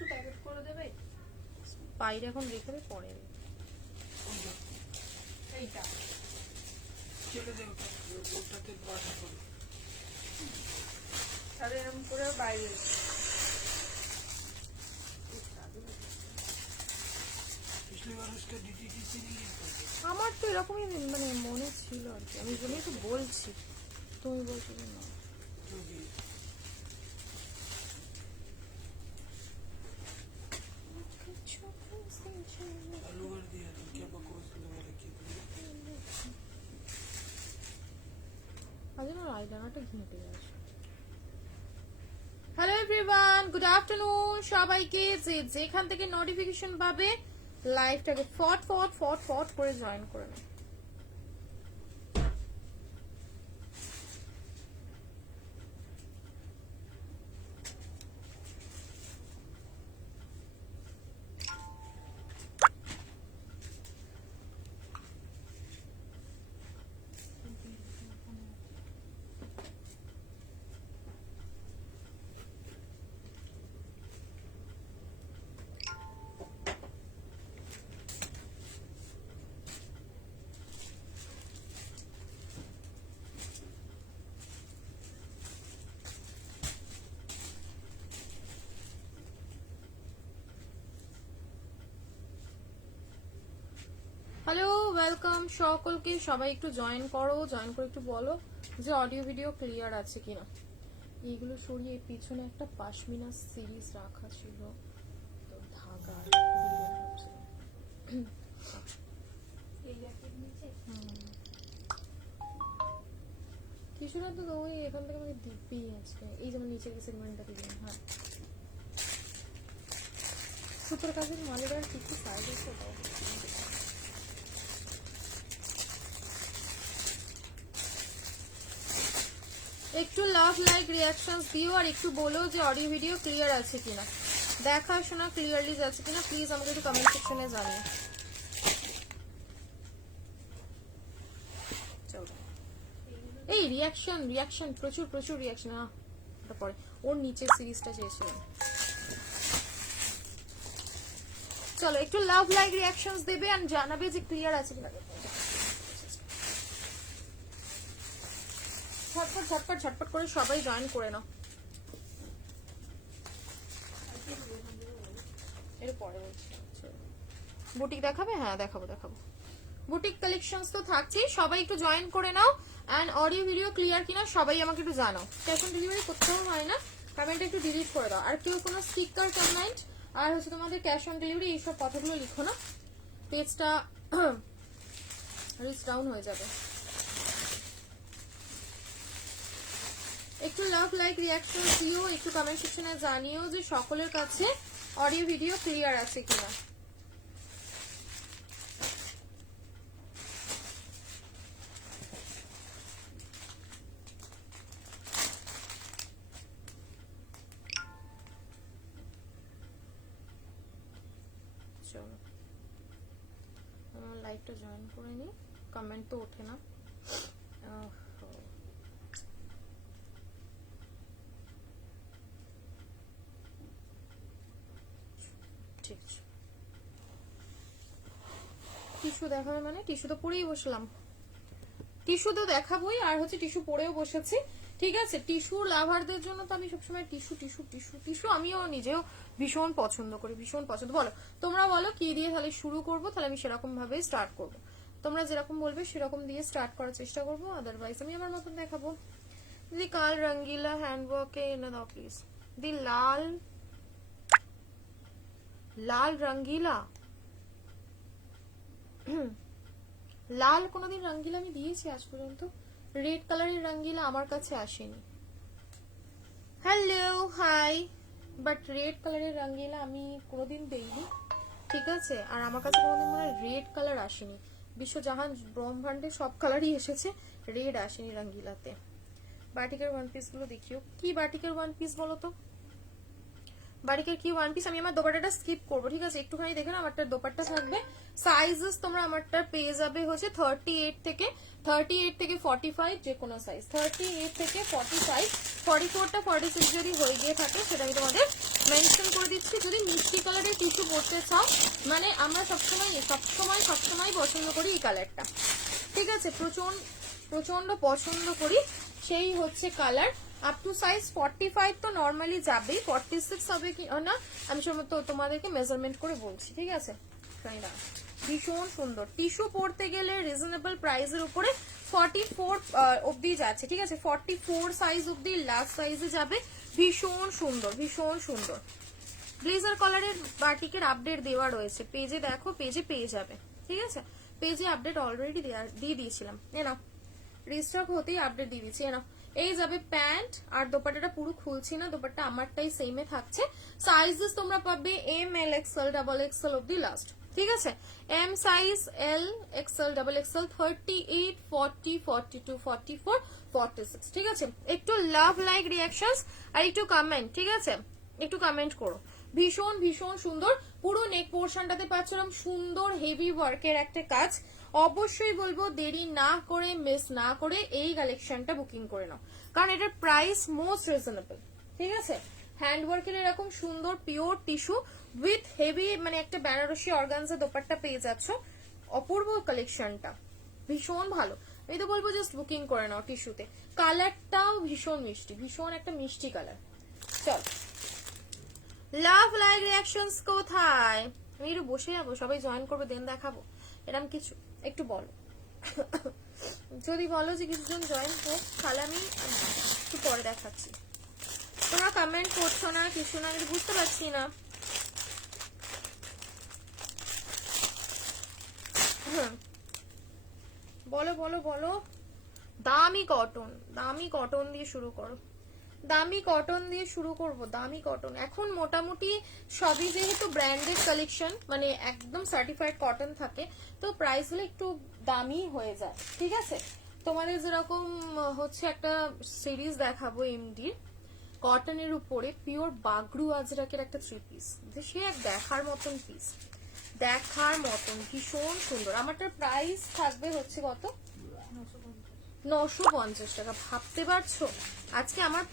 একটু প্যাকেট করে দেবে। বাইরে এখন রেখে দে, পরে এইটা ছেড়ে দেবো ওটাতে বাটা করো। তাহলে এরকম করে বাইরে पिछली बार उसका डीटीटीसी नहीं है আমার তো এরকমই মানে মনে ছিল আর কি, আমি জন্যই তো বলছি। তুমি বলছো যে না, जो भी आलू भर दिया तो क्या बकवास लगा रखी है तुमने? আজ না আইলাইনারটা ঘেঁটে যাচ্ছে। হ্যালো এভরিওয়ান, গুড আফটারনুন সবাইকে। যেখান থেকে নোটিফিকেশন পাবে লাইভটাকে ফট ফট ফট ফট করে জয়েন করে নাও। হ্যালো, ওয়েলকাম সকলকে। সবাই একটু জয়েন করো, জয়েন করে একটু বলো যে অডিও ভিডিও ক্লিয়ার আছে কিনা। এইগুলো সরিয়ে পিছনে একটা পাশমিনা সিরিজ রাখা ছিল তো ধাগা, এই জ্যাকেট নিচে কিছুটা তো ওই এখান থেকে আমাকে দিব্যি আছে। এই যেমন নিচের সেগমেন্টটা দিলাম। হ্যাঁ, সুতোর কাজের মালের আর কি কি সাইজ আছে দাও। একটু লাভ লাইক রিয়াকশনস দিও আর একটু বলো যে অডিও ভিডিও ক্লিয়ার আছে কিনা, দেখাশোনা ক্লিয়ারলি যাচ্ছে কিনা প্লিজ আমাকে একটু কমেন্ট সেকশনে জানিও। এই রিয়াকশন রিয়াকশন প্রচুর প্রচুর রিয়াকশন। হ্যাঁ, তারপরে ওর নিচের সিরিজটা চেয়েছিলাম। চলো একটু লাভ লাইক রিয়াকশনস দেবে আর জানাবে যে ক্লিয়ার আছে কিনা। ঝটপট ঝটপট ঝটপট করে সবাই জয়েন করে নাও। এরপরে বুটিক দেখাবে? হ্যাঁ দেখাবো দেখাবো। বুটিক কালেকশনস তো থাকছেই, সবাই একটু জয়েন করে নাও। এন্ড অডিও ভিডিও ক্লিয়ার কিনা সবাই আমাকে একটু জানাও। ক্যাশ অন ডেলিভারি করতেও হয় না, কমেন্ট একটু ডিলিট করে দাও। আর কেউ কোনো স্টিকার কমেন্ট আর হচ্ছে তোমাদের ক্যাশ অন ডেলিভারি এইসব কথাগুলো লিখো না, পেজটা রিচ ডাউন হয়ে যাবে। একটু লাভ লাইক রিয়াকশন দিও, একটু কমেন্ট সেকশনে জানিও যে সকলের কাছে অডিও ভিডিও ক্লিয়ার আছে কিনা। চলো আমার লাইভটা জয়েন করে নি, কমেন্ট তো ওঠে না। টিস্যু দেখাবে মানে টিস্যু তো পরেই বসলাম, টিস্যু তো দেখাবোই আর হচ্ছে টিস্যু পরেও বসেছি। ঠিক আছে, টিস্যু লাভারদের জন্য তো আমি সবসময় টিস্যু টিস্যু টিস্যু টিস্যু আমিও নিজেও ভীষণ পছন্দ করি, ভীষণ পছন্দ। বলো তোমরা বলো কি দিয়ে তাহলে শুরু করবো, তাহলে আমি সেরকম ভাবে স্টার্ট করবো। তোমরা যেরকম বলবে সেরকম দিয়ে স্টার্ট করার চেষ্টা করবো, আদারওয়াইজ আমি আমার মতন দেখাবো। দি কাল রঙ্গিলা হ্যান্ডওয়ার্কে এনে দাও প্লিজ। দি লাল লাল রঙ্গিলা লাল কোনোদিন রঙ্গিলা আমি দিয়েছি আজ পর্যন্ত, রেড কালারের রঙ্গিলা আমার কাছে আসেনি। হ্যালো হাই, বাট রেড কালারের রঙ্গিলা আমি কোনোদিন দেইনি। ঠিক আছে, আর আমার কাছে কোনোদিন মনে হয় রেড কালার আসেনি। বিশ্বজাহান ব্রহ্মাণ্ডে সব কালারই এসেছে, রেড আসেনি রঙ্গিলাতে। বাটিকের ওয়ান পিস গুলো দেখিও। কি বাটিকের ওয়ান পিস বলো তো? বারিকের কি ওয়ান পিস, আমি আমার দোপাট্টাটা স্কিপ করবো, ঠিক আছে? একটুখানি দেখে না, আমারটার দোপাট্টা থাকবে। সাইজেস তোমরা আমারটা পেয়ে যাবে হচ্ছে 38 থেকে 45, যে কোনো সাইজ 38 থেকে 45, 44টা 46 যদি হয়ে গিয়ে থাকে সেটা আমি তোমাদের মেনশন করে দিচ্ছি। যদি মিষ্টি কালারের টিস্যু পড়তে চাও, মানে আমরা সবসময় পছন্দ করি এই কালারটা, ঠিক আছে? প্রচন্ড পছন্দ করি, সেই হচ্ছে কালার। আপ টু সাইজ 45 তো নর্মালি যাবেই, 46 হবে কি না আমি তো তোমাদেরকে মেজারমেন্ট করে বলছি, ঠিক আছে? ভীষণ সুন্দর টিস্যু পড়তে গেলে রিজনেবল প্রাইসের উপরে 44 অবধি যাচ্ছে, ঠিক আছে? 44 সাইজ অবধি লাস্ট সাইজে যাবে। ভীষণ সুন্দর ব্লেজার কলারের বাটিকের আপডেট দেওয়া রয়েছে, পেজে দেখো, পেজে পেয়ে যাবে, ঠিক আছে? পেজে আপডেট অলরেডি দিয়ে দিয়েছিলাম, না রিস্টক হতেই আপডেট দিয়ে দিচ্ছি, না এই যাবে প্যান্ট। আর দোপাট্টাটা পুরো খুলছি না, দোপাট্টা আমারটাই সেমে থাকছে। সাইজেস তোমরা পাবে M, L, Excel, double Excel অবধি লাস্ট, ঠিক আছে? এম সাইজ, এল, এক্সেল, ডাবল এক্সেল, 38, 40, 42, 44, 46, ঠিক আছে? একটু লাভ লাইক রিয়াকশনস আর একটু কমেন্ট, ঠিক আছে? একটু কমেন্ট করো। ভীষণ সুন্দর, পুরো নেক পোর্শনটাতে পাচ্ছিলাম সুন্দর হেভি ওয়ার্কের একটা কাজ। অবশ্যই বলবো দেরি না করে, মিস না করে এই কালেকশনটা বুকিং করে নাও, কারণ এটার প্রাইস মোস্ট রিজনেবল, ঠিক আছে? হ্যান্ড ওয়ার্কের এরকম সুন্দর পিওর টিস্যু উইথ হেভি, মানে একটা বেনারসি অর্গানজা দোপাট্টা পেয়ে যাচ্ছ। অপূর্ব কালেকশনটা, ভীষণ ভালো। আমি তো বলবো জাস্ট বুকিং করে নাও টিস্যুতে। কালারটাও ভীষণ মিষ্টি, ভীষণ একটা মিষ্টি কালার। চল, লাভ লাইক রিয়াকশনস কোথায়? আমি একটু বসে যাবো, সবাই জয়েন করবে, দেন দেখাবো এরকম কিছু, একটু বলো। যদি বলো যে কিছুজন জয়েন হোক, তাহলে আমি একটু পরে দেখাচ্ছি। তোমরা কমেন্ট করছো না, কিছু না, আমি বুঝতে পারছি না। বলো। দামি কটন দিয়ে শুরু করো। দামি কটন এখন মোটামুটি সবই যেহেতু ব্র্যান্ডেড কালেকশন, মানে একদম সার্টিফাইড কটন থাকে, তো প্রাইস গুলো একটু দামি হয়ে যায়, ঠিক আছে? তোমাদের যেরকম হচ্ছে একটা সিরিজ দেখাবো এমডি কটনের উপরে পিওর বাগড়ু আজরাকের একটা 3 পিস, সে এক দেখার মতন পিস, ভীষণ সুন্দর। আমারটার প্রাইস থাকবে হচ্ছে কত? 950 টাকা। ভাবতে পারছো আজকে আমার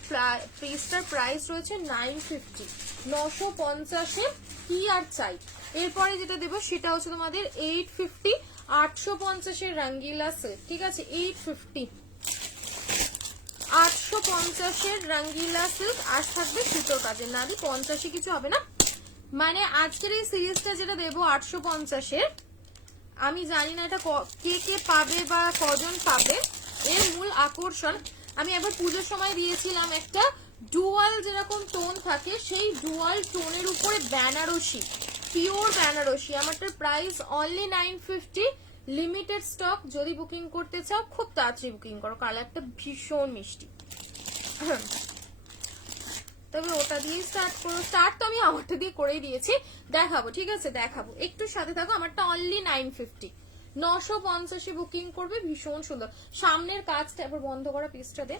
পিসটার প্রাইস রয়েছে 950, 950-এ কি আর চাই? এরপরে যেটা দেবো সেটা হচ্ছে তোমাদের 850, 850-এর রঙ্গিলা সিল্ক, ঠিক আছে? 850-এর রঙ্গিলা সিল্ক। আর থাকবে সুতোর কাজের, না দি 50 কিছু হবে না। মানে আজকের এই সিরিজটা যেটা দেবো 850-এর, আমি জানি না এটা কে পাবে বা কজন পাবে। এর মূল আকর্ষণ, আমি একবার পুজোর সময় দিয়েছিলাম একটা ডুয়াল যেরকম টোন থাকে, সেই ডুয়াল টোনের উপরে বেনারসি, পিওর বেনারসি। আমারটার প্রাইস অনলি 950, লিমিটেড স্টক। যদি বুকিং করতে চাও খুব তাড়াতাড়ি বুকিং করো, কালারটা ভীষণ মিষ্টি। তবে ওটা দিয়ে স্টার্ট করো। স্টার্ট তো আমি আমারটা দিয়ে করেই দিয়েছি, দেখাবো, ঠিক আছে? দেখাবো, একটু সাথে থাকো। আমারটা অনলি 950, 950-এ বুকিং করবে। ভীষণ সুন্দর। সামনের কাজটা এবার বন্ধ করা, পিসটা দে।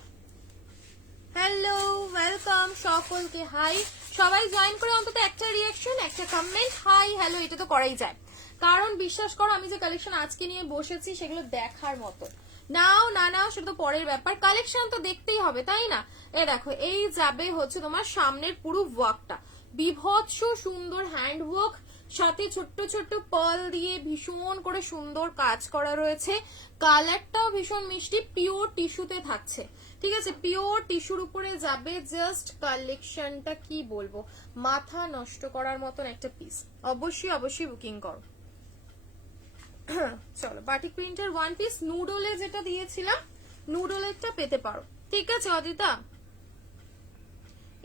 হ্যালো, ওয়েলকাম সকলকে, হাই। সবাই জয়েন করে অন্তত একটা রিয়াকশন, একটা কমেন্ট, হাই হ্যালো, এটা তো করাই যায়, কারণ বিশ্বাস করো আমি যে কালেকশন আজকে নিয়ে বসেছি সেগুলো দেখার মতো। নাও না নাও সেটা তো পরের ব্যাপার, কালেকশন তো দেখতেই হবে, তাই না? এ দেখো, এই যাবে হচ্ছে তোমার সামনের পুরো ওয়ার্কটা, বিভৎস সুন্দর হ্যান্ড ওয়ার্ক, সাথে ছোট্ট ছোট্ট পার্ল দিয়ে ভীষণ করে সুন্দর কাজ করা রয়েছে। কালারটাও ভীষণ মিষ্টি, পিওর টিস্যুতে থাকছে, ঠিক আছে? পিওর টিস্যুর উপরে যাবে। জাস্ট কালেকশনটা কি বলবো, মাথা নষ্ট করার মতন একটা পিস। অবশ্যই বুকিং করো। চলো, বাটিক প্রিন্টের ওয়ান পিস নুডলে যেটা দিয়েছিলাম, নুডলেরটা পেতে পারো, ঠিক আছে? অদিতা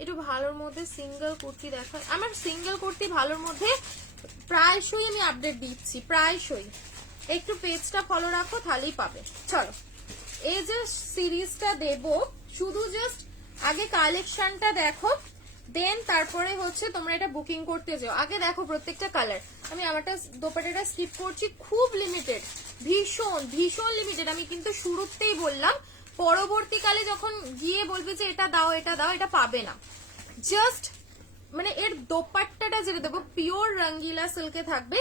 একটু ভালোর মধ্যে সিঙ্গেল কুর্তি দেখা, আমার সিঙ্গেল কুর্তি ভালোর মধ্যে প্রায়শই আমি আপডেট দিচ্ছি, প্রায়শই। একটু পেজটা ফলো রাখো, তাহলেই পাবে। চলো, এই যে সিরিজটা দেব, শুধু জাস্ট আগে কালেকশনটা দেখো, দেন তারপরে হচ্ছে তোমরা এটা বুকিং করতে যাও। আগে দেখো প্রত্যেকটা কালার। আমি আমারটা দোপাট্টাটা স্কিপ করছি, খুব লিমিটেড, ভীষণ লিমিটেড। আমি কিন্তু শুরুতেই বললাম, পরবর্তীকালে যখন গিয়ে বলবে যে এটা দাও, এটা পাবে না। জাস্ট মানে এর দোপাট্টাটা যেটা দেবো পিওর রঙ্গিলা সিল্কে থাকবে।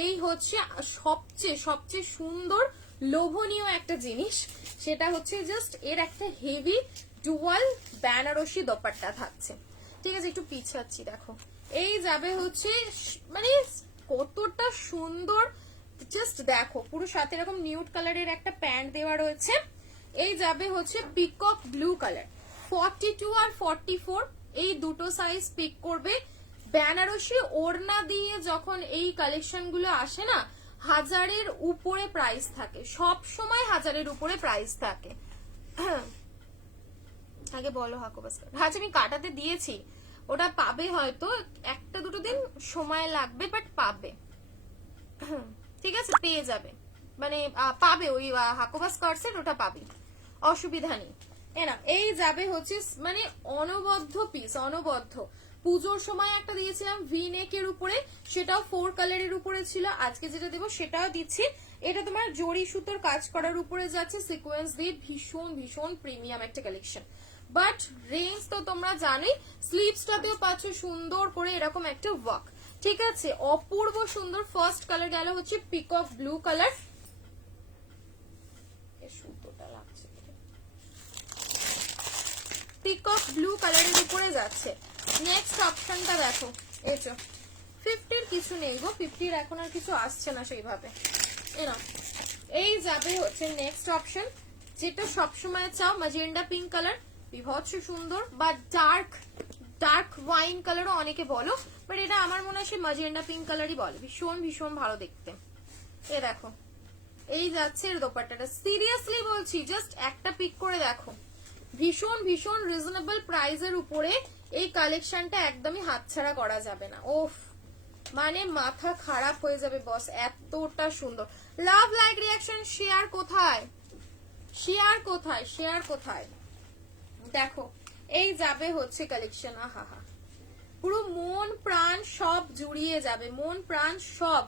এই হচ্ছে সবচেয়ে সবচেয়ে সুন্দর লোভনীয় একটা জিনিস, সেটা হচ্ছে জাস্ট এর একটা হেভি ডুয়াল বেনারসি দোপাট্টা থাকছে। ঠিক আছে, একটু পিছাচ্ছি দেখো। এই যাবে হচ্ছে মানে কতটা সুন্দর, জাস্ট দেখো পুরো সাথে এরকম নিউড কালারের একটা প্যান্ট দেওয়া রয়েছে। এই যাবে হচ্ছে পিকক ব্লু কালার, 42 আর 44 এই দুটো সাইজ পিক করবে। বেনারসি ওড়না দিয়ে যখন এই কালেকশন গুলো আসে না, 1000-এর উপরে প্রাইস থাকে, সব সময় 1000-এর উপরে প্রাইস থাকে। আগে বলো হাকোবাস, আচ্ছা আমি কাটাতে দিয়েছি, ওটা পাবে হয়তো একটা দুটো দিন সময় লাগবে, বাট পাবে। ঠিক আছে, পেয়ে যাবে, মানে পাবে ওই হাকোবাস কার্সেট, ওটা পাবে, অসুবিধা নেই। না এই যাবে হচ্ছে মানে অনবদ্য পিস, অনবদ্য। পুজোর সময় একটা দিয়েছিলাম ভি নেকের উপরে, সেটাও 4 কালারের উপরে ছিল। আজকে যেটা দেবো সেটাও দিচ্ছি। এটা তোমার জরি সুতোর কাজ করার উপরে যাচ্ছে সিকোয়েন্স দিয়ে, ভীষণ ভীষণ প্রিমিয়াম একটা কালেকশন। বাট রেঞ্জ তো তোমরা জানোই, স্লিভসটাতেও পাচ্ছ সুন্দর করে এরকম একটা ওয়ার্ক। ঠিক আছে, অপূর্ব সুন্দর। ফার্স্ট কালার গেল হচ্ছে পিকক ব্লু কালার, সুতোটা লাগছে, পিকক ব্লু কালারের উপরে যাচ্ছে। নেক্সট অপশনটা দেখো, এই যে 50-র কিছু নেই গো, 50-র এখন আর কিছু আসছে না সেইভাবে। এই যাবে হচ্ছে নেক্সট অপশন, যেটা সবসময় চাও, ম্যাজেন্ডা পিঙ্ক কালার, বিভৎস সুন্দর, বা ডার্ক ডার্ক ওয়াইন কালারও অনেকে বলো, বাট এটা আমার মনে হয় সে ম্যাজেন্ডা পিঙ্ক কালারই বলে, ভীষণ ভীষণ ভালো দেখতে। এ দেখো, এই যাচ্ছে এর দোপাট্টাটা, সিরিয়াসলি বলছি, জাস্ট একটা পিক করে দেখো, ভীষণ ভীষণ রিজনেবল প্রাইসের উপরে এই কালেকশনটা একদমই হাতছাড়া করা যাবে না। ওফ, মানে মাথা খারাপ হয়ে যাবে বস, এতটা সুন্দর। লাভ, লাইক, রিয়াকশন, শেয়ার কোথায়, শেয়ার কোথায়, শেয়ার কোথায়? দেখো এই যাবে হচ্ছে কালেকশন, আহা হা, পুরো মন প্রাণ সব জুড়িয়ে যাবে, মন প্রাণ সব,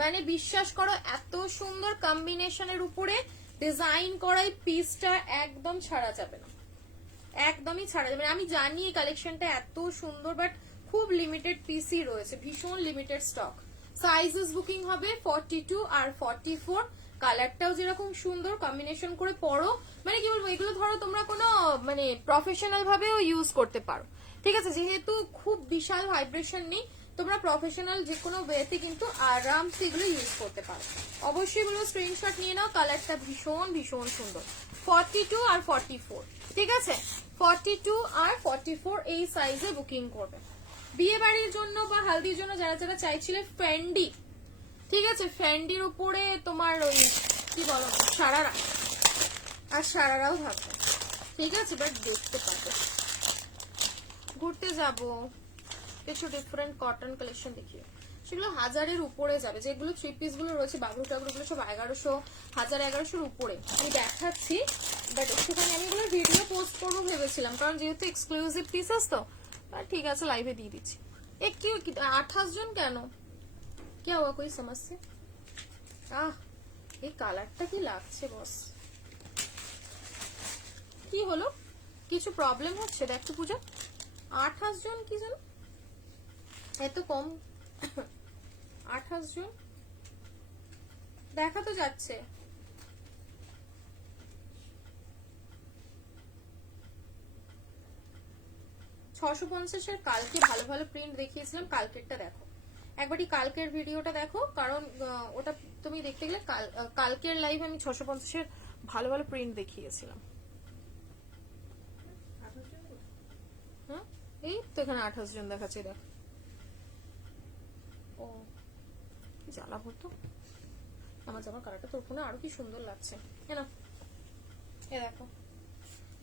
মানে বিশ্বাস করো এত সুন্দর কম্বিনেশনের উপরে ডিজাইন করা এই পিসটা একদম ছাড়া যাবে না, একদমই ছাড়া যাবে না। আমি জানি এই কালেকশনটা এত সুন্দর, বাট খুব লিমিটেড পিসই রয়েছে, ভীষণ লিমিটেড স্টক। সাইজেস বুকিং হবে 42 আর 44। কালারটাও যেরকম সুন্দর, কম্বিনেশন করে পরো, মানে কি বলবো, এগুলো ধরো তোমরা কোনো মানে প্রফেশনাল ভাবেও ইউজ করতে পারো। ঠিক আছে, যেহেতু খুব বিশাল ভাইব্রেশন নেই, তোমরা প্রফেশনাল যে কোনো ওয়েতে কিন্তু আরামসে এগুলো ইউজ করতে পারো। অবশ্যই এগুলো স্ক্রিনশট নিয়ে নাও, কালারটা ভীষণ ভীষণ সুন্দর। 42 আর 44, ঠিক আছে, 42 আর 44 এই সাইজে বুকিং করবে। বিয়ে বাড়ির জন্য বা হালদির জন্য যারা যারা চাইছিলে ফ্যান্ডি, ঠিক আছে, ফ্যান্ডির উপরে তোমার ওই কি বলো সারারা, আর সারারাও থাকবে, ঠিক আছে, বাট দেখতে পাবে। ঘুরতে যাব, কিছু ডিফারেন্ট কটন কালেকশন দেখিয়ে, সেগুলো 1000-এর উপরে যাবে। যেগুলো 3 পিস গুলো রয়েছে বাগরু টাগরু গুলো সব 1100, 1000-1100-র উপরে আমি দেখাচ্ছি, বাট একটুখানি আমি এগুলো ভিডিও পোস্ট করবো ভেবেছিলাম, কারণ যেহেতু এক্সক্লুসিভ পিসেস তো, ঠিক আছে লাইভে দিয়ে দিচ্ছি। এ কি 28 জন কেন, क्या हुआ, कोई समस्या? এই কালারটা কি লাগছে বস, কি হলো, কিছু প্রবলেম হচ্ছে? দেখ তো পূজা, 28 জন কি জানো, এত কম 28 জন দেখা তো যাচ্ছে। $650 কালকে ভালো ভালো প্রিন্ট দেখিয়েছিলাম, কালকেরটা দেখো একবারই, কালকের ভিডিওটা দেখো, কারণ ওটা তুমি দেখতে গেলে কালকের লাইভ আমি 650-এর ভালো ভালো প্রিন্ট দেখিয়েছিলাম। হ্যাঁ, এই তো এখানে 28 জন দেখাচ্ছে, দেখ। ও কি জ্বালা হতো, আমার জামা কালারটা তোর ফোনে আরো কি সুন্দর লাগছে, না এ দেখো।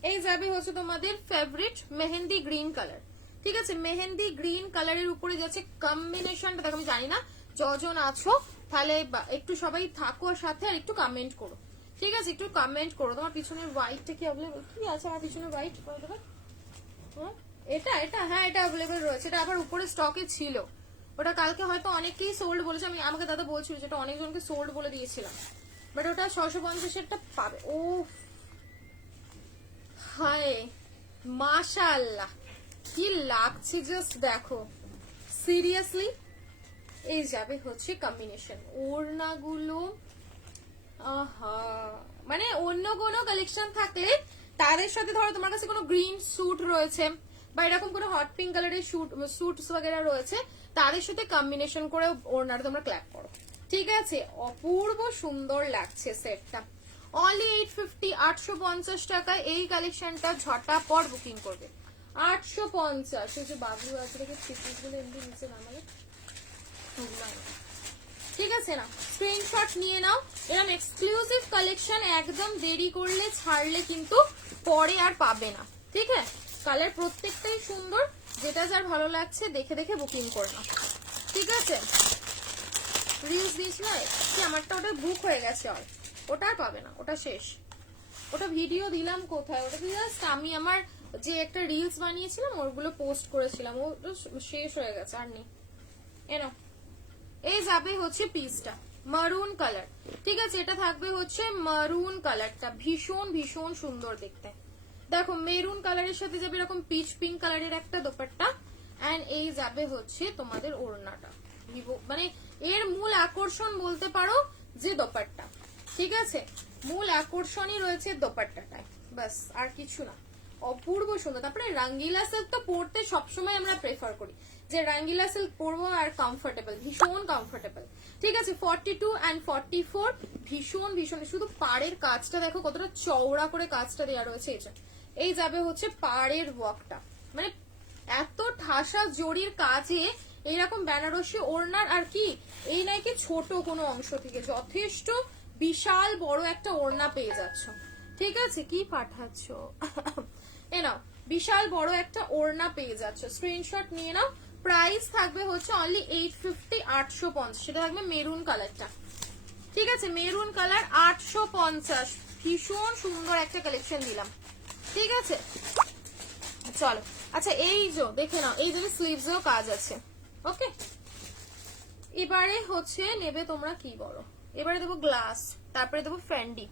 এই যাবে হচ্ছে তোমাদের ফেভারিট মেহেন্দি গ্রিন কালার, ঠিক আছে, মেহেন্দি গ্রিন কালারের উপরে যাচ্ছে। কম্বিনেশনটা দেখো, আমি জানি না যজন আছো তাহলে একটু সবাই থাকো সাথে, আর একটু কমেন্ট করো, ঠিক আছে, একটু কমেন্ট করো। তোমার পিছনের হোয়াইটটা কি অ্যাভেলেবল, কি আছে আমার পিছনে হোয়াইট, হ্যাঁ এটা এটা, হ্যাঁ এটা অ্যাভেলেবল রয়েছে, এটা আবার উপরে স্টকে ছিল, ওটা কালকে হয়তো অনেকেই সোল্ড বলেছে, আমি আমাকে দাদা বলছিল যেটা অনেকজনকে সোল্ড বলে দিয়েছিলাম, বাট ওটা 650-এরটা পাবে। ও হায় মাশাআল্লাহ, কি লাগছে জাস্ট দেখো, সিরিয়াসলি। এই যাবে হচ্ছে কম্বিনেশন ওড়নাগুলো। আহা, মানে অন্য কোনো কালেকশন থাকলে তাদের সাথে ধরো তোমার কাছে কোনো গ্রিন স্যুট রয়েছে বা এরকম কোনো হট পিঙ্ক কালারের স্যুটস বগেরা রয়েছে, তাদের সাথে কম্বিনেশন করে ওড়নাটা তোমরা ক্ল্যাপ করো, ঠিক আছে? অপূর্ব সুন্দর লাগছে সেটটা। অনলি 850, 850 টাকায় এই কালেকশনটা ঝটাপট বুকিং করবে। 850। এই যে বাবু আছে দেখে চিপিসগুলো এমনি নিচে নামালে, ঠিক আছে না? স্ক্রিনশট নিয়ে নাও। এরকম এক্সক্লুসিভ কালেকশন একদম দেরি করলে ছাড়লে কিন্তু পরে আর পাবে না, ঠিক আছে? কালার প্রত্যেকটাই সুন্দর, যেটা যার ভালো লাগছে দেখে দেখে বুকিং করে নাও, ঠিক আছে? রিলস দিস না কি আমারটা, ওটা বুক হয়ে গেছে, আর ওটা আর পাবে না, ওটা শেষ। ওটা ভিডিও দিলাম কোথায়, ওটা জাস্ট আমি আমার যে একটা রিলস বানিয়েছিলাম ওগুলো পোস্ট করেছিলাম, ও শেষ হয়ে গেছে, আর নেই। এনো এই যাবে হচ্ছে পিসটা মারুন কালার, ঠিক আছে? এটা থাকবে হচ্ছে মারুন কালারটা, ভীষণ ভীষণ সুন্দর দেখতে। দেখো মেরুন কালারের সাথে যাবে এরকম পিচ পিঙ্ক কালারের একটা দোপাট্টা, এন্ড এই যাবে হচ্ছে তোমাদের ওড়নাটা। মানে এর মূল আকর্ষণ বলতে পারো যে দোপাট্টা, ঠিক আছে? মূল আকর্ষণই রয়েছে দোপাট্টাটায়, বাস আর কিছু না। অপূর্ব সুন্দর। তারপরে রাঙ্গিলা সিল্ক তো পরতে সবসময় আমরা প্রেফার করি যে রাঙ্গিলা সিল্ক পরবো, আর কমফোর্টেবল, ভীষণ কমফোর্টেবল, ঠিক আছে? 42 and 44 ভীষণ ভীষণ। শুধু পাড়ের কাজটা দেখো কতটা চওড়া করে কাজটা দেওয়া রয়েছে। এই যাবে হচ্ছে পাড়ের ওয়ার্কটা, মানে এত ঠাসা জরির কাজে এইরকম বেনারসি ওড়নার আর কি এই নয় কি ছোট কোনো অংশ থেকে যথেষ্ট বিশাল বড় একটা ওড়না পেয়ে যাচ্ছ, ঠিক আছে? কি পাঠাচ্ছ এ নাও, বিশাল বড় একটা ওড়না পেয়ে যাচ্ছ। স্ক্রিনশট নিয়ে নাও। প্রাইস থাকবে হচ্ছে অনলি 850, 850। সেটা থাকবে মেরুন কালারটা, ঠিক আছে? Maroon colour 850। ভীষণ সুন্দর একটা কালেকশন দিলাম, ঠিক আছে? চলো, আচ্ছা এই যে দেখে নাও, এই যে স্লিভসেও কাজ আছে, ওকে? এবারে হচ্ছে নেবে তোমরা কি বলো, এবারে দেবো গ্লাস, তারপরে দেবো ফ্যান্ডি।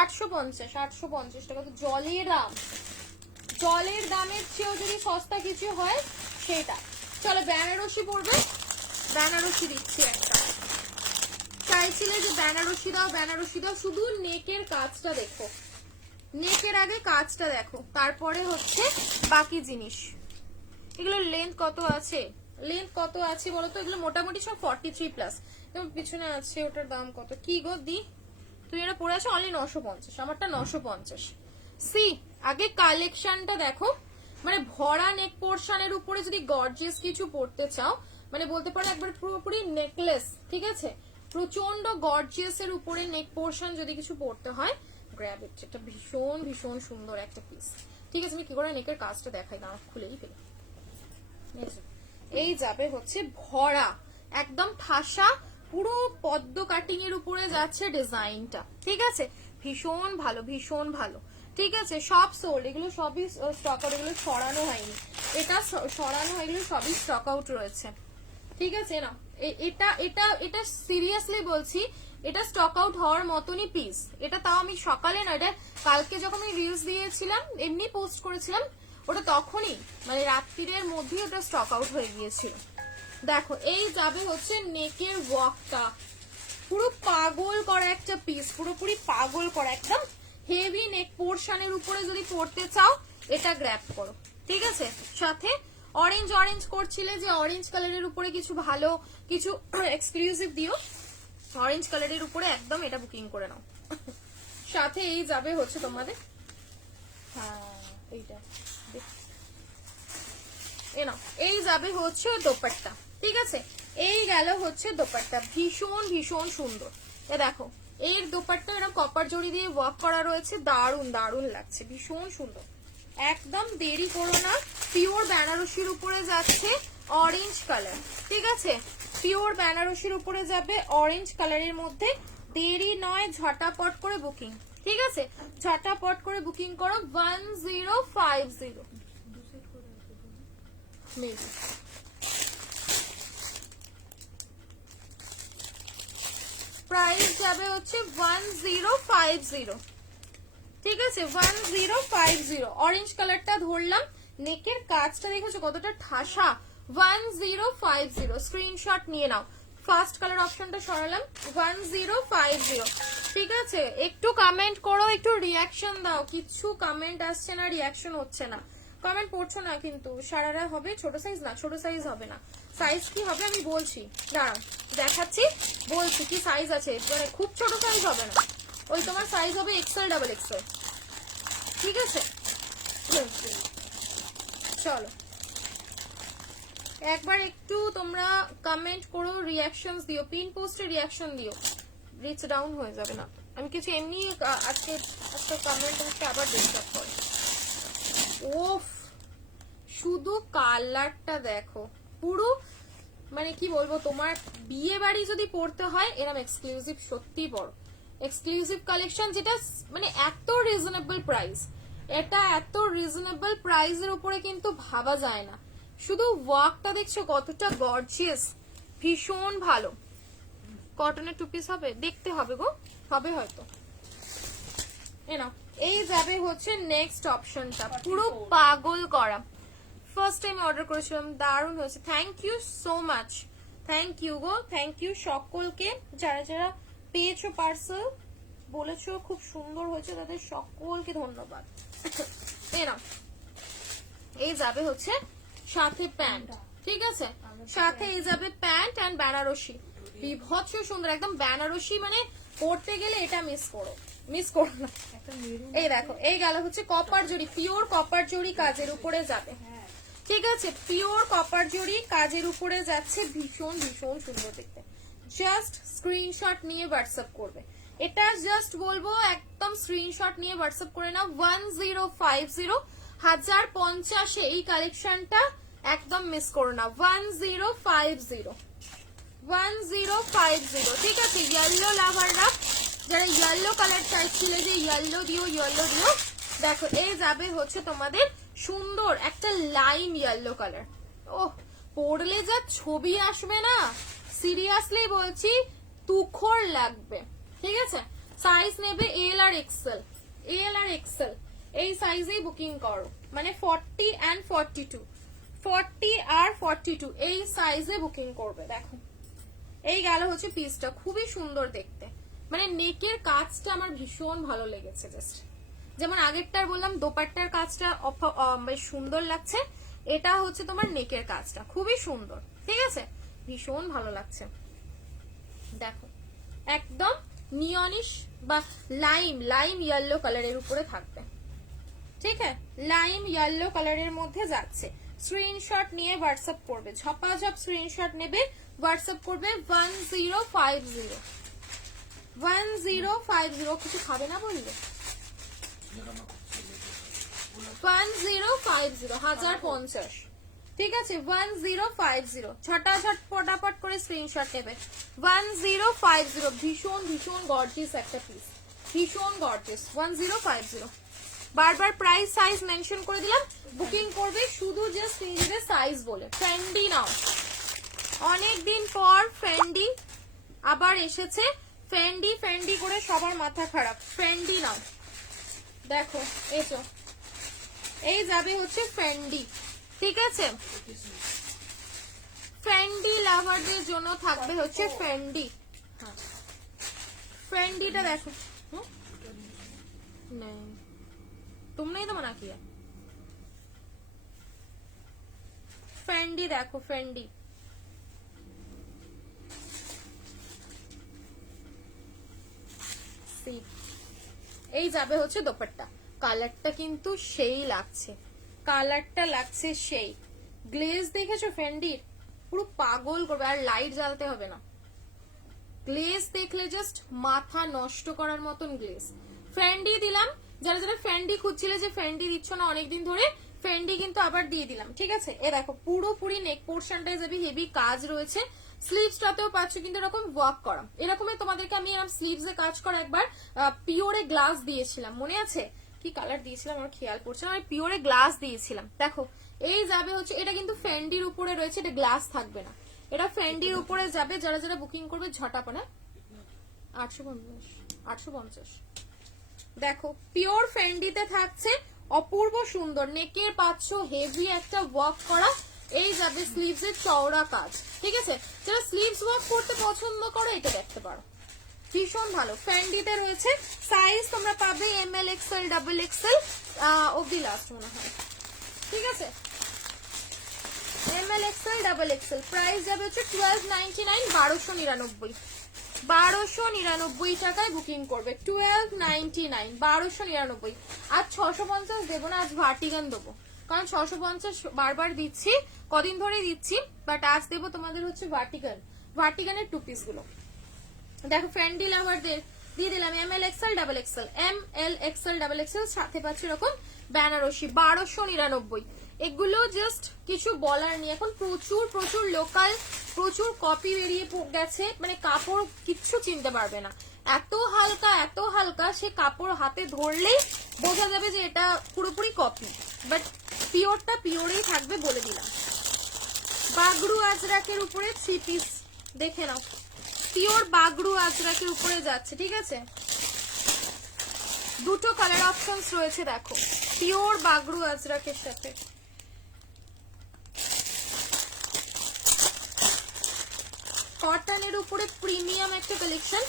850, 850 টাকা তো জলের দাম, জলের দামের চেয়েও যদি সস্তা কিছু হয় সেটা। চলো বেনারসি পড়বে, বেনারসি দিচ্ছি একটা। চাইছিলে যে বেনারসি দাও, বেনারসি দাও, শুধু নেকের কাজটা দেখো, নেকের আগে কাজটা দেখো, তারপরে হচ্ছে বাকি জিনিস। এগুলো লেন্থ কত আছে, লেন্থ কত আছে বলো তো? এগুলো মোটামুটি সব 43+। এবং পিছনে আছে ওটার দাম কত কি গো দি? তুই এটা পরে আছো অনলি 950, আমারটা 950। সি আগে কালেকশনটা দেখো, মানে ভরা নেক পোর্শনের উপরে যদি গর্জিয়াস কিছু পড়তে চাও, মানে বলতে পারো একবার পুরোপুরি নেকলেস, ঠিক আছে? প্রচন্ড গর্জিয়াস এর উপরে নেক পোর্শন যদি কিছু পড়তে হয়, গ্র্যাব ইট। এটা ভীষণ ভীষণ সুন্দর একটা পিস, ঠিক আছে? আমি কি করে নেকের কাজটা দেখাই, দাঁড়া খুলেই ফেলি। এই যাবে হচ্ছে ভরা একদম ঠাসা পুরো পদ্ম কাটিং এর উপরে যাচ্ছে ডিজাইনটা, ঠিক আছে? ভীষণ ভালো, ভীষণ ভালো, ঠিক আছে? সব সোল্ড, এগুলো সবই স্টক আউট, এগুলো সরানো হয়নি, এটা সরানো, এগুলো সবই স্টক আউট রয়েছে, ঠিক আছে? না এটা এটা এটা সিরিয়াসলি বলছি, এটা স্টক আউট হওয়ার মতনই পিস। এটা তাও আমি সকালে না, এটা কালকে যখন আমি রিলস দিয়েছিলাম এমনি পোস্ট করেছিলাম, ওটা তখনই মানে রাত্রির মধ্যেই ওটা স্টক আউট হয়ে গিয়েছিল। দেখো এই যাবে হচ্ছে নেকের ওয়ার্কটা, পুরো পাগল করা একটা পিস, পুরোপুরি পাগল করা, একদম হেভি নেক পোর্শনের উপরে যদি পড়তে চাও এটা গ্র্যাব করো, ঠিক আছে? সাথে অরেঞ্জ অরেঞ্জ করছিলে যে অরেঞ্জ কালারের উপরে কিছু ভালো কিছু এক্সক্লুসিভ দিও, অরেঞ্জ কালারের উপরে একদম এটা বুকিং করে নাও। সাথে এই যাবে হচ্ছে তোমাদের, হ্যাঁ এইটা এই যাবে হচ্ছে দোপাট্টা, ঠিক আছে? এই গেল হচ্ছে দোপাট্টা, ভীষণ ভীষণ সুন্দর। এ দেখো এর দোপাট্টা এরকম কপার জড়ি দিয়ে ওয়ার্ক করা রয়েছে, দারুন দারুন লাগছে, ভীষণ সুন্দর। একদম দেরি করো না, পিওর বেনারসির উপরে যাচ্ছে অরেঞ্জ কালার, ঠিক আছে? পিওর বেনারসির উপরে যাবে অরেঞ্জ কালারের মধ্যে, দেরি নয়, ঝটাপট করে বুকিং, ঠিক আছে? ঝটাপট করে বুকিং করো। 1050 প্রাইস যাবে হচ্ছে 1050, ঠিক আছে? 1050। অরেঞ্জ কালারটা ধরলাম, নেকের কাজটা দেখেছো কতটা ঠাসা। 1050 স্ক্রিনশট নিয়ে নাও। ফার্স্ট কালার অপশনটা সরালাম, 1050। ঠিক আছে, একটু কমেন্ট করো, একটু রিয়াকশন দাও। কিছু কমেন্ট আসছে না, রিয়াকশন হচ্ছে না। কমেন্ট পড়ছো না কিন্তু। সারারা হবে ছোট সাইজ? না, ছোট সাইজ হবে না। সাইজ কি হবে আমি বলছি, দাঁড়াও দেখাচ্ছি, বলছি কি সাইজ আছে। মানে খুব ছোট সাইজ হবে না, ওই তোমার সাইজ হবে এক্সেল ডাবল এক্সেল। ঠিক আছে, চলো একবার একটু তোমরা কমেন্ট করো, রিয়াকশনস দিও, পিন পোস্টে রিয়াকশন দিও। রিচ ডাউন হয়ে যাবে না, আমি কিছু এমনি আজকে একটা কমেন্ট হচ্ছে আবার ডিস্টার্ব করে। ওফ, শুধু কালারটা দেখো, পুরো মানে কি বলবো, তোমার বিয়ে বাড়ি যদি পড়তে হয় এরকম এক্সক্লুসিভ, সত্যি বড় এক্সক্লুসিভ কালেকশন, যেটা মানে এত রিজনেবল প্রাইস। এটা এত রিজনেবল প্রাইসের উপরে কিন্তু ভাবা যায় না। শুধু ওয়ার্কটা দেখছো কতটা গর্জিয়াস, ভীষণ ভালো। কটনের টু পিস হবে, দেখতে হবে গো, হবে হয়তো। না, এই যাবে হচ্ছে নেক্সট অপশনটা, পুরো পাগল করা। ফার্স্ট টাইম অর্ডার করেছিলাম, দারুণ হয়েছে। Thank you so much, thank you গো, থ্যাংক ইউ সকলকে যারা যারা পেয়েছো পার্সেল, বলেছো খুব সুন্দর হয়েছে, তাদের সকলকে ধন্যবাদ। এরকম এই যাবে হচ্ছে সাথে প্যান্ট, ঠিক আছে, সাথে এই যাবে প্যান্ট এন্ড বেনারসি, বিভৎস সুন্দর একদম বেনারসি। মানে পড়তে গেলে এটা মিস করো না। এই দেখো, এই গেল হচ্ছে কপার জরি, পিওর কপার জরি কাজের উপরে যাবে। ঠিক আছে, পিওর কপার জরি কাজের উপরে যাচ্ছে, ভীষণ ভীষণ সুন্দর দেখতে। জাস্ট স্ক্রিনশট নিয়ে হোয়াটসঅ্যাপ করবে। এটা জাস্ট বলবো একদম স্ক্রিনশট নিয়ে হোয়াটসঅ্যাপ করে নাও। 1050 1050 এই কালেকশনটা একদম মিস করো না। 1050 ঠিক আছে। ইয়েলো লাভাররা যারা ইয়েলো কালার চাইছিলে যে ইয়েলো দিও, দেখো এই যাবে হচ্ছে তোমাদের সুন্দর একটা লাইম ইয়েলো কালার। ওহ, পরলে যা ছবি আসবে না, সিরিয়াসলি বলছি, তুখর লাগবে। ঠিক আছে, সাইজ নেবে এল আর এক্সেল, এই সাইজেই বুকিং করো। মানে 40 and 42, 40 আর 42 এই সাইজে বুকিং করবে। দেখো এই গেল হচ্ছে পিসটা, খুবই সুন্দর দেখতে। মানে নেকের কাজটা আমার ভীষণ ভালো লেগেছে। জাস্ট যেমন আগেরটার বললাম দোপাট্টার কাজটা বেশ সুন্দর লাগছে, এটা হচ্ছে তোমার নেকের কাজটা খুবই সুন্দর। ঠিক আছে, ভীষণ ভালো লাগছে। দেখো একদম নিয়নিশ বা লাইম ইয়েলো কালারের উপরে থাকবে। ঠিক আছে, লাইম ইয়েলো কালারের মধ্যে যাচ্ছে। স্ক্রিনশট নিয়ে হোয়াটসঅ্যাপ করবে, ঝপাঝপ স্ক্রিনশট নেবে, হোয়াটসঅ্যাপ করবে 1050 কিছু খাবে না বললে। 1050 ঠিক আছে, 1050 ছটাছট পটাপট করে স্ক্রিনশট নেবে। 1050 ভীষণ ভীষণ গর্জিয়াস একটা পিস, ভীষণ গর্জিয়াস। 1050 বারবার প্রাইস সাইজ মেনশন করে দিলাম, বুকিং করবে শুধু জাস্ট নিজেদের সাইজ বলে। ফ্রেন্ডি নাও, অনেকদিন পর ফ্রেন্ডি আবার এসেছে। ফ্রেন্ডি করে সবার মাথা খারাপ, ফ্রেন্ডি নাও। দেখো এসো, এই যাবে হচ্ছে ফ্রেন্ডি। ঠিক আছে, ফ্রেন্ডি লাভারদের জন্য থাকবে হচ্ছে ফ্রেন্ডি। ফ্রেন্ডিটা দেখো, नहीं तुम नहीं तो मना किया। ফ্রেন্ডি দেখো, ফ্রেন্ডি এই যাবে হচ্ছে দোপাট্টা। কালারটা কিন্তু সেই লাগছে, কালারটা লাগছে সেই। গ্লেজ দেখেছো ফ্রেন্ডির, পুরো পাগল করবে। আর লাইট জ্বালতে হবে না, গ্লেজ দেখলে জাস্ট মাথা নষ্ট করার মতন গ্লেজ। ফ্রেন্ডি দিলাম, যারা যারা ফ্রেন্ডি খুঁজছিলে যে ফ্রেন্ডি দিচ্ছ না অনেকদিন ধরে, ফ্রেন্ডি কিন্তু আবার দিয়ে দিলাম। ঠিক আছে, এ দেখো পুরোপুরি নেক পোর্শনটায় যাবে, হেভি কাজ রয়েছে। স্লিভসটাতেও পাচ্ছ কিন্তু এরকম ওয়ার্ক করা। এরকমই তোমাদেরকে আমি এরকম স্লিভসে কাজ করা একবার পিওরে গ্লাস দিয়েছিলাম, মনে আছে? কি কালার দিয়েছিলাম আমার খেয়াল পড়ছে না, আমি পিওরে গ্লাস দিয়েছিলাম। দেখো এই যাবে হচ্ছে, এটা কিন্তু ফ্রেন্ডির উপরে রয়েছে, এটা গ্লাস থাকবে না, এটা ফ্রেন্ডির উপরে যাবে। যারা যারা বুকিং করবে ঝটাপনা 850। দেখো পিওর ফ্রেন্ডিতে থাকছে, অপূর্ব সুন্দর। নেকের পাচ্ছ হেভি একটা ওয়ার্ক করা, এই যাবে স্লিভস এর চওড়া কাজ, ঠিক আছে? যারা স্লিভস ওয়ার্ক করতে পছন্দ করো এটা দেখতে পারো, ভীষণ ভালো। ফ্যান্ডিতে রয়েছে, সাইজ তোমরা পাবে এমএল, এক্সএল, ডাবল এক্সএল অব্দি লাস্ট মনে হয়, ঠিক আছে? ML, XL, double XL. Price যাবে হচ্ছে 1299, 1299, 1299 টাকায় বুকিং করবে। 1299, 1299। আজ 650 দেবো না, আজ ভার্টিগান দেবো, কারণ 650 বারবার দিচ্ছি, কদিন ধরে দিচ্ছি, বাট আজ দেবো তোমাদের হচ্ছে ভার্টিগান, ভার্টিগানের 2 পিস গুলো। দেখো ফ্যান্ডি লাভারদের দিয়ে দিলাম ML, XL, double XL, ML, XL, double XL, সাথে পাচ্ছি এরকম বেনারসি 1299। এগুলো জাস্ট কিছু বলার নেই, এখন প্রচুর প্রচুর লোকাল, প্রচুর কপি বেরিয়ে গেছে, মানে কাপড় কিচ্ছু চিনতে পারবে না, এত হালকা এত হালকা, সে কাপড় হাতে ধরলেই বোঝা যাবে যে এটা পুরোপুরি কপি, বাট পিওরটা পিওরেই থাকবে বলে দিলাম। বাগরু আজরাকের উপরে 3 পিস দেখে নাও, পিওর বাগরু আজরাকের উপরে যাচ্ছে, ঠিক আছে? দুটো কালার অপশনস রয়েছে, দেখো পিওর বাগরু আজরাকের সাথে। কটনের উপরে প্রিমিয়াম একটা কালেকশন,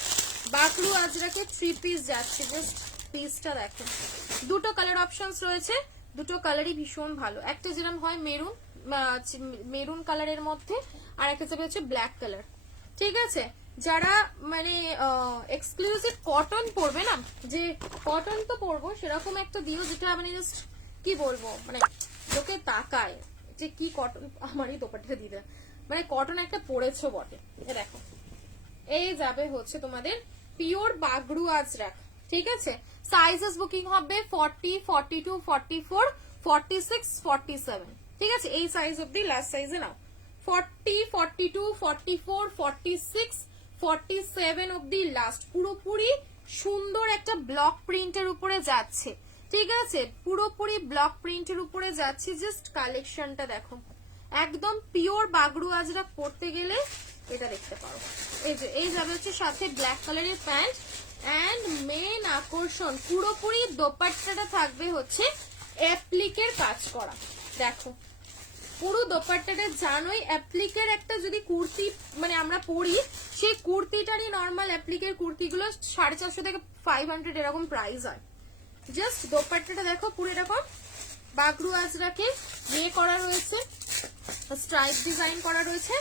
বাগরু আজরাকে 3 পিস যাচ্ছে, জাস্ট পিসটা দেখো। দুটো কালার অপশনস রয়েছে, দুটো কালারই ভীষণ ভালো, একটা যেরকম হয় মেরুন, মেরুন কালারের মধ্যে, আর একটা যাবে হচ্ছে ব্ল্যাক কালার, ঠিক আছে? যারা মানে এক্সক্লুসিভ কটন পরবে না, যে কটন তো পরবো সেরকম একটা দিও যেটা মানে জাস্ট কি বলবো, মানে লোকে তাকায় যে কি কটন, আমারই দোপাট্টা দিয়ে, মানে কটন একটা পরেছো বটে। দেখো এই যাবে হচ্ছে তোমাদের পিওর বাগরু আজরাক, ঠিক আছে? সাইজেস বুকিং হবে 40, 42, 44, 46, 47, ঠিক আছে? এই সাইজ অব্দি লাস্ট সাইজে নাও, 40, 42, 44, 46, 47 অব্দি লাস্ট। পুরোপুরি সুন্দর একটা ব্লক প্রিন্টের উপরে যাচ্ছে, ঠিক আছে? পুরোপুরি ব্লক প্রিন্টের উপরে যাচ্ছে, জাস্ট কালেকশনটা দেখো, একদম পিওর বাগরু আজরাক পরতে গেলে এটা দেখতে পারো। এই যে এই যাবে হচ্ছে সাথে ব্ল্যাক কালারের প্যান্ট, এন্ড মেন আকর্ষণ পুরোপুরি দোপাট্টাটা থাকবে হচ্ছে অ্যাপ্লিকের কাজ করা, দেখো পুরো দোপাট্টাটা জানোই অ্যাপ্লিকের একটা যদি কুর্তি মানে আমরা পরি, সেই কুর্তিটারই নর্মাল অ্যাপ্লিকের কুর্তিগুলো 450 থেকে 500 এরকম প্রাইস হয়। জাস্ট দোপাট্টাটা দেখো পুরো এরকম বাগরু আজরাকে ইয়ে করা রয়েছে, স্ট্রাইপ ডিজাইন করা রয়েছে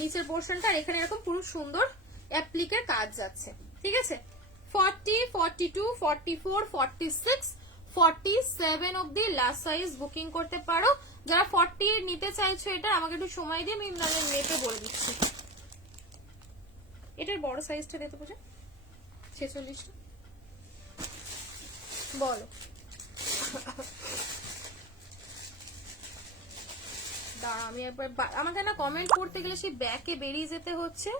নিচের পোর্শনটা, আর এখানে এরকম পুরো সুন্দর অ্যাপ্লিকের কাজ যাচ্ছে, ঠিক আছে? 40, 42, 44, 46, 47 অব্দি লাস্ট সাইজ বুকিং করতে পারো। যারা 40 এর নিতে চাইছো এটা আমাকে একটু সময় দিয়ে আমি নেটে বলে দিচ্ছি। এটার বড় সাইজটা দিতে বুঝে 46টা বলো। দাঁড়া আমি একবার, আমাকে না কমেন্ট করতে গেলে সেই ব্যাকে বেরিয়ে যেতে হচ্ছে।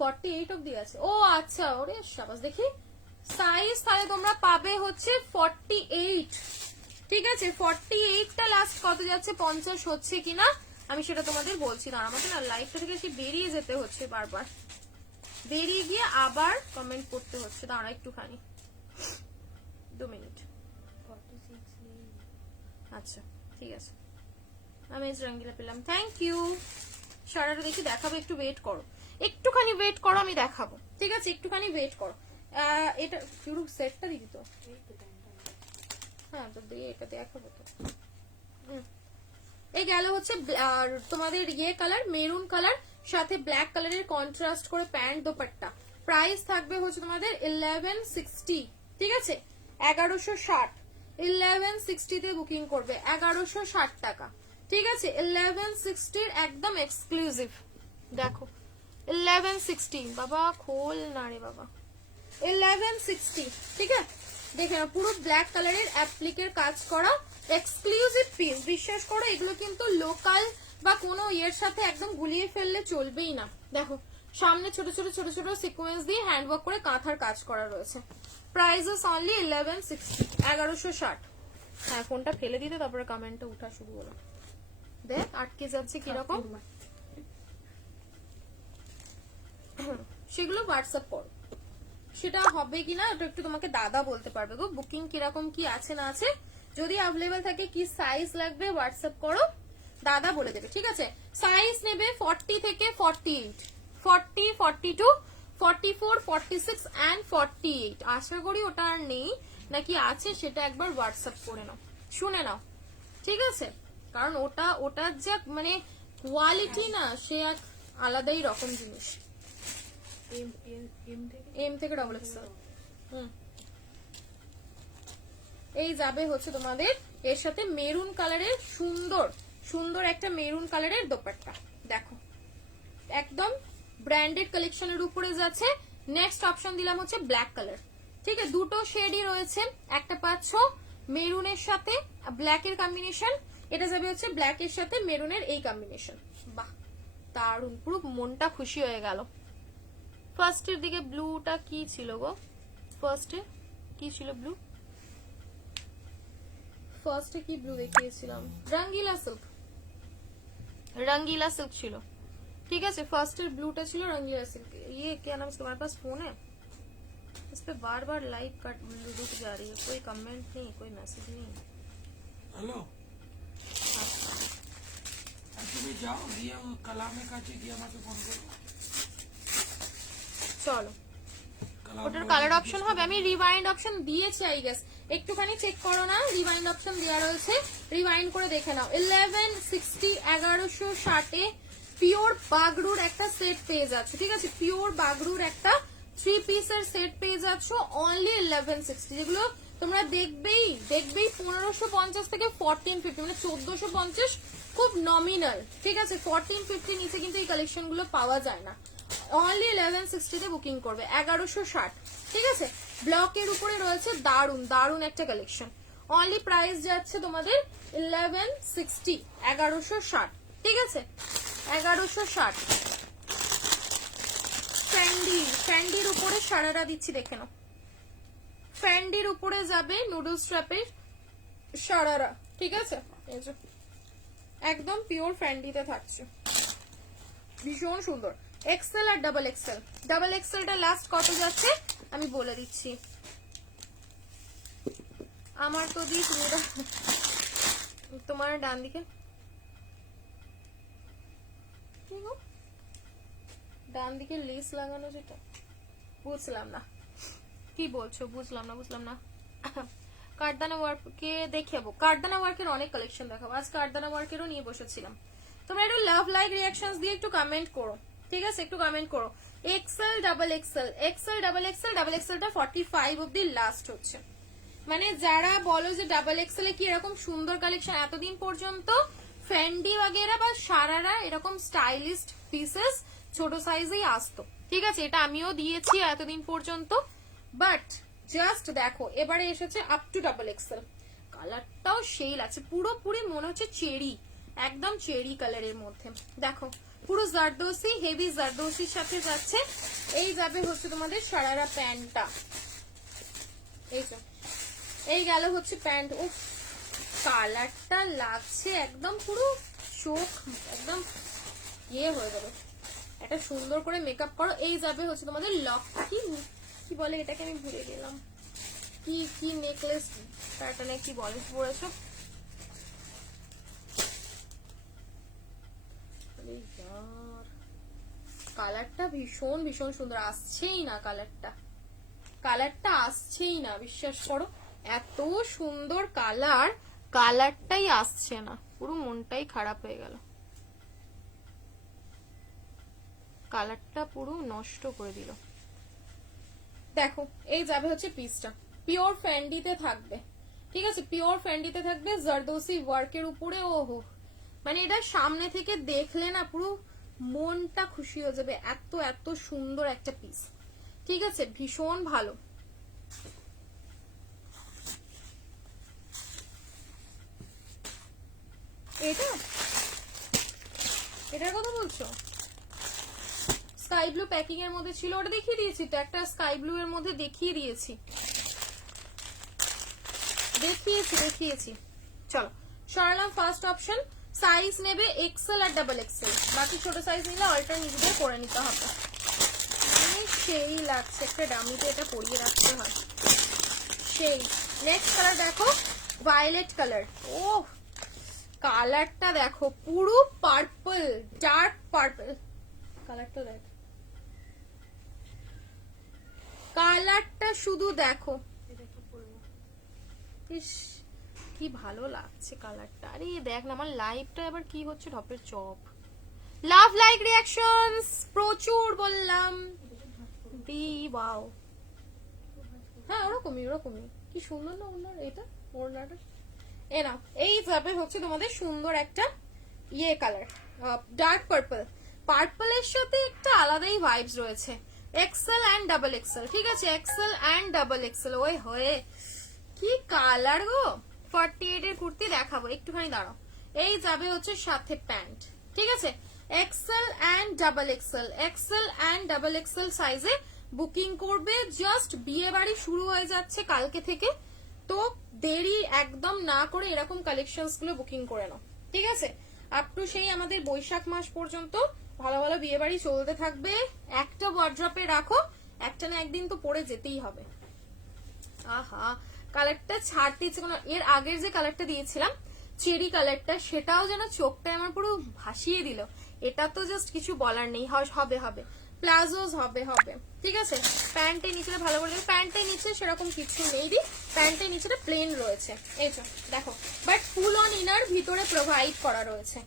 48 অব্দি আছে, ও আচ্ছা, ওরে সাবাস। দেখি সাইজ তাহলে তোমরা পাবে হচ্ছে 48, ঠিক আছে? 48টা লাস্ট কত যাচ্ছে, 50 হচ্ছে কিনা আমি সেটা তোমাদের বলছি না, আমাকে না লাইভটা থেকে এসে বেরিয়ে যেতে হচ্ছে, বারবার বেরিয়ে গিয়ে আবার কমেন্ট করতে হচ্ছে। দাঁড়া একটুখানি 2 মিনিট। আচ্ছা ঠিক আছে, আমি রঙ্গিলা পেলাম, থ্যাংক ইউ। শাড়িটা দেখি দেখাবো, একটু ওয়েট করো, একটুখানি ওয়েট করো, আমি দেখাবো, ঠিক আছে? একটুখানি ওয়েট করো। এটা পুরো সেটটা দিবি তো? হ্যাঁ তো দিয়ে এটা দেখাবো তো। এই গেল হচ্ছে তোমাদের ইয়ে কালার, মেরুন কালার, সাথে ব্ল্যাক কালারের কন্ট্রাস্ট করে প্যান্ট দোপাট্টা। প্রাইস থাকবে হচ্ছে তোমাদের 1160, ঠিক আছে? 1160, 1160 তে বুকিং করবে, 1160 টাকা, ঠিক আছে? 1160 একদম এক্সক্লুসিভ, দেখো 1160, বাবা খোল না রে বাবা, 1160, ঠিক আছে? দেখে না পুরো ব্ল্যাক কালারের অ্যাপ্লিকের কাজ করা এক্সক্লুসিভ পিস, বিশ্বাস করো এগুলো কিন্তু লোকাল বা কোনো ইয়ের সাথে একদম গুলিয়ে ফেললে চলবেই না। দেখো সামনে ছোট ছোট ছোট ছোট সিকোয়েন্স দিয়ে হ্যান্ডওয়ার্ক করে কাঁথার কাজ করা রয়েছে। Prices only 1160, 1160। হ্যাঁ ফোনটা ফেলে দিতে তারপরে কমেন্টটা উঠা শুরু হলো, দেখ আটকে যাচ্ছে কিরকম। সেগুলো হোয়াটসঅ্যাপ করো, সেটা হবে কিনা ওটা একটু তোমাকে দাদা বলতে পারবে গো। বুকিং কিরকম কি আছে না আছে, যদি অ্যাভেলেবেল থাকে, কি সাইজ লাগবে হোয়াটসঅ্যাপ করো, দাদা বলে দেবে, ঠিক আছে। সাইজ নেবে 40 থেকে 48, 40, 42, 44, 46 এন্ড 48। আশা করি ওটা আর নেই, নাকি আছে সেটা একবার হোয়াটসঅ্যাপ করে নাও, শুনে নাও, ঠিক আছে। কারণ ওটার যা মানে কোয়ালিটি না, সে এক আলাদাই রকম জিনিস। এম থেকে ডবল এক্সেল। এই যাবে হচ্ছে তোমাদের এর সাথে মেরুন কালারের সুন্দর সুন্দর একটা মেরুন কালারের দোপাট্টা, দেখো একদম ব্র্যান্ডেড কালেকশনের উপরে যাচ্ছে। নেক্সট অপশন দিলাম হচ্ছে ব্ল্যাক কালার, ঠিক আছে। দুটো শেডই রয়েছে, একটা পাচ্ছ মেরুনের সাথে ব্ল্যাকের কম্বিনেশন, এটা যাবে হচ্ছে ব্ল্যাকের সাথে মেরুনের এই কম্বিনেশন। বাহ, দারুণ, পুরো মনটা খুশি হয়ে গেল। ফার্স্টের দিকে ব্লুটা কি ছিল গো? ফার্স্টে কি ছিল ব্লু? ফার্স্টে কি ব্লু দেখিয়েছিলাম? রঙ্গিলা সিল্ক, रंगीला सिल्क ছিল, ठीक है। फर्स्ट ब्लूटा ছিল रंगीला सिल्क। ये क्या नाम है, तुम्हारे पास फोन है? इस पे बार बार लाइक कट रुक जा रही है, कोई कमेंट नहीं, कोई मैसेज नहीं। हेलो, তুমি যাও গিয়ে কালামের কাছে গিয়ে আমাকে ফোন করো। চলো, ওটার কালার অপশন হবে, আমি রিওয়াইন্ড অপশন দিয়েছি আই গেস, একটুখানি চেক করো না, রিওয়াইন্ড অপশন দেওয়া রয়েছে, রিওয়াইন্ড করে দেখে নাও। 1160 1160 পিওর বাগরুর একটা সেট পেয়ে যাচ্ছ, ঠিক আছে। পিওর বাগরুর একটা 3 পিসের সেট পেয়ে যাচ্ছ অনলি 1160, যেগুলো তোমরা দেখবেই 1550 থেকে 1450, মানে 1450 খুব নমিনাল, ঠিক আছে। 1450 নিচে কিন্তু এই কালেকশন গুলো পাওয়া যায় না। অনলি 1160 তে বুকিং করবে, 1160, ঠিক আছে। ব্লকের উপরে রয়েছে দারুন দারুন একটা কালেকশন, অনলি প্রাইস যাচ্ছে তোমাদের 1160, 1160, ঠিক আছে, 1160। ফ্যান্ডির উপরে সারারা দিচ্ছি, দেখে নাও। ফ্যান্ডির উপরে যাবে নুডল স্ট্র্যাপের সারারা, ঠিক আছে। এই যে একদম পিওর ফ্যান্ডিতে থাকছে, ভীষণ সুন্দর। এক্সেল আর ডাবল এক্সেল, ডাবল এক্সেলটা লাস্ট কত যাচ্ছে আমি বলে দিচ্ছি। আমার তো দিই, তুমি তোমার ডান দিকে, ডান দিকে লেস লাগানো যেটা, বুঝলাম না কি বলছো, বুঝলাম না। কারদানা ওয়ার্ক কে দেখাবো, কারদানা ওয়ার্কের অনেক কালেকশন দেখাবো, আজ কারদানা ওয়ার্কেরও নিয়ে বসেছিলাম। তোমরা একটু লাভ লাইক রিয়াকশনস দিয়ে একটু কমেন্ট করো, ঠিক আছে, একটু কমেন্ট করো। XL double XL, XL double XL, double এক্সেলটা 45 অবধি লাস্ট হচ্ছে। মানে যারা বলো যে ডাবল এক্সেলে কি এরকম সুন্দর কালেকশন, এতদিন পর্যন্ত ফ্যান্ডি वगैरह বা সারারা এরকম স্টাইলিস্ট পিসেস ছোট সাইজেই আসতো, ঠিক আছে। এটা আমিও দিয়েছি এতদিন পর্যন্ত, বাট জাস্ট দেখো এবারে এসেছে আপ টু ডাবল এক্সেল। কালারটাও সেই লাগছে, পুরোপুরি মনে হচ্ছে চেরি, একদম চেরি কালারের মধ্যে। দেখো পুরো জারদোসি, হেভি জারদোসির সাথে যাচ্ছে। এই যাবে হচ্ছে তোমাদের সারারা প্যান্টটা, এই যে এই গেল হচ্ছে প্যান্ট। ও কালারটা লাগছে একদম পুরো চোখ একদম ইয়ে হয়ে যাবে। একটা সুন্দর করে মেকআপ করো। এই যাবে হচ্ছে তোমাদের লক, কি বলে এটাকে, আমি ভুলে গেলাম, কি নেকলেস প্যাটার্নে কি বলে, পড়েছো? কালারটা ভীষণ ভীষণ সুন্দর, আসছেই না কালারটা আসছেই না, বিশ্বাস করো, এত সুন্দর কালারটাই আসছে না, পুরো মনটাই খারাপ হয়ে গেল, কালারটা পুরো নষ্ট করে দিল। দেখো এই যাবে হচ্ছে পিসটা, পিওর ফ্যান্ডিতে থাকবে, ঠিক আছে, পিওর ফ্যান্ডিতে থাকবে জারদোসি ওয়ার্কের উপরে। ওহো, মানে এটা সামনে থেকে দেখলে না পুরো মনটা খুশি হয়ে যাবে, এত এত সুন্দর একটা পিস, ঠিক আছে, ভীষণ ভালো। এটার কথা বলছো? স্কাই ব্লু প্যাকিং এর মধ্যে ছিল, ওটা দেখিয়ে দিয়েছি তো, একটা স্কাই ব্লু এর মধ্যে দেখিয়ে দিয়েছি। চলো সরালাম ফার্স্ট অপশন। সাইজ নেবে এক্সেল আর ডাবল এক্সেল, বাকি ছোট সাইজ নিলে অল্টার নিজেদের করে নিতে হবে। সেই লাগছে, একটা ডামিতে এটা পরিয়ে রাখতে হয় সেই। নেক্সট কালার দেখো, ভায়োলেট কালার। ও কালারটা দেখো, পুরো পার্পল, ডার্ক পার্পল কালারটা দেখো, কালারটা শুধু দেখো, ইস কি ভালো লাগছে কালারটা। আরে দেখ না আমার লাইভটা এবার কি হচ্ছে, ঢপের চপ। লাভ লাইক রিঅ্যাকশনস প্রচুর বললাম দি, ওয়াও। হ্যাঁ ওরকমই ওরকমই, কি সুন্দর না ওনার এটা, ওনাটা এনা। এই যাবে হচ্ছে তোমাদের সুন্দর একটা ইয়ে কালার, ডার্ক পার্পল। পার্পলের সাথে একটা আলাদাই ভাইবস রয়েছে। এক্সেল এন্ড ডাবল এক্সেল, ঠিক আছে, এক্সেল এন্ড ডাবল এক্সেল। ওই হয়ে কি কালার গো। 48 এর কুর্তি দেখাবো, একটুখানি দাঁড়াও। এই যাবে হচ্ছে সাথে প্যান্ট, ঠিক আছে, XL and double XL, XL and double XL সাইজে বুকিং করবে। জাস্ট বিয়ে বাড়ি শুরু হয়ে যাচ্ছে কালকে থেকে, তো দেরি একদম না করে এরকম কালেকশনস গুলো বুকিং করে নাও, ঠিক আছে। আপ টু সেই আমাদের বৈশাখ মাস পর্যন্ত ভালো ভালো বিয়ে বাড়ি চলতে থাকবে। একটা ওয়ার্ড্রপে রাখো, একটা না একদিন তো পরে যেতেই হবে। আহা কালারটা ছাড়তে ইচ্ছে কোনো। এর আগের যে কালারটা দিয়েছিলাম চেরি কালারটা, সেটাও যেন চোখটা আমার পুরো ভাসিয়ে দিল। এটা তো জাস্ট কিছু বলার নেই, হবে হবে, প্লাজোস হবে হবে, ঠিক আছে। প্যান্টের নিচে ভালো করে, প্যান্টের নিচে সেরকম কিছু নেই দি, প্যান্টের নিচেটা প্লেন রয়েছে, এই তো দেখো। বাট ফুল অন ইনার ভিতরে প্রোভাইড করা রয়েছে,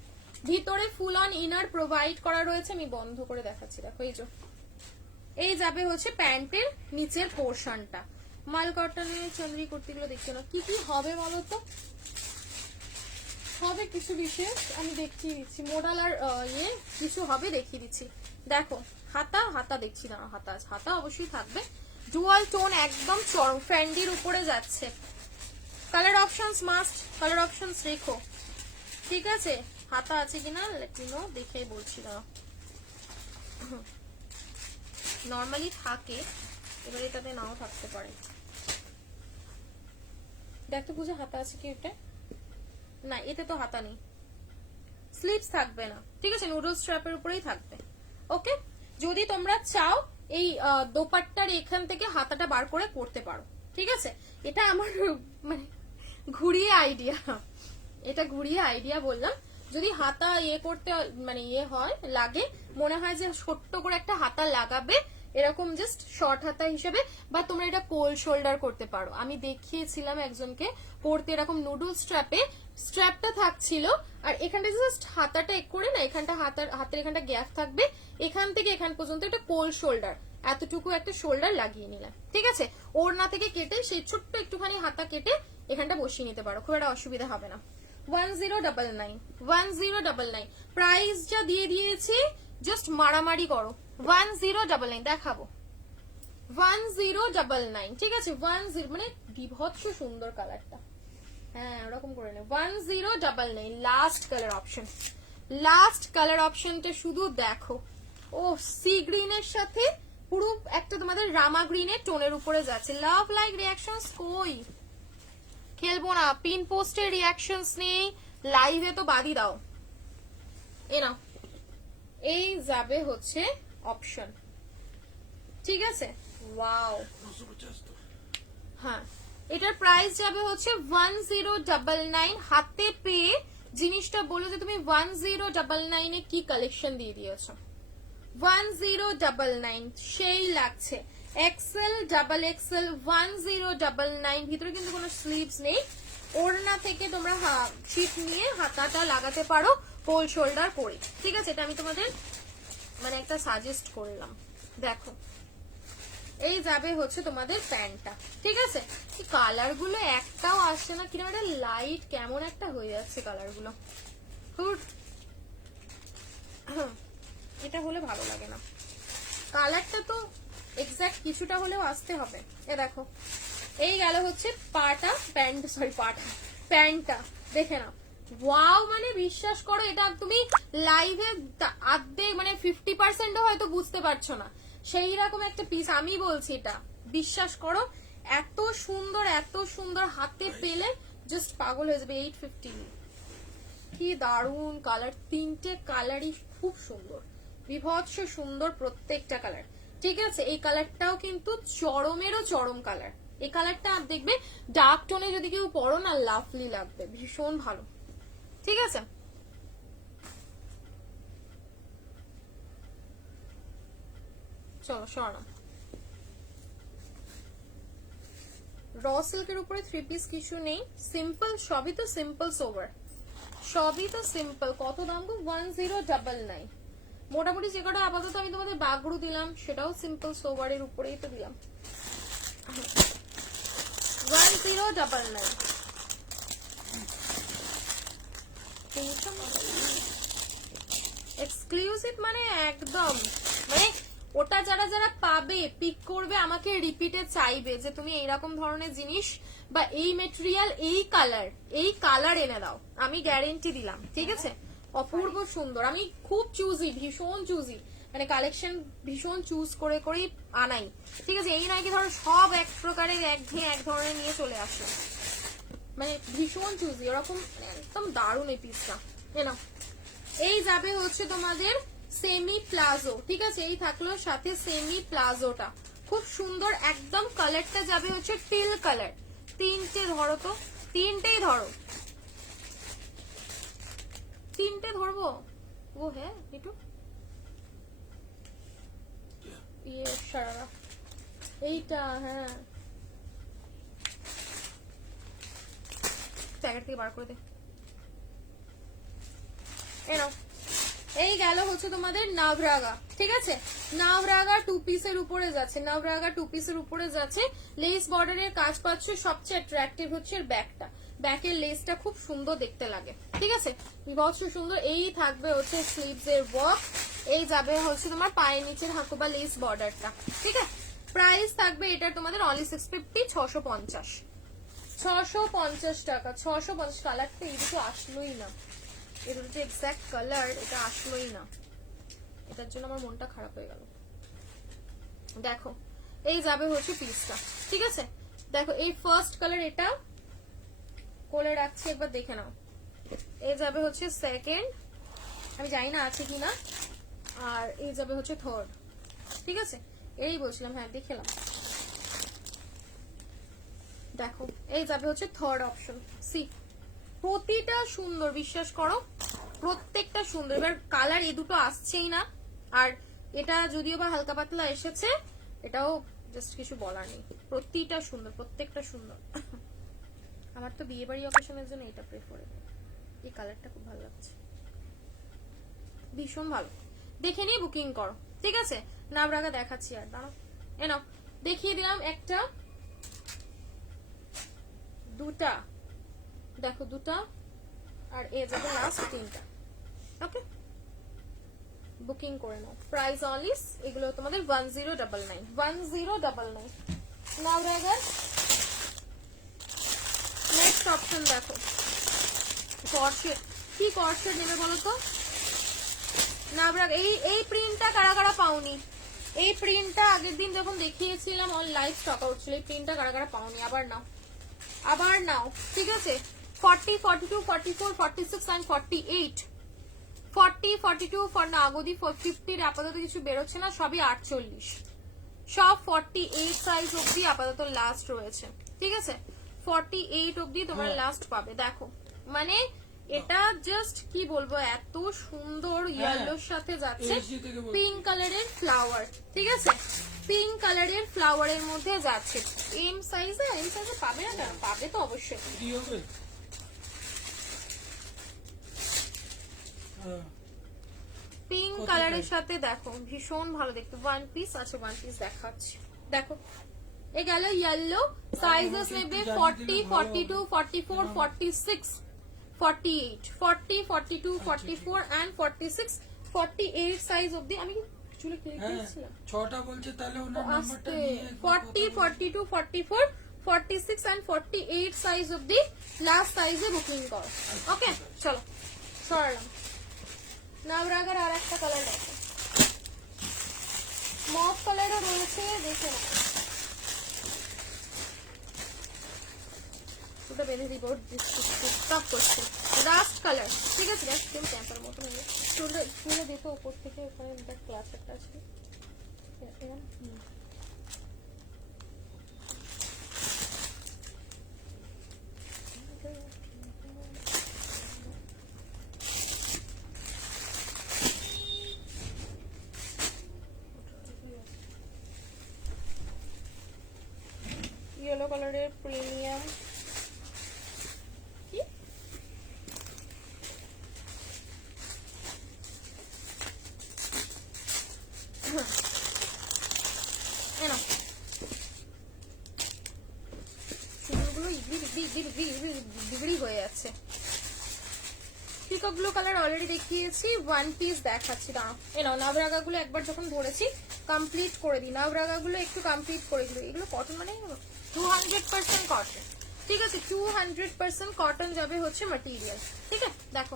ভিতরে ফুল অন ইনার প্রোভাইড করা রয়েছে। আমি বন্ধ করে দেখাচ্ছি, দেখো এই যে এই যাবে হচ্ছে প্যান্টের নিচের পোর্শনটা। মাল কটনের চন্দ্রী কুর্তিগুলো দেখছো না, কি কি হবে বলো তো। হবে কিছু বিশেষ, আমি দেখিয়ে দিচ্ছি, মোডাল আর ইয়ে কিছু হবে দেখিয়ে দিচ্ছি। দেখো হাতা, হাতা দেখছি না, হাতা হাতা অবশ্যই থাকবে। ডুয়াল টোন একদম চরম ফ্যান্ডির উপরে যাচ্ছে। Colour options must, colour options রেখো, ঠিক আছে। হাতা আছে কিনা লেট মি নো, দেখেই বলছি না। নর্মালি থাকে, এবার এটাতে নাও থাকতে পারে। দেখতে বুঝে হাতা আছে কি এটা, না এতে তো হাতা নেই, স্লিভস থাকবে না, ঠিক আছে, নুডলস স্ট্র্যাপের উপরেই থাকবে। ওকে, যদি তোমরা চাও এই দোপাট্টার এখান থেকে হাতাটা বার করে করতে পারো, ঠিক আছে। এটা আমার মানে ঘুরিয়ে আইডিয়া, এটা ঘুরিয়ে আইডিয়া বললাম। যদি হাতা ইয়ে করতে মানে ইয়ে হয় লাগে, মনে হয় যে ছোট্ট করে একটা হাতা লাগাবে এরকম জাস্ট শর্ট হাতা হিসেবে, বা তোমরা এটা কোল শোল্ডার করতে পারো। আমি দেখিয়েছিলাম একজনকে পরতে এরকম নুডল স্ট্র্যাপে, স্ট্র্যাপটা থাকছিল আর এখানটা জাস্ট হাতাটা এক করে না, এখানটা হাতের এখানটা গ্যাপ থাকবে, এখান থেকে এখান পর্যন্ত একটা কোল শোল্ডার, এতটুকু একটা শোল্ডার লাগিয়ে নিলাম, ঠিক আছে। ওড়না থেকে কেটে সেই ছোট্ট একটুখানি হাতা কেটে এখানটা বসিয়ে নিতে পারো, খুব একটা অসুবিধা হবে না। 1099, 1099 প্রাইস যা দিয়ে দিয়েছি, জাস্ট মারামারি করো। 1099 দেখাবো, 1099, ঠিক আছে। 10 মানে বিভৎস সুন্দর কালারটা, হ্যাঁ ওরকম করে নে। 1099 last colour option, last colour অপশনটা শুধু দেখো। ও সি গ্রিনের সাথে পুরো একটা তোমাদের রামা গ্রিনের টোনের উপরে যাচ্ছে। লাভ লাইক রিঅ্যাকশনস কই, খেলবো না, পিন পোস্টের রিঅ্যাকশনস নেই, লাইভে তো বাদই দাও। এ নাও, এই যাবে হচ্ছে অপশন, ঠিক আছে। ওয়াও, 950 তো। হ্যাঁ এটার প্রাইস যাবে হচ্ছে 1099। হাতে পেয়ে জিনিসটা বলো যে তুমি 1099 এ কি কালেকশন দিয়ে দিয়েছো। 1099 সেই লাগছে, এক্সেল ডাবল এক্সেল 1099। ভিতরে কিন্তু কোনো স্লিভস নেই, ওড়না থেকে তোমরা শিট নিয়ে হাতাটা লাগাতে পারো কোল শোল্ডার করে, ঠিক আছে। এটা আমি তোমাদের মানে একটা সাজেস্ট করলাম। দেখো এই যাবে হচ্ছে তোমাদের প্যান্টটা, ঠিক আছে। কালার গুলো একটাও আসছে না, কিরকম একটা লাইট কেমন একটা হয়ে যাচ্ছে কালার গুলো, এটা হলে ভালো লাগে না। কালারটা তো এক্সাক্ট কিছুটা হলেও আসতে হবে। এ দেখো এই গেল হচ্ছে পাটা, প্যান্ট সরি পাটা, প্যান্টটা দেখে নাও। ওয়াও, মানে বিশ্বাস করো এটা তুমি লাইভে আধে মানে 50% হয়তো বুঝতে পারছো না, সেই রকম একটা পিস। আমি বলছি এটা বিশ্বাস করো, এত সুন্দর এত সুন্দর, হাতে পেলে জাস্ট পাগল হয়ে যাবে। 850, কি দারুন কালার, তিনটে কালারই খুব সুন্দর, বিভৎস সুন্দর প্রত্যেকটা কালার, ঠিক আছে, এই কালারটাও কিন্তু চরমেরও চরম কালার। এই কালারটা দেখবে ডার্ক টোনে যদি কেউ পরো না, লাভলি লাগবে, ভীষণ ভালো। ঠিক আছে, চলো সরানো। র সিল্কের উপরে 3 পিস কিছু নেই, সিম্পল, সবই তো সিম্পল সোভার, সবই তো সিম্পল। কত দাম গো? 1099। মোটামুটি যে কটা আপাতত আমি তোমাদের বাগড়ু দিলাম সেটাও সিম্পল সোভারের উপরেই তো দিলাম। 1099। এক্সক্লুসিভ মানে একদম, মানে ওটা যারা যারা পাবে পিক করবে, আমাকে রিপিটে চাইবে যে তুমি এইরকম ধরনের জিনিস বা এই মেটেরিয়াল, এই কালার এনে দাও, আমি গ্যারেন্টি দিলাম। ঠিক আছে, অপূর্ব সুন্দর। আমি খুব চুজি, ভীষণ চুজি, মানে কালেকশন ভীষণ চুজ করে করেই আনাই। ঠিক আছে, এই নয় কি ধরো সব এক প্রকারের একঘেয়ে এক ধরনের নিয়ে চলে আসে, মানে ভীষণ চুজি, ওরকম একদম দারুণ এই পিসটা। এনাও, এই যাবে হচ্ছে তোমাদের সেমি প্লাজো। ঠিক আছে, এই থাকলো সাথে সেমি প্লাজোটা, খুব সুন্দর একদম। কালারটা যাবে হচ্ছে টিল কালার। তিনটে ধরো তো, তিনটেই ধরো, তিনটে ধরবো। ও হ্যাঁ, একটু ইয়ে সারা এইটা, হ্যাঁ প্যাকেট থেকে বার করে দে। এনাও, এই গেল হচ্ছে তোমাদের নাভরাগা। ঠিক আছে, নাভরাগা 2 পিসের উপরে যাচ্ছে, নাভরাগা 2 পিসের উপরে যাচ্ছে। লেস বর্ডারের কাজ পাচ্ছ, সবচেয়ে অ্যাট্রাকটিভ হচ্ছে ব্যাকটা, ব্যাকের লেসটা খুব সুন্দর দেখতে লাগে। ঠিক আছে, বিভৎস সুন্দর। এই থাকবে হচ্ছে স্লিভস এর ওয়ার্ক, এই যাবে হচ্ছে তোমার পায়ের নিচের হাঁকু বা লেস বর্ডারটা। ঠিক আছে, প্রাইস থাকবে এটা তোমাদের অনলি 650, 650, 650 টাকা, 650। কালারটা এই দুটো আসলোই না, এর যে এক্সাক্ট কালার এটা আসলোই না, এটার জন্য আমার মনটা খারাপ হয়ে গেল। দেখো, এই যাবে হচ্ছে পিসটা। ঠিক আছে, দেখো এই ফার্স্ট কালার, এটা কোলে রাখছি, একবার দেখে নাও। এই যাবে হচ্ছে সেকেন্ড, আমি জানি না আছে কিনা, আর এই যাবে হচ্ছে থার্ড। ঠিক আছে, এই বলছিলাম, হ্যাঁ দেখলাম। দেখো, এই যাবে হচ্ছে থার্ড অপশন সি। প্রতিটা সুন্দর, বিশ্বাস করো প্রত্যেকটা সুন্দর। এবার কালার এই দুটো আসছেই না, আর এটা যদিও বা হালকা পাতলা এসেছে, এটাও জাস্ট কিছু বলার নেই। প্রতিটা সুন্দর, প্রত্যেকটা সুন্দর। আমার তো বিয়ে বাড়ি অকেশনের জন্য এটা প্রেফারেবল। এই কালারটা খুব ভালো লাগছে, ভীষণ ভালো। দেখে নিয়ে বুকিং করো। ঠিক আছে, নাভরাগা দেখাচ্ছি, আর দাঁড়াও, এ নাও দেখিয়ে দিলাম একটা, দুটা, দেখো দুটা, আর এ যাবে লাস্ট তিনটা। ওকে, বুকিং করে নাও। প্রাইস অনলি এগুলো তোমাদের 1099, 1099। নাভরাগার নেক্সট অপশন দেখো, কর্সেট। কি কর্সেট নেবে বলো তো? নাভরাগ, এই প্রিন্টটা কারা কারা পাওনি? এই প্রিন্টটা আগের দিন যখন দেখিয়েছিলাম অন লাইভ স্টক আউট ছিল, এই প্রিন্টটা কারা কারা পাওনি? আবার নাও, আবার নাও। ঠিক আছে, 40, 42, 44, 46 and 48, 40, 42 ফর নাগদি, 50 আপাতত কিছু বেরোচ্ছে না, সবই 48, সব 48 সাইজ অব্দি আপাতত লাস্ট রয়েছে। ঠিক আছে, 48 অব্দি তোমরা লাস্ট পাবে। দেখো, মানে এটা জাস্ট কি বলবো, এত সুন্দর ইয়েলোর সাথে যাচ্ছে, পিঙ্ক কালারের ফ্লাওয়ার। ঠিক আছে, পিঙ্ক কালারের ফ্লাওয়ারের মধ্যে যাচ্ছে। এম সাইজে পাবে না কেন? পাবে তো অবশ্যই। পিঙ্ক কালারের সাথে দেখো, ভীষণ ভালো দেখতে। 1 পিস আছে, 1 পিস দেখাচ্ছি। দেখো, এ গেল ইয়েলো। সাইজেস নেবে 40, 42, 44, 46, 48, 40, 42, 44 and 46, 48 সাইজ অবধি। আমি চুলে ক্লিক করেছিলাম, 6টা বলছে, তাহলে ওনার নাম্বারটা নিয়ে 40, 42, 44, 46 and 48 সাইজ অবধি লাস্ট সাইজে বুকিং কর। ওকে, চলো সরালাম। নাভরাগার আর একটা কালার দেখো, মফ কালারও রয়েছে, দেখে নাও। ওটা বেঁধে দিব, ডিস্টার্ব করছে। Rushed colour. ঠিক আছে, একদম ক্যাম্পার মতো চুলে দিতে ওপর থেকে, ওখানে ক্লাস একটা আছে, ইয়েলো কালারের প্রিমিয়াম কি এনো চুলগুলো ডিগ্রি হয়ে যাচ্ছে। পিকক ব্লু কালার অলরেডি দেখিয়েছি, ওয়ান পিস দেখাচ্ছি। দাঁড়াও এনাও নাভরাগাগুলো একবার যখন ধরেছি কমপ্লিট করে দিই, নাভরাগাগুলো একটু কমপ্লিট করে দিই। এগুলো কটন মানে 200% কটন, ঠিক আছে 200% কটন যাবে হচ্ছে ম্যাটেরিয়াল, ঠিক আছে। দেখো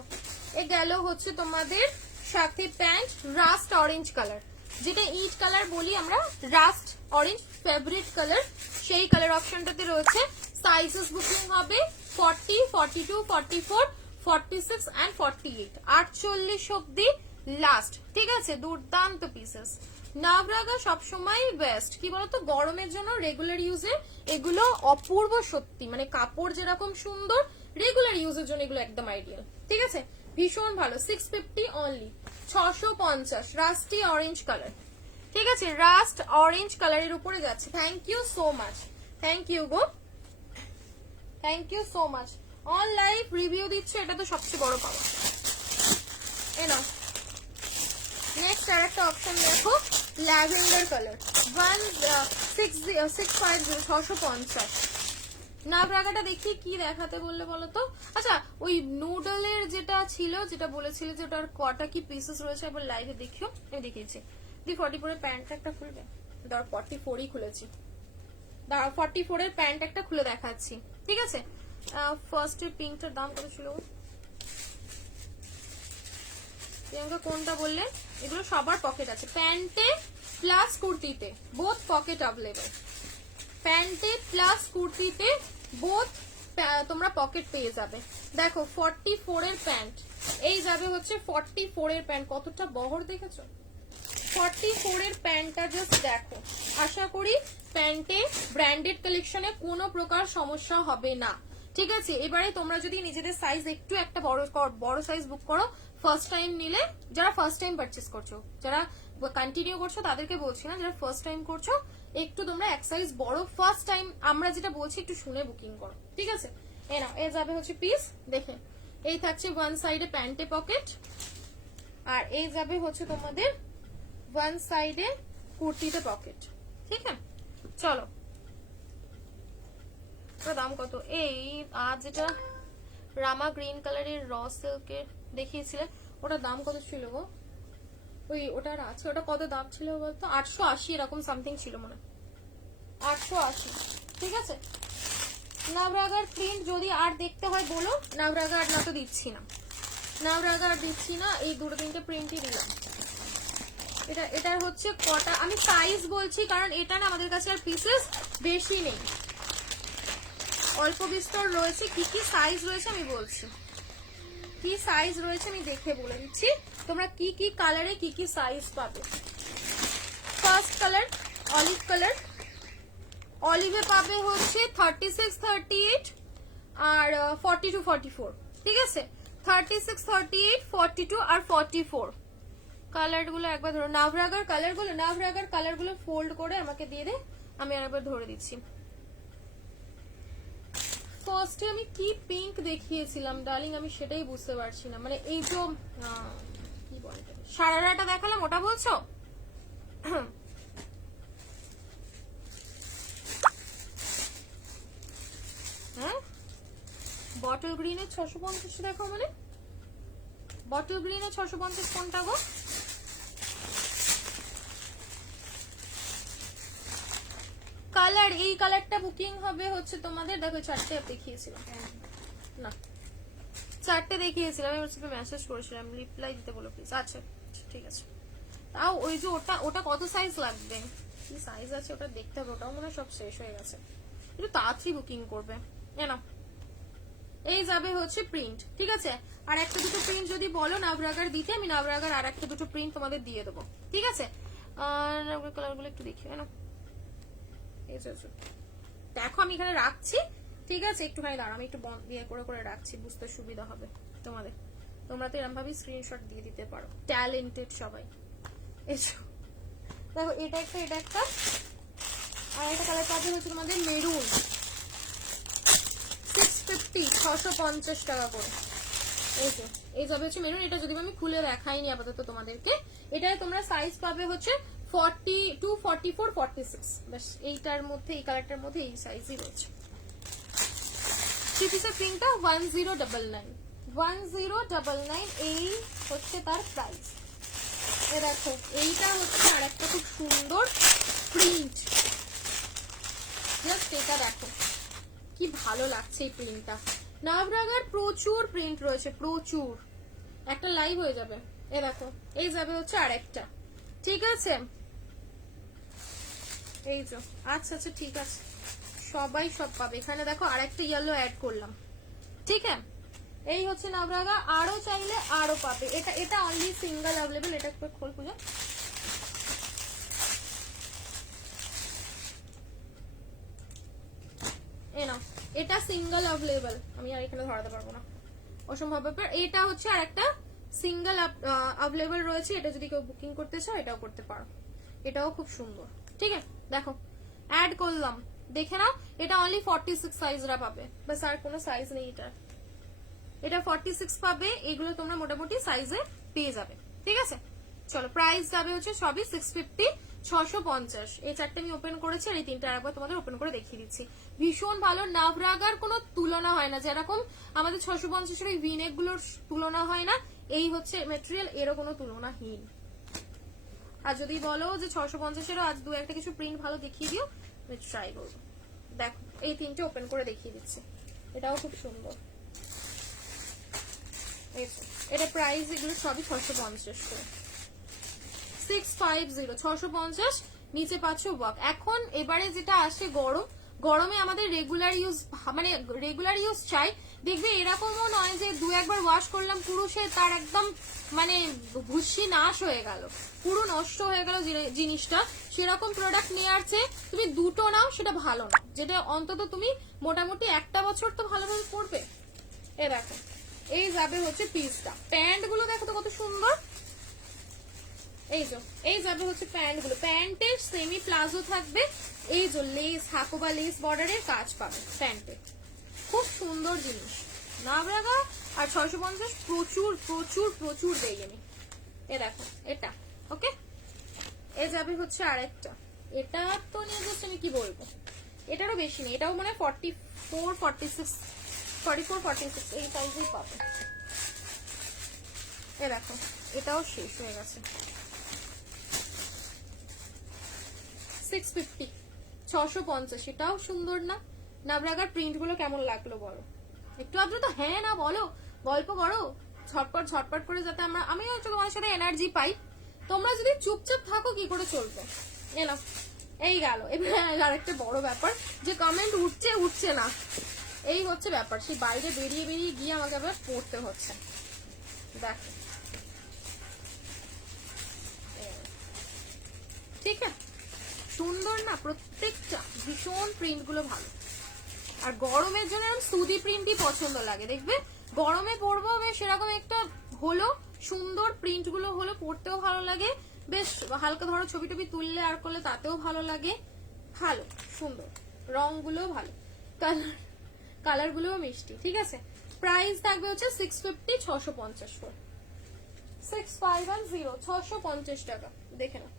এ গেল হচ্ছে তোমাদের সাথে প্যান্ট রাস্ট অরেঞ্জ কালার, যেটা ইট কালার বলি আমরা, রাস্ট অরেঞ্জ ফেভারিট কালার, সেই কালার অপশনটাতে রয়েছে। সাইজেস বুকিং হবে 40, 42, 44, 46 and 48, 48 অব্দি লাস্ট, ঠিক আছে। দুর্দান্ত পিসেস। নাভরাগা সবসময় বেস্ট, কি বলতো গরমের জন্য রেগুলার ইউজে এগুলো অপূর্ব সত্যি, মানে কাপড় যেরকম সুন্দর রেগুলার ইউজের জন্য এগুলো একদম আইডিয়াল, ঠিক আছে। ভীষণ ভালো। 650 অনলি, 650 রাস্টি অরেঞ্জ কালার, ঠিক আছে। রাস্ট অরেঞ্জ কালারের উপরে যাচ্ছে। Thank you so much, thank you গো, thank you so much. On live review দিচ্ছে, এটা তো সবচেয়ে বড় পাওয়া। এ নাও নেক্সট আর একটা অপশন দেখো, ল্যাভেন্ডার কালার, 650 নাভরাগাটা দেখি কি দেখাতে বললে বলো তো। আচ্ছা ওই নুডলের যেটা ছিল, যেটা বলেছিলে যে ওটার কটা কি পিসেস রয়েছে একবার লাইভে দেখিও, আমি দেখিয়েছি। 44 এর প্যান্ট একটা খুলবে, ধর 44ই খুলেছি, দাঁড়াও 44 এর প্যান্ট একটা খুলে দেখাচ্ছি, ঠিক আছে। ফার্স্ট এর পিঙ্কটার দাম কত ছিল প্রিয়াঙ্কা, কোনটা বললে? এগুলো সবার পকেট আছে, প্যান্টে প্লাস কুর্তিতে বোথ পকেট অ্যাভেলেবল, প্যান্টে প্লাস কুর্তিতে বোথ তোমরা পকেট পেয়ে যাবে। দেখো 44 এর প্যান্ট, এই যাবে হচ্ছে 44 এর প্যান্ট, কতটা বহর দেখেছো? 44 এর প্যান্টটা জাস্ট দেখো। আশা করি প্যান্টে ব্র্যান্ডেড কালেকশনে কোনো প্রকার সমস্যা হবে না, ঠিক আছে। এবারে তোমরা যদি নিজেদের সাইজ একটু একটা বড় সাইজ বুক করো, ফার্স্ট টাইম নিলে, যারা ফার্স্ট টাইম পারচেস করছো, যারা কন্টিনিউ করছো তাদেরকে বলছি না, যারা ফার্স্ট টাইম করছো একটু তোমরা এক সাইজ বড় ফার্স্ট টাইম আমরা যেটা বলছি একটু শুনে বুকিং করো, ঠিক আছে। এ নাও এ যাবে হচ্ছে পিস, দেখে এই থাকছে ওয়ান সাইডে প্যান্টে পকেট, আর এই যাবে হচ্ছে তোমাদের ওয়ান সাইডে কুর্তিতে পকেট, ঠিক আছে। চলো দাম কত? এই আর যেটা রামা গ্রিন কালারের র সিল্কের দেখিয়েছিলেন ওটার দাম কত ছিল গো? ওই ওটার আছে, ওটা কত দাম ছিল বলতো? 880 এরকম সামথিং ছিল মনে হয়, 880, ঠিক আছে। নাভরাগার প্রিন্ট যদি আর দেখতে হয় বলো, নাভরাগা আর না তো দিচ্ছি না, নাভরাগা আর দিচ্ছি না, এই দুটো তিনটে প্রিন্টই দিলাম। এটার হচ্ছে কটা, আমি সাইজ বলছি কারণ এটা না আমাদের কাছে আর পিসেস বেশি নেই, অল্প বিস্তর রয়েছে। কি কি সাইজ রয়েছে আমি বলছি, কি সাইজ রয়েছে আমি দেখে বলে দিচ্ছি, তোমরা কি কি কালারে কি কি সাইজ পাবে। ফার্স্ট কালার অলিভ কালার, অলিভে পাবে হচ্ছে 36, 38 আর 42, 44, ঠিক আছে। 36, 38, 42 আর 44 কালার গুলো একবার ধরো। নাভরাগার কালার গুলো ফোল্ড করে আমাকে দিয়ে দে, আমি আরেকবার ধরে দিচ্ছি। ফার্স্টে আমি কি পিঙ্ক দেখিয়েছিলাম ডার্লিং, আমি সেটাই বুঝতে পারছি না, মানে এই যে কি বলে সারারাটা দেখালাম ওটা বলছো? হ্যাঁ বটল গ্রিনে 650 দেখো, মানে বটল গ্রিনে 650 কোনটা গো? কালার, এই কালারটা বুকিং হবে হচ্ছে তোমাদের, দেখো 4টে দেখিয়েছিলাম না, 4টে দেখিয়েছিলাম, আমি হচ্ছে মেসেজ করেছিলাম, রিপ্লাই দিতে বলো প্লিজ। আচ্ছা ঠিক আছে, তাও ওই যে ওটা কত সাইজ লাগবে, কি সাইজ আছে ওটা দেখতে হবে, ওটাও মনে হয় সব শেষ হয়ে গেছে, একটু তাড়াতাড়ি বুকিং করবে। না এই যাবে হচ্ছে প্রিন্ট, ঠিক আছে। আর একটা দুটো প্রিন্ট যদি বলো নাভরাগার দিতে, আমি নাভরাগার আর একটা দুটো প্রিন্ট তোমাদের দিয়ে দেবো, ঠিক আছে। আর কালারগুলো একটু দেখি না, এই যে দেখো আমি এখানে রাখছি, ঠিক আছে? একটুখানি দাঁড়াও, আমি একটু দিয়ে করে করে রাখছি, বুঝতে সুবিধা হবে তোমাদের। তোমরা তো এরকম ভাবে স্ক্রিনশট দিয়ে দিতে পারো, ট্যালেন্টেড সবাই। এসো দেখো, এটা একটা, এটা একটা, আর একটা কালার পাবে হচ্ছে তোমাদের মেরুন, 650, 650 টাকা করে। এই যে এই যাবে হচ্ছে মেরুন। এটা যদি আমি খুলে দেখাইনি আপাতত তোমাদেরকে, এটায় তোমরা সাইজ পাবে হচ্ছে 42, 44, 46, বাস এইটার মধ্যে, এই কালারটার মধ্যে এই সাইজই রয়েছে। থ্রি পিসের প্রিন্টটা 1099, 1099, এই হচ্ছে তার প্রাইস। এ দেখো, এইটা হচ্ছে আর একটা খুব সুন্দর প্রিন্ট, জাস্ট এটা দেখো কি ভালো লাগছে এই প্রিন্টটা। নাভরাগার প্রচুর প্রিন্ট রয়েছে, প্রচুর, একটা লাইভ হয়ে যাবে। এ দেখো, এই যাবে হচ্ছে আরেকটা, ঠিক আছে? এই যে, আচ্ছা আচ্ছা ঠিক আছে, সবাই সব পাবে। এখানে দেখো আরেকটা ইয়েলো অ্যাড করলাম, ঠিক আছে? এই হচ্ছে নাভরাগা, আরো চাইলে আরো পাবে। এটা এটা অনলি সিঙ্গেল অ্যাভেলেবল। এটা একটু খোল পূজা, এ নাও, এটা সিঙ্গেল অ্যাভেলেবল, আমি আর এখানে ধরাতে পারবো না, অসম্ভব ব্যাপার। এটা হচ্ছে আর একটা সিঙ্গেল অ্যাভেলেবল রয়েছে, এটা যদি কেউ বুকিং করতে চাও এটাও করতে পারো, এটাও খুব সুন্দর, ঠিক আছে? দেখো অ্যাড করলাম, দেখে নাও। এটা অনলি 46 সাইজরা পাবে, বাস আর কোনো সাইজ নেই এটা। এটা 46 পাবে, এগুলো তোমরা মোটামুটি সাইজে পেয়ে যাবে, ঠিক আছে? চলো, প্রাইস যাবে হচ্ছে সবই 650, 650। এই চারটে আমি ওপেন করেছি, আর এই তিনটা আরেকবার তোমাদের ওপেন করে দেখিয়ে দিচ্ছি। ভীষণ ভালো, নাভরাগার কোনো তুলনা হয় না, যেরকম আমাদের 650 এই ভিনেক গুলোর তুলনা হয় না, এই হচ্ছে মেটেরিয়াল, এরও কোনো তুলনাহীন। আর যদি বলো যে 650-এরও আজ দু একটা কিছু প্রিন্ট ভালো দেখিয়ে দিও, আমি ট্রাই করবো। দেখো এই তিনটে ওপেন করে দেখিয়ে দিচ্ছি, এটাও খুব সুন্দর। এটা প্রাইস, এগুলো সবই 650 করে, 650, 650। নিচে পাচ্ছ ওয়ার্ক। এখন এবারে যেটা আসে গরম, গরমে আমাদের রেগুলার ইউজ, মানে রেগুলার ইউজ চাই। দেখবে এরকমও নয় যে দু একবার ওয়াশ করলাম পুরো সে তার একদম মানে ভুসি নাশ হয়ে গেল, পুরো নষ্ট হয়ে গেল জিনিসটা। সেরকম প্রোডাক্ট নিয়ে আসছে, তুমি দুটো নাও সেটা ভালো না, যেটা অন্তত তুমি মোটামুটি একটা বছর তো ভালোভাবে পরবে। এ দেখো, এই যাবে হচ্ছে পিসটা। প্যান্ট গুলো দেখো তো কত সুন্দর, এই যে এই যাবে হচ্ছে প্যান্ট গুলো। প্যান্টের সেমি প্লাজো থাকবে, এই যে লেস, হাকোবা লেস বর্ডারের কাজ পাবে প্যান্টে, খুব সুন্দর জিনিস। নাভরাগা আর 650 প্রচুর প্রচুর প্রচুর দেই আমি। এ দেখো এটা, ওকে? এ যাবে হচ্ছে আরেকটা, এটা তো নিয়ে যাচ্ছে, আমি কি বলবো, এটারও বেশি নেই, এটাও মানে 44, 46, 44, 46 এই সাইজেই পাবে। এ দেখো, এটাও শেষ হয়ে গেছে, 650, 650। এটাও সুন্দর না? নাভরাগার প্রিন্ট গুলো কেমন লাগলো বলো একটু আদ্র তো, হ্যাঁ না বলো, গল্প করো ঝটপট ঝটপট করে, যাতে আমি হচ্ছে তোমার সাথে এনার্জি পাই। তোমরা যদি চুপচাপ থাকো কি করে চলবে? এলাম, এই গেল। এবার আরেকটা বড় ব্যাপার, যে কমেন্ট উঠছে না, এই হচ্ছে ব্যাপার। সেই বাইরে বেরিয়ে বেরিয়ে গিয়ে আমাকে আবার পড়তে হচ্ছে। দেখো, ঠিক আছে, সুন্দর না প্রত্যেকটা, ভীষণ প্রিন্ট গুলো ভালো। আর গরমের জন্য এরকম সুদি প্রিন্টই পছন্দ লাগে, দেখবে গরমে পরবো বেশ সেরকম একটা হলো, সুন্দর প্রিন্ট গুলো হলো, পরতেও ভালো লাগে, বেশ হালকা ধরো ছবি টবি তুললে আর করলে তাতেও ভালো লাগে, ভালো সুন্দর, রং গুলো ভালো, কালার গুলোও মিষ্টি, ঠিক আছে? প্রাইস থাকবে হচ্ছে 650, 650 করে, 6510, 650 টাকা, দেখে নাও,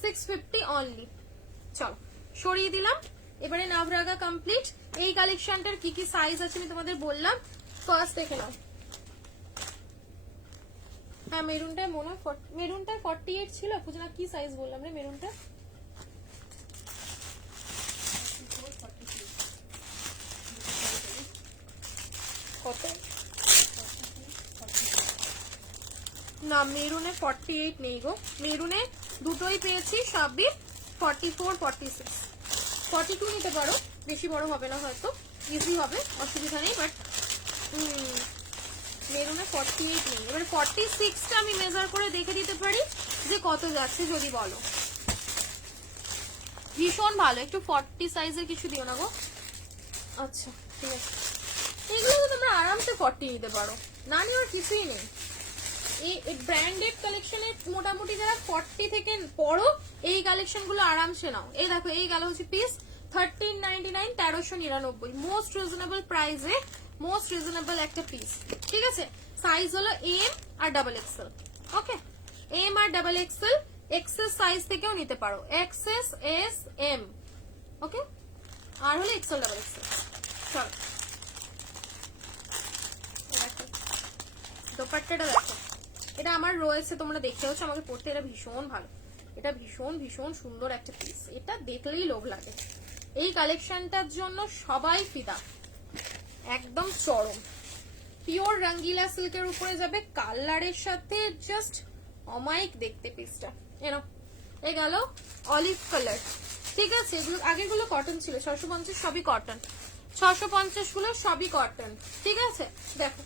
650 অনলি। চলো সরিয়ে দিলাম। এবারে নাভরাগা কমপ্লিট। এই কালেকশনটার কি কি সাইজ আছে আমি তোমাদের বললাম, ফার্স্ট দেখে নাও। হ্যাঁ, মেরুনটা মনে হয় মেরুনটা 48 ছিল, পূজা কি সাইজ বললাম রে মেরুনটা? কত না, মেরুনে 48 নেই গো, মেরুনে দুটোই পেয়েছি, সবই 44, 46, 42 নিতে পারো, বেশি বড় হবে না, হয়তো ইজি হবে, অসুবিধা নেই, বাট মেরুনে 48 নেই। এবার 46টা আমি মেজার করে দেখে দিতে পারি যে কত যাচ্ছে, যদি বলো। ভীষণ ভালো। একটু 40 সাইজের কিছু দিও না গো। আচ্ছা ঠিক আছে, এগুলো তো তোমরা আরামসে 40 নিতে পারো, না নেওয়ার কিছুই নেই। এই ব্র্যান্ডেড কালেকশনের মোটামুটি যারা 40 থেকে পড়ো এই কালেকশন গুলো আরামসে নাও। এই দেখো এই গেল হচ্ছে পিস 1399, 1399, মোস্ট রিজনেবল প্রাইসে মোস্ট রিজনেবল একটা পিস। ঠিক আছে, সাইজ হলো এম আর ডাবল এক্সেল। ওকে, M R double XL, access size থেকেও নিতে পারো, এক্সেস এস এম। ওকে, আর হলো এক্সেল ডাবল এক্সেল। চলো দেখো দোপাট্টাটা দেখো, এটা আমার রয়েছে, তোমরা দেখেওছ আমাকে পড়তে, এটা ভীষণ ভালো, এটা ভীষণ ভীষণ সুন্দর একটা পিস, এটা দেখলেই লোভ লাগে। এই কালেকশনটার জন্য সবাই ফিদা, একদম চরম পিওর রঙ্গিলা সিল্কের উপরে যাবে, কালারের সাথে জাস্ট অমাইক দেখতে পিসটা। এনো এই গেল অলিভ কালার। ঠিক আছে, এগুলো আগেরগুলো কটন ছিল, 650 সবই কটন, 650 গুলো সবই কটন। ঠিক আছে, দেখো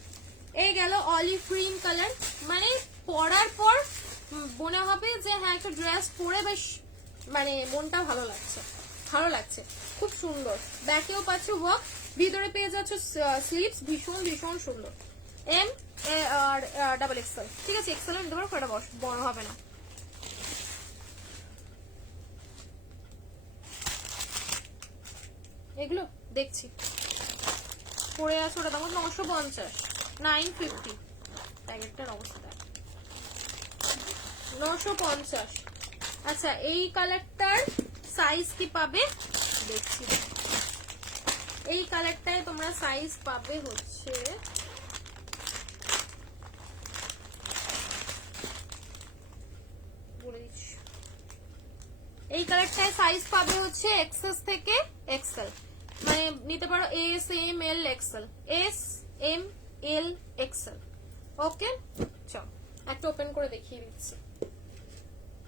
এই গেল অলিভ ক্রিম কালার, মানে পরার পর মনে হবে যে হ্যাঁ একটা ড্রেস পরে বেশ মানে মনটা ভালো লাগছে, ভালো লাগছে, খুব সুন্দর। ব্যাকেও পাচ্ছ ওয়ার্ক, ভিতরে পেয়ে যাচ্ছ স্লিভস, ভীষণ ভীষণ সুন্দর। M R double XL. ঠিক আছে, এক্সেল নিতে পারো, এটা বড় হবে না। এগুলো দেখছি পরে আছে, ওটা দাম 950, 950, প্যাকেটটার অবস্থা 950। আচ্ছা এই কালারটার সাইজ কি পাবে দেখছি, এই কালারটায় তোমরা সাইজ পাবে হচ্ছে এই কালারটায় সাইজ পাবে হচ্ছে এক্সেস থেকে এক্সেল, মানে নিতে পারো S M L XL, S M L XL. Okay চল একটা ওপেন করে দেখিয়ে দিচ্ছি।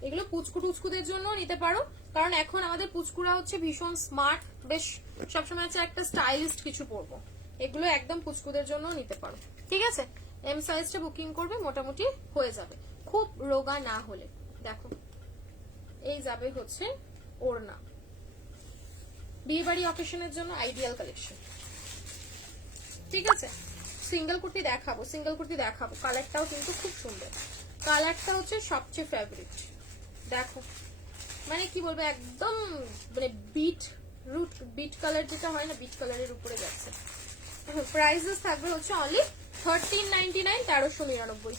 এগুলো পুচকু টুচকুদের জন্য নিতে পারো, কারণ এখন আমাদের পুচকুরা হচ্ছে ভীষণ স্মার্ট, বেশ সবসময় একটা স্টাইলিস্ট কিছু পরবো, এগুলো একদম পুচকুদের জন্য নিতে পারো। ঠিক আছে, এম সাইজটা বুকিং করবে, মোটামুটি হয়ে যাবে, খুব রোগা না হলে। দেখো এই যাবে হচ্ছে ওড়না, বিয়ে বাড়ি অকেশনের জন্য আইডিয়াল কালেকশন। ঠিক আছে, সিঙ্গেল কুর্তি দেখাবো, সিঙ্গেল কুর্তি দেখাবো, কালারটাও কিন্তু খুব সুন্দর, কালারটা হচ্ছে সবচেয়ে ফেভারিট। দেখো মানে কি বলবো, একদম মানে বিট কালার যেটা হয় না, বিট কালারের উপরে যাচ্ছে। প্রাইসেস থাকবে হচ্ছে অনলি 1399, 1399,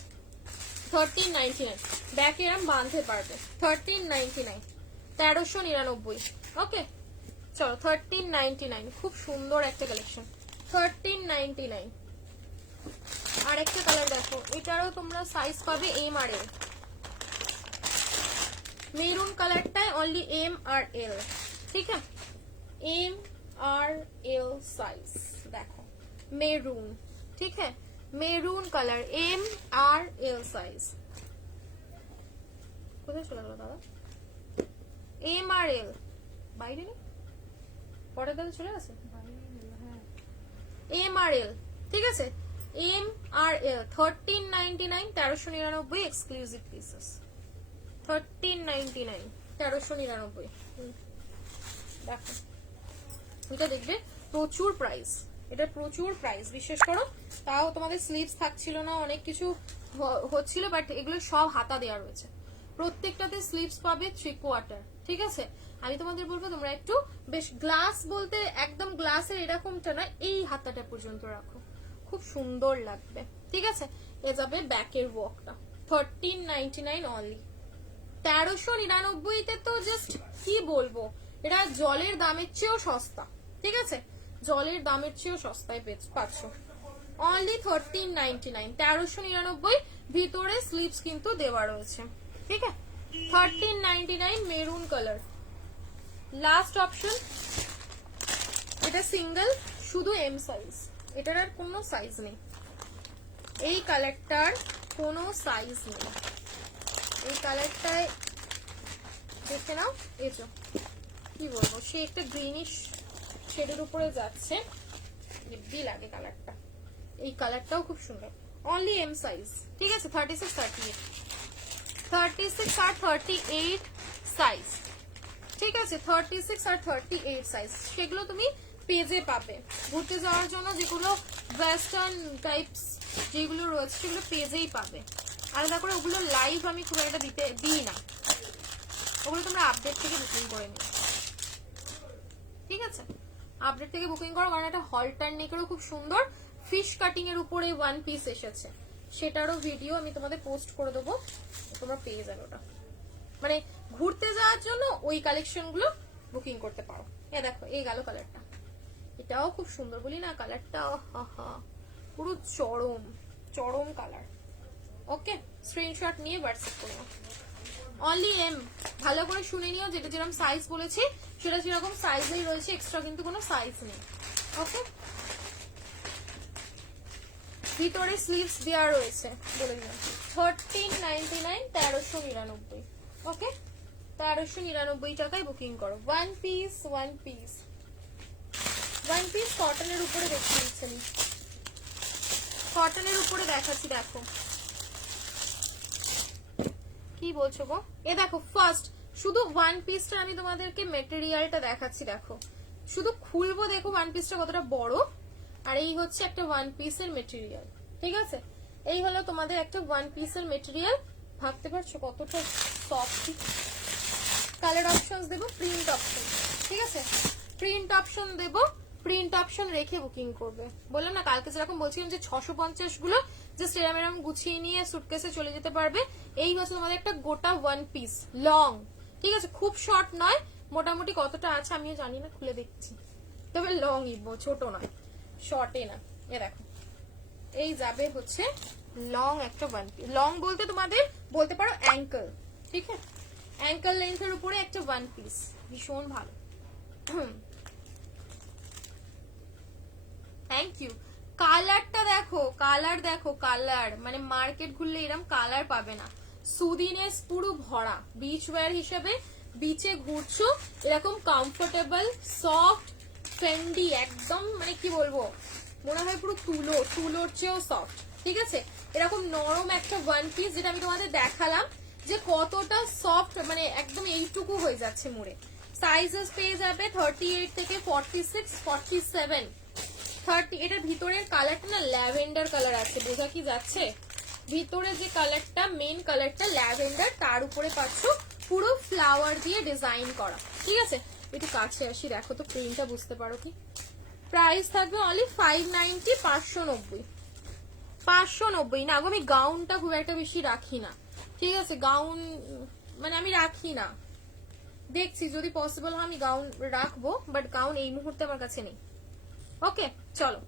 1399। ব্যাকে এরম বাঁধতে পারবে, 1399, 1399। ওকে চলো 1399, খুব সুন্দর একটা কালেকশন, 1399। আর একটা কালার দেখো, এটারও তোমরা সাইজ পাবে এম আর এল, মেরুন কালারটায় অনলি এম আর এল। ঠিক আছে, এম আর এল সাইজ দেখো, মেরুন। ঠিক আছে, মেরুন কালার, এম আর এল সাইজ। কোথায় চলে গেল দাদা? এম আর এল বাইরে নেই, পরের দাদা চলে গেছে। এম আর এল, ঠিক আছে, এম আর এল 1399, 1399 এক্সক্লুসিভ পিসেস, 1399, 1399। দেখো এটা দেখবে প্রচুর প্রাইস, এটা প্রচুর প্রাইস, বিশ্বাস করো। তাও তোমাদের স্লিভস থাকছিল না, অনেক কিছু হচ্ছিল, বাট এগুলো সব হাতা দেওয়া রয়েছে, প্রত্যেকটাতে স্লিভস পাবে 3/4। ঠিক আছে, আমি তোমাদের বলবো তোমরা একটু বেশ গ্লাস বলতে একদম গ্লাসের এরকমটা না, এই হাতাটা পর্যন্ত রাখো, খুব সুন্দর লাগবে। ঠিক আছে, এ যাবে ব্যাকের ওয়ার্কটা, 1399 অনলি। 1399 তে তো জাস্ট কি বলবো, এটা জলের দামের চেয়েও সস্তা। ঠিক আছে, জলের দামের চেয়েও সস্তায় পাচ্ছ, অনলি 1399, 1399। ভিতরে স্লিভস কিন্তু দেওয়া রয়েছে। ঠিক আছে, 1399, মেরুন কালার, লাস্ট অপশন। এটা সিঙ্গেল, শুধু এম সাইজ, এটার আর কোনো সাইজ নেই, এই কালারটার কোনো সাইজ নেই। এই কালারটায় দেখে নাও, এই যে কি বলবো, সে একটা গ্রিনিশ শেডের উপরে যাচ্ছে, হেভি লাগে কালারটা। এই কালারটাও খুব সুন্দর, অনলি এম সাইজ। ঠিক আছে, 36, 38, 36 আর 38 সাইজ। ঠিক আছে 36 আর 38 সাইজ, সেগুলো তুমি পেজে পাবে। ঘুরতে যাওয়ার জন্য যেগুলো ওয়েস্টার্ন টাইপস যেগুলো রয়েছে সেগুলো পেজেই পাবে। আলাদা করে ওগুলো লাইভ আমি খুব একটা দিই না, ওগুলো তোমরা আপডেট থেকে বুকিং করে নিও। ঠিক আছে, আপডেট থেকে বুকিং করো, কারণ একটা হলটার নেকেরও খুব সুন্দর ফিশ কাটিং এর উপরে ওয়ান পিস এসেছে, সেটারও ভিডিও আমি তোমাদের পোস্ট করে দেবো, তোমরা পেয়ে যাবে ওটা। মানে ঘুরতে যাওয়ার জন্য ওই কালেকশন গুলো বুকিং করতে পারো। এ দেখো এই গেল কালারটা, এটাও খুব সুন্দর বলি না কালারটা, পুরো চরম চরম কালার। ওকে, স্ক্রিনশট নিয়ে হোয়াটসঅ্যাপ করো। অনলি এম, ভালো করে শুনে নিও, যেটা যেরকম সাইজ বলেছি সেটা সেরকম সাইজেই রয়েছে, এক্সট্রা কিন্তু কোনো সাইজ নেই। ওকে, ভিতরে স্লিভস দেওয়া রয়েছে বলে দিলাম। 1399, 1399। ওকে, 1399 টাকায় বুকিং করো। ওয়ান পিস কটনের উপরে দেখতে দিচ্ছেন, কটনের উপরে দেখাচ্ছি, দেখো কি বলছো গো। এ দেখো ফার্স্ট শুধু ওয়ান পিসটা আমি তোমাদেরকে মেটেরিয়ালটা দেখাচ্ছি, দেখো শুধু খুলবো, দেখো ওয়ান পিসটা কতটা বড়, আর এই হচ্ছে একটা ওয়ান পিসের মেটেরিয়াল। ঠিক আছে, এই হলো তোমাদের একটা ওয়ান পিসের মেটেরিয়াল, ভাবতে পারছো কতটা সফট। কালার অপশন দেবো, প্রিন্ট অপশন, ঠিক আছে প্রিন্ট অপশন দেবো, প্রিন্ট অপশন রেখে বুকিং করবে। বললাম না কালকে যেরকম বলছিলাম যে 650 গুলো জাস্ট এরম এরম গুছিয়ে নিয়ে সুটকেসে চলে যেতে পারবে। এই হচ্ছে তোমাদের একটা গোটা ওয়ান পিস লং, ঠিক আছে খুব শর্ট নয়, মোটামুটি কতটা আছে আমিও জানি না, খুলে দেখছি, তবে লং ইবো, ছোট নয়, শর্টে না। এ দেখো এই যাবে হচ্ছে লং একটা ওয়ান পিস, লং বলতে তোমাদের বলতে পারো অ্যাঙ্কেল, ঠিক আছে অ্যাঙ্কেল লেন্থের উপরে একটা ওয়ান পিস, ভীষণ ভালো। Thank you. কালারটা দেখো, কালার দেখো, কালার মানে মার্কেট ঘুরলে এরকম কালার পাবে না। সুদিনেস পুরো ভরা, বিচ ওয়্যার হিসেবে বিচে ঘুরছো, এরকম কমফোর্টেবল সফট ফেন্ডি, একদম মানে কি বলবো, মনে হয় পুরো তুলোর চেয়েও সফট। ঠিক আছে, এরকম নরম একটা ওয়ান পিস, যেটা আমি তোমাদের দেখালাম যে কতটা সফট, মানে একদম এইটুকু হয়ে যাচ্ছে মুড়ে। সাইজেস পেয়ে যাবে 38 থেকে 46, 47, 30। এটার ভিতরের কালারটা না ল্যাভেন্ডার কালার আছে, বোঝা কি যাচ্ছে, ভিতরে যে কালারটা মেইন কালারটা ল্যাভেন্ডার, তার উপরে পাচ্ছ পুরো ফ্লাওয়ার দিয়ে ডিজাইন করা। ঠিক আছে, একটু কাছে আসি, দেখো তো প্রিন্টটা বুঝতে পারো কি। প্রাইস থাকবে অনলি 590, 590, 590 না গো, আমি গাউনটা খুব একটা বেশি রাখি না, ঠিক আছে গাউন মানে আমি রাখি না, দেখছি যদি পসিবল হয় আমি গাউন রাখবো, বাট গাউন এই মুহূর্তে আমার কাছে নেই। ওকে চলো,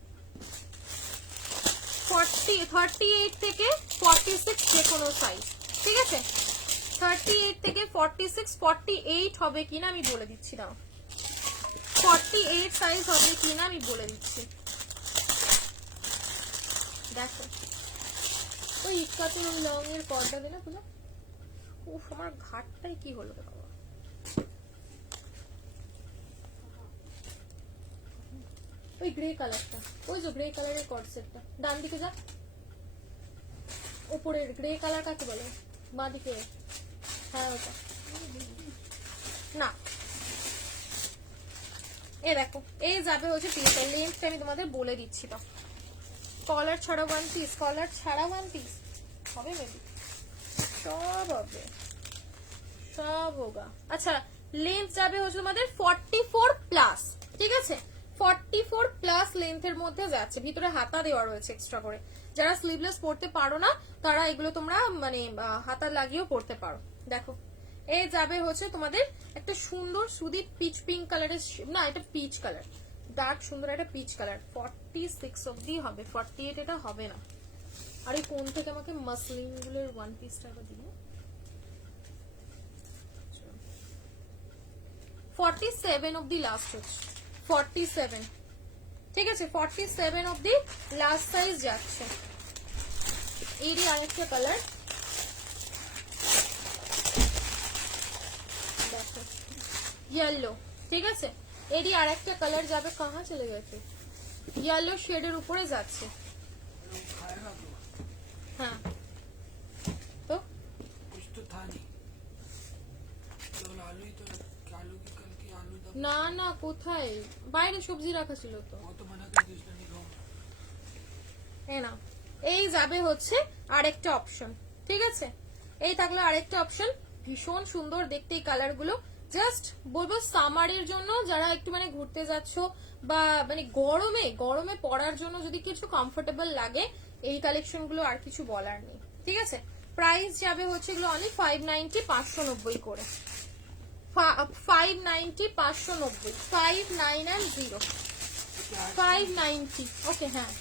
38 থেকে 46 যে কোনো সাইজ, ঠিক আছে 38 থেকে 46, 48 হবে কিনা আমি বলে দিচ্ছি, দাও 48 সাইজ হবে কিনা আমি বলে দিচ্ছি। দেখো ওই ইটকাতে লং এর পর্দা দিলে পুরো, উফ আমার ঘাটটাই কি হলো রে বাবা। ওই গ্রে কালারটা, ওই যে গ্রে কালারের কর্ডসেটটা, ডান দিকে যা, উপরের গ্রে কালার কাকে বলে, বাঁ দিকে, হ্যাঁ ওটা না। এ দেখো এই যাবে হচ্ছে পিসের লেন্থটা আমি তোমাদের বলে দিচ্ছি, তো কলার ছাড়া ওয়ান পিস, কলার ছাড়া ওয়ান পিস হবে মেবি, সব হবে, সব হোগা। আচ্ছা লেন্থ যাবে হচ্ছে তোমাদের 44 প্লাস, ঠিক আছে 44 প্লাস লেন্থের মধ্যে যাচ্ছে, ভিতরে হাতা দেওয়া রয়েছে এক্সট্রা করে, যারা স্লিভলেস পরতে পারো না তারা এগুলো তোমরা মানে হাতা লাগিয়েও পরতে পারো। দেখো এই যাবে হচ্ছে তোমাদের একটা সুন্দর সুদীপ পিচ পিঙ্ক কালারের, না এটা পিচ কালার, ডার্ক সুন্দর একটা পিচ কালার, 46 অব্দি হবে, 48 এটা হবে না। আর এই কোন থেকে আমাকে মাসলিন গুলোর ওয়ান পিসটা দিল, 47 অব্দি লাস্ট হচ্ছে, 47, ঠিক আছে 47 অব্দি লাস্ট সাইজ যাচ্ছে। এরই আরেকটা কালার দেখো ইয়েলো, ঠিক আছে এরই আরেকটা কালার যাবে, কাহা চলে গেছে, ইয়েলো শেডের উপরে যাচ্ছে। হ্যাঁ তো कुछ तो था नहीं, केवल आलू ही तो, आलू की না না কোথায়, বাইরে সবজি রাখা ছিল তো। वो तो मना कर दी उसने, नहीं खाऊंगा। এই না, এই যাবে হচ্ছে আরেকটা অপশন, ঠিক আছে? এই থাকলো আরেকটা অপশন, ভীষণ সুন্দর দেখতে এই কালার গুলো। জাস্ট বলবো সামারের জন্য যারা একটু মানে ঘুরতে যাচ্ছ বা মানে গরমে গরমে পরার জন্য যদি কিছু কমফোর্টেবল লাগে, এই কালেকশন গুলো আর কিছু বলার নেই, ঠিক আছে? প্রাইস যাবে হচ্ছে এগুলো অনলি 590, 590 করে। 590, 590, 590, 590। ওকে, হ্যাঁ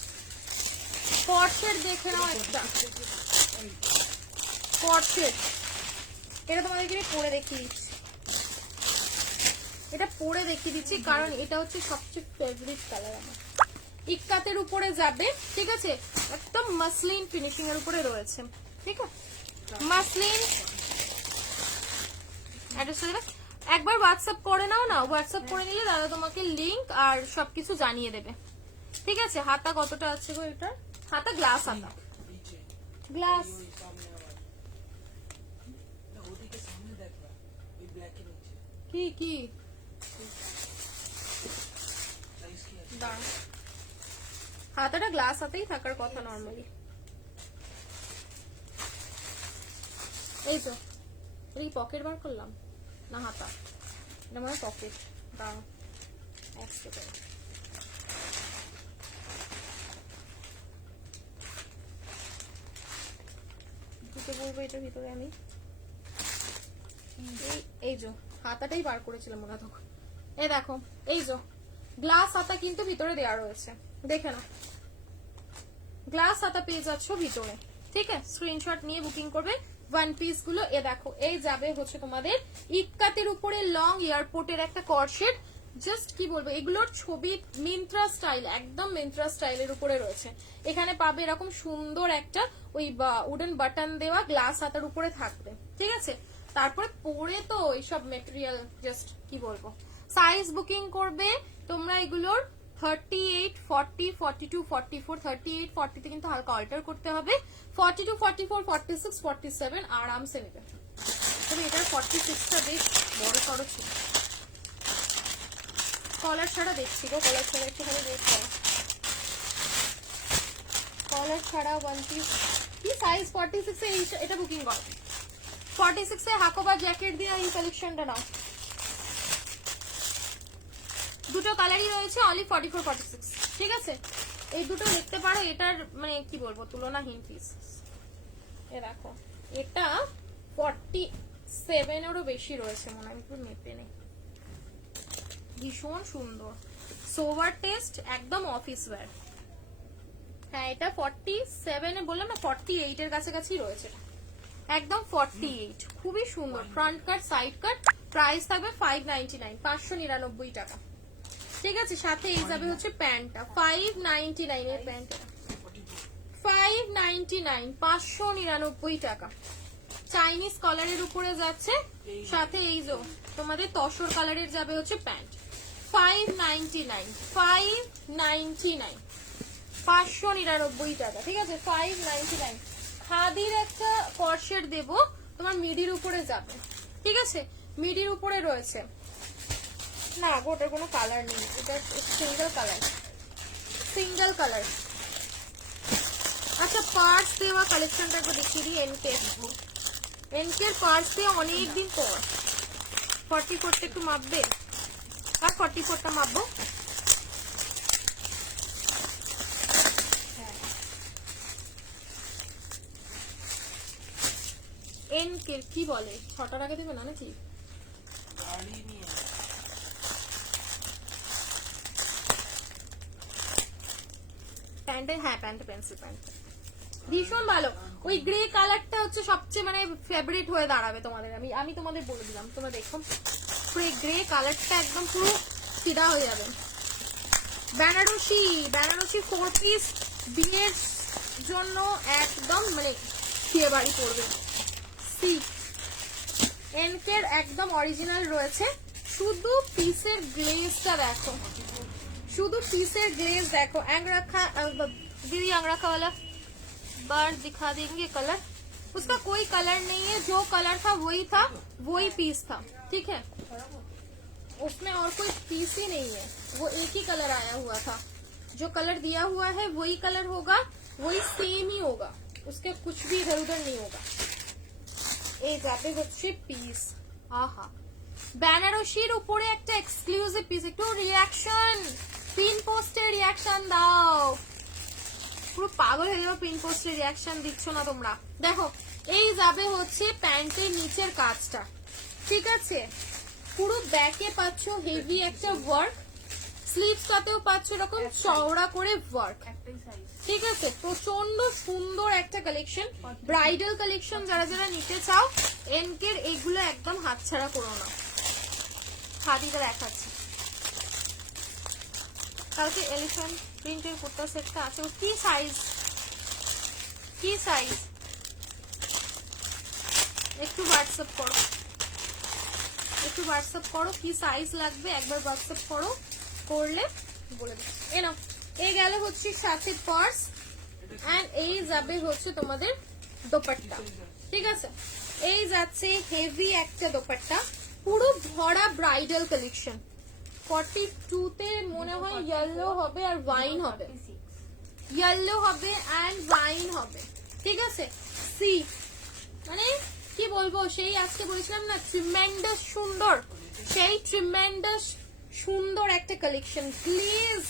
কটসেট দেখে নাও একটা, কটসেট। এটা তোমাদেরকে আমি পরে দেখিয়ে দিচ্ছি, এটা পরে দেখিয়ে দিচ্ছি কারণ এটা হচ্ছে সবচেয়ে ফেভারিট কালার আমার। ইক্কাতের উপরে যাবে, ঠিক আছে? একদম মাসলিন ফিনিশিং এর উপরে রয়েছে, ঠিক আছে? মাসলিন অ্যাড্রেস একবার হোয়াটসঅ্যাপ করে নাও না, হোয়াটসঅ্যাপ করে নিলে দাদা তোমাকে লিংক আর সবকিছু জানিয়ে দেবে, ঠিক আছে? হাতা কতটা আছে গো এটা? হাতা গ্লাস হাতা, पीछे গ্লাস। वही सामने वाला ना, होती के सामने देख रहा ये ब्लैक के नीचे কি কি साइज की है। দাঁড়া, হাতাটা গ্লাস হাতেই থাকার কথা নরমালি। এই তো, এটা কি পকেট বার করলাম না হাতা? এটা মনে হয় পকেট। দাঁড়া একটু করে। দুটো বলবো এটার ভিতরে আমি এই যে হাতাটাই বার করেছিলাম মনে হয় তখন। এই দেখো, এই যে গ্লাস হাতা কিন্তু ভিতরে দেওয়া রয়েছে, দেখে নাও। গ্লাস হাতা পেয়ে যাচ্ছ ভিতরে, ঠিক আছে? স্ক্রিনশট নিয়ে বুকিং করবে ওয়ান পিস গুলো। এ দেখো, এই যাবে হচ্ছে তোমাদের ইক্কাতের উপরে লং এয়ারপোর্টের একটা কর্ডসেট। জাস্ট কি বলবো, এগুলোর ছবি মিন্ত্রা স্টাইল, একদম মিন্ত্রা স্টাইলের উপরে রয়েছে। এখানে পাবে এরকম সুন্দর একটা ওই উডেন বাটন দেওয়া, গ্লাস হাতার উপরে থাকবে, ঠিক আছে? তারপরে পরে তো এইসব মেটেরিয়াল জাস্ট কি বলবো। সাইজ বুকিং করবে তোমরা এগুলোর 38, 40, 42, 44, 38, 40 তে কিন্তু হালকা অল্টার করতে হবে। 42, 44, 46, 47 আরামসে নেবে। তবে এটার 46টা বেশ বড় সড়ো ছিল। কলার ছাড়া দেখছি গো, কলার ছাড়া একটুখানি দেখতে হবে। কলার ছাড়া ওয়ান পিস কি সাইজ 46 এ এটা বুকিং করো। 46 এ হাকোবা জ্যাকেট দিয়ে এই কালেকশনটা নাও। দুটো কালারই রয়েছে, অনলি 44, 46, ঠিক আছে? এই দুটো দেখতে পারো, এটার মানে কি বলবো তুলনাহীন পিস। এ দেখো, এটা 47 এরও বেশি রয়েছে মনে হয়, একটু মেপে নেই। ভীষণ সুন্দর সোভার টেস্ট, একদম অফিস ওয়্যার। হ্যাঁ এটা 47 এ বললাম না, 48 এর কাছাকাছি রয়েছে, একদম 48। খুবই সুন্দর, ফ্রন্ট কাট সাইড কাট। প্রাইস থাকবে 599, 599 টাকা, ঠিক আছে? সাথে এই যাবে হচ্ছে প্যান্টটা 599 এর প্যান্টটা 599, 599 টাকা। চাইনিজ কালারের উপরে যাচ্ছে, সাথে এই যে তোমাদের তসর কালারের যাবে হচ্ছে প্যান্ট 599, 599, 599 টাকা, ঠিক আছে? 599। খাদির একটা কর্সেট দেবো তোমার মিডির উপরে যাবে, ঠিক আছে? মিডির উপরে রয়েছে না গো, ওটার কোনো কালার নেই, এটা সিঙ্গেল কালার, সিঙ্গেল কালার। আচ্ছা পার্স দেওয়া কালেকশনটা একটু দেখিয়ে দিই। এনকের পার্স দিয়ে অনেকদিন পর 44টা একটু মাপবে, আর 44টা মাপবো। এনকের কি বলে, 6টার আগে দেবে না নাকি? गाड़ी नहीं है। প্যান্টের, হ্যাঁ প্যান্ট, পেন্সিল প্যান্ট ভীষণ ভালো। ওই গ্রে কালারটা হচ্ছে সবচেয়ে মানে ফেভারিট হয়ে দাঁড়াবে তোমাদের। আমি তোমাদের বলে দিলাম, তোমরা দেখো গ্রে কালারটা একদম পুরো ফিদা হয়ে যাবে। বেনারসি, বেনারসি 4 পিস বিয়ের জন্য একদম মানে বিয়ে বাড়ি পড়বে। সি এনকের একদম অরিজিনাল রয়েছে, শুধু পিসের গ্লেজটা দেখো, শুধু পিসের ग्लेज देखो। अंगरखा दीदी, अंगरखा वाला बार दिखा देंगे कलर, उसका कोई कलर नहीं है, जो कलर था वही पीस था, ठीक है? उसमें और कोई पीस ही नहीं है, वो एक ही कलर आया हुआ था, जो कलर दिया हुआ है वही कलर होगा, वही सेम ही होगा, उसके कुछ भी इधर उधर नहीं होगा। এই যাবে হচ্ছে পিস। আহা, বেনারসির উপরে একটা এক্সক্লুসিভ পিস। একটু রিয়াকশন, পিন পোস্টে রিয়াকশন দাও, পুরো পাগল হয়ে যাবে, পিন পোস্টে রিয়াকশন দিচ্ছ না তোমরা। দেখো এই যাবে হচ্ছে প্যান্টের নিচের কাজটা, ঠিক আছে, পুরো ব্যাকে পাচ্ছ হেভি একটা ওয়ার্ক, স্লিভসটাতেও পাচ্ছ এরকম চওড়া করে ওয়ার্ক, একটাই সাইজ। ঠিক আছে, প্রচন্ড সুন্দর একটা কালেকশন। ব্রাইডাল কালেকশন যারা যারা নিতে চাও, এনকের এইগুলো একদম হাতছাড়া করো না। হাতিটা দেখাচ্ছি, কালকে এলিফ্যান্ট প্রিন্টের কুর্তা সেটটা আছে, ও কি সাইজ, কি সাইজ, একটু হোয়াটসঅ্যাপ করো, একটু হোয়াটসঅ্যাপ করো, কি সাইজ লাগবে একবার হোয়াটসঅ্যাপ করো, করলে বলে দিচ্ছি। এ নাও, এই গেল হচ্ছে সাথে পার্স, এন্ড এই যাবে হচ্ছে তোমাদের দোপাট্টা, ঠিক আছে, এই যাচ্ছে হেভি একটা দোপাট্টা, পুরো ভরা ব্রাইডাল কালেকশন। 42 তে মনে হয় ইয়েলো হবে আর ওয়াইন হবে, ইয়েলো হবে এন্ড ওয়াইন হবে, ঠিক আছে। সি মানে কি বলবো, সেই আজকে বলেছিলাম না ট্রিমেন্ডাস সুন্দর, সেই ট্রিমেন্ডাস সুন্দর একটা কালেকশন। গ্লেজ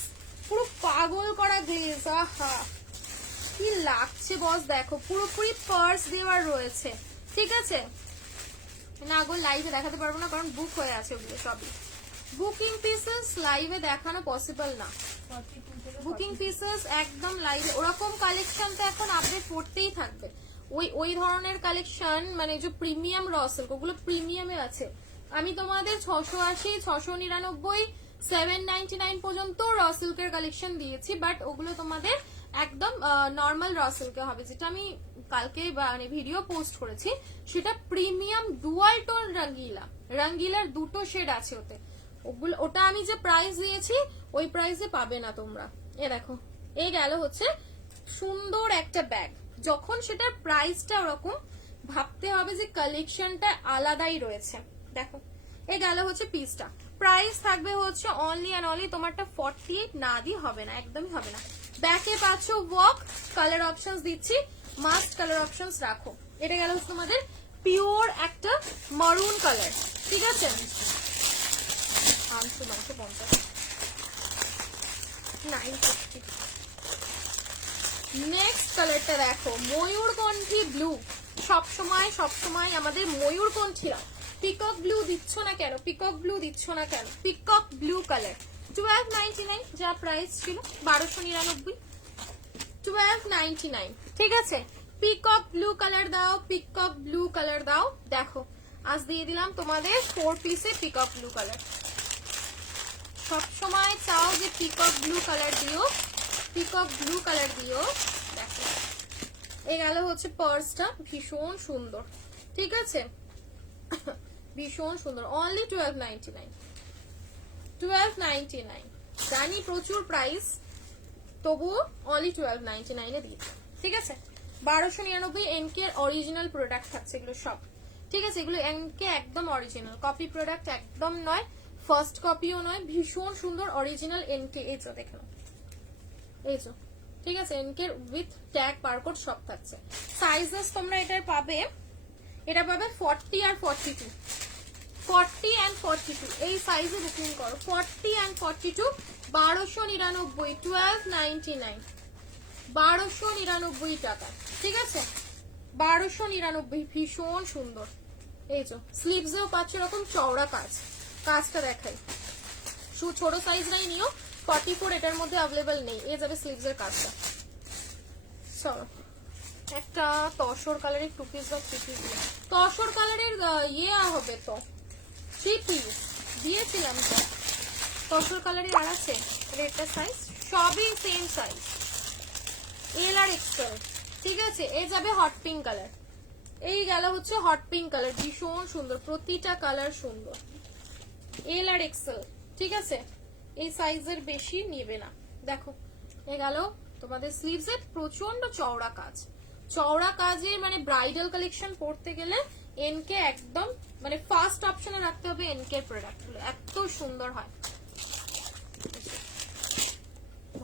পুরো পাগল করা গ্লেজ, আহা কি লাগছে বস, দেখো পুরোপুরি পার্স দেওয়ার রয়েছে, ঠিক আছে। না গো লাইভে দেখাতে পারবো না, কারণ বুক হয়ে আছে ওগুলো সবই, বুকিং পিসেস লাইভে দেখানো পসিবল না, 42 থেকে বুকিং পিসেস একদম লাইভে। ওরকম কালেকশন তো এখন আপডেট করতেই থাকবে, ওই ধরনের কালেকশন মানে যে প্রিমিয়াম র সিল্ক, ওগুলো প্রিমিয়ামে আছে। আমি তোমাদের 680, 699, 799 পর্যন্ত র সিল্কের কালেকশন দিয়েছি, বাট ওগুলো তোমাদের একদম নর্মাল র সিল্কে হবে, যেটা আমি কালকে মানে ভিডিও পোস্ট করেছি, সেটা প্রিমিয়াম ডুয়াল টোন রঙ্গিলা, রঙ্গিলার দুটো শেড আছে ওতে, ওগুলো ওটা আমি যে প্রাইস দিয়েছি ওই প্রাইসে পাবে না তোমরা। এ দেখো, এই গেল হচ্ছে সুন্দর একটা ব্যাগ, যখন সেটার প্রাইসটা ওরকম ভাবতে হবে যে কালেকশনটা আলাদাই রয়েছে। দেখো এই গেল হচ্ছে পিসটা, প্রাইস থাকবে হচ্ছে অনলি অ্যান্ড অনলি তোমারটা 48, না দিয়ে হবে না, একদমই হবে না। ব্যাকে পাচ্ছ ওয়ার্ক, কালার অপশনস দিচ্ছি, মাস্ট কালার অপশনস রাখো। এটা গেল হচ্ছে তোমাদের পিওর একটা মারুন কালার, ঠিক আছে, 950, 950। নেক্সট কালারটা দেখো, ময়ূরকণ্ঠী ব্লু। সবসময় আমাদের ময়ূরকণ্ঠীরা পিকক ব্লু দিচ্ছ না কেন, পিকক ব্লু দিচ্ছ না কেন, পিকক ব্লু কালার 1299 যা প্রাইস ছিল, 1299, 1299, ঠিক আছে। পিকক ব্লু কালার দাও, পিকক ব্লু কালার দাও। দেখো আজ দিয়ে দিলাম তোমাদের 4 পিসে পিকক ব্লু কালার। সবসময় চাও যে পিকক ব্লু কালার দিও, পিকক ব্লু কালার দিও। দেখো এই গেল হচ্ছে পার্সটা, ভীষণ সুন্দর, ঠিক আছে, ভীষণ সুন্দর, অনলি 1299, 1299। জানি প্রচুর প্রাইস, তবুও অনলি 1299 এ দিয়েছে, ঠিক আছে। 1299 এনকে অরিজিনাল প্রোডাক্ট থাকছে এগুলো সব, ঠিক আছে, এগুলো এনকে একদম অরিজিনাল, কপি প্রোডাক্ট একদম নয়, ফার্স্ট কপিও নয়, ভীষণ সুন্দর অরিজিনাল এনকে। এই যে দেখো, এই যে, ঠিক আছে, এনকে উইথ ট্যাগ বারকোড সব থাকছে। সাইজেস তোমরা এটার পাবে, এটা পাবে 40 আর 42, 40 and 42, এই সাইজে বুকিং করো, 40 and 42, 1299, 1299, 1299 টাকা, ঠিক আছে, 1299, ভীষণ সুন্দর। এই যে স্লিভসেও পাচ্ছ এরকম চওড়া কাজ, কাজটা দেখাই, ছোট সাইজটাই নিও, 44 এটার মধ্যে অ্যাভেলেবল নেই, এ যাবে স্লিভসের কাজটা। চলো একটা তসর কালারের 2 পিস বা 3 পিস, তসর কালারের ইয়ে হবে তো 3 পিস দিয়েছিলাম তো, তসর কালারের আর আছে, রেডটা সাইজ সবই সেম সাইজ, এল আর এক্সেল, ঠিক আছে। এই যাবে হট পিঙ্ক কালার, এই গেল হচ্ছে হট পিঙ্ক কালার, ভীষণ সুন্দর, প্রতিটা কালার সুন্দর, এল আর এক্সেল, ঠিক আছে, এই সাইজের বেশি নেবে না। দেখো এ গেল তোমাদের স্লিভসে প্রচন্ড চওড়া কাজ, চওড়া কাজে মানে ব্রাইডাল কালেকশন পড়তে গেলে এনকে একদম মানে ফার্স্ট অপশনে রাখতে হবে এনকে প্রোডাক্ট গুলো, এত সুন্দর হয়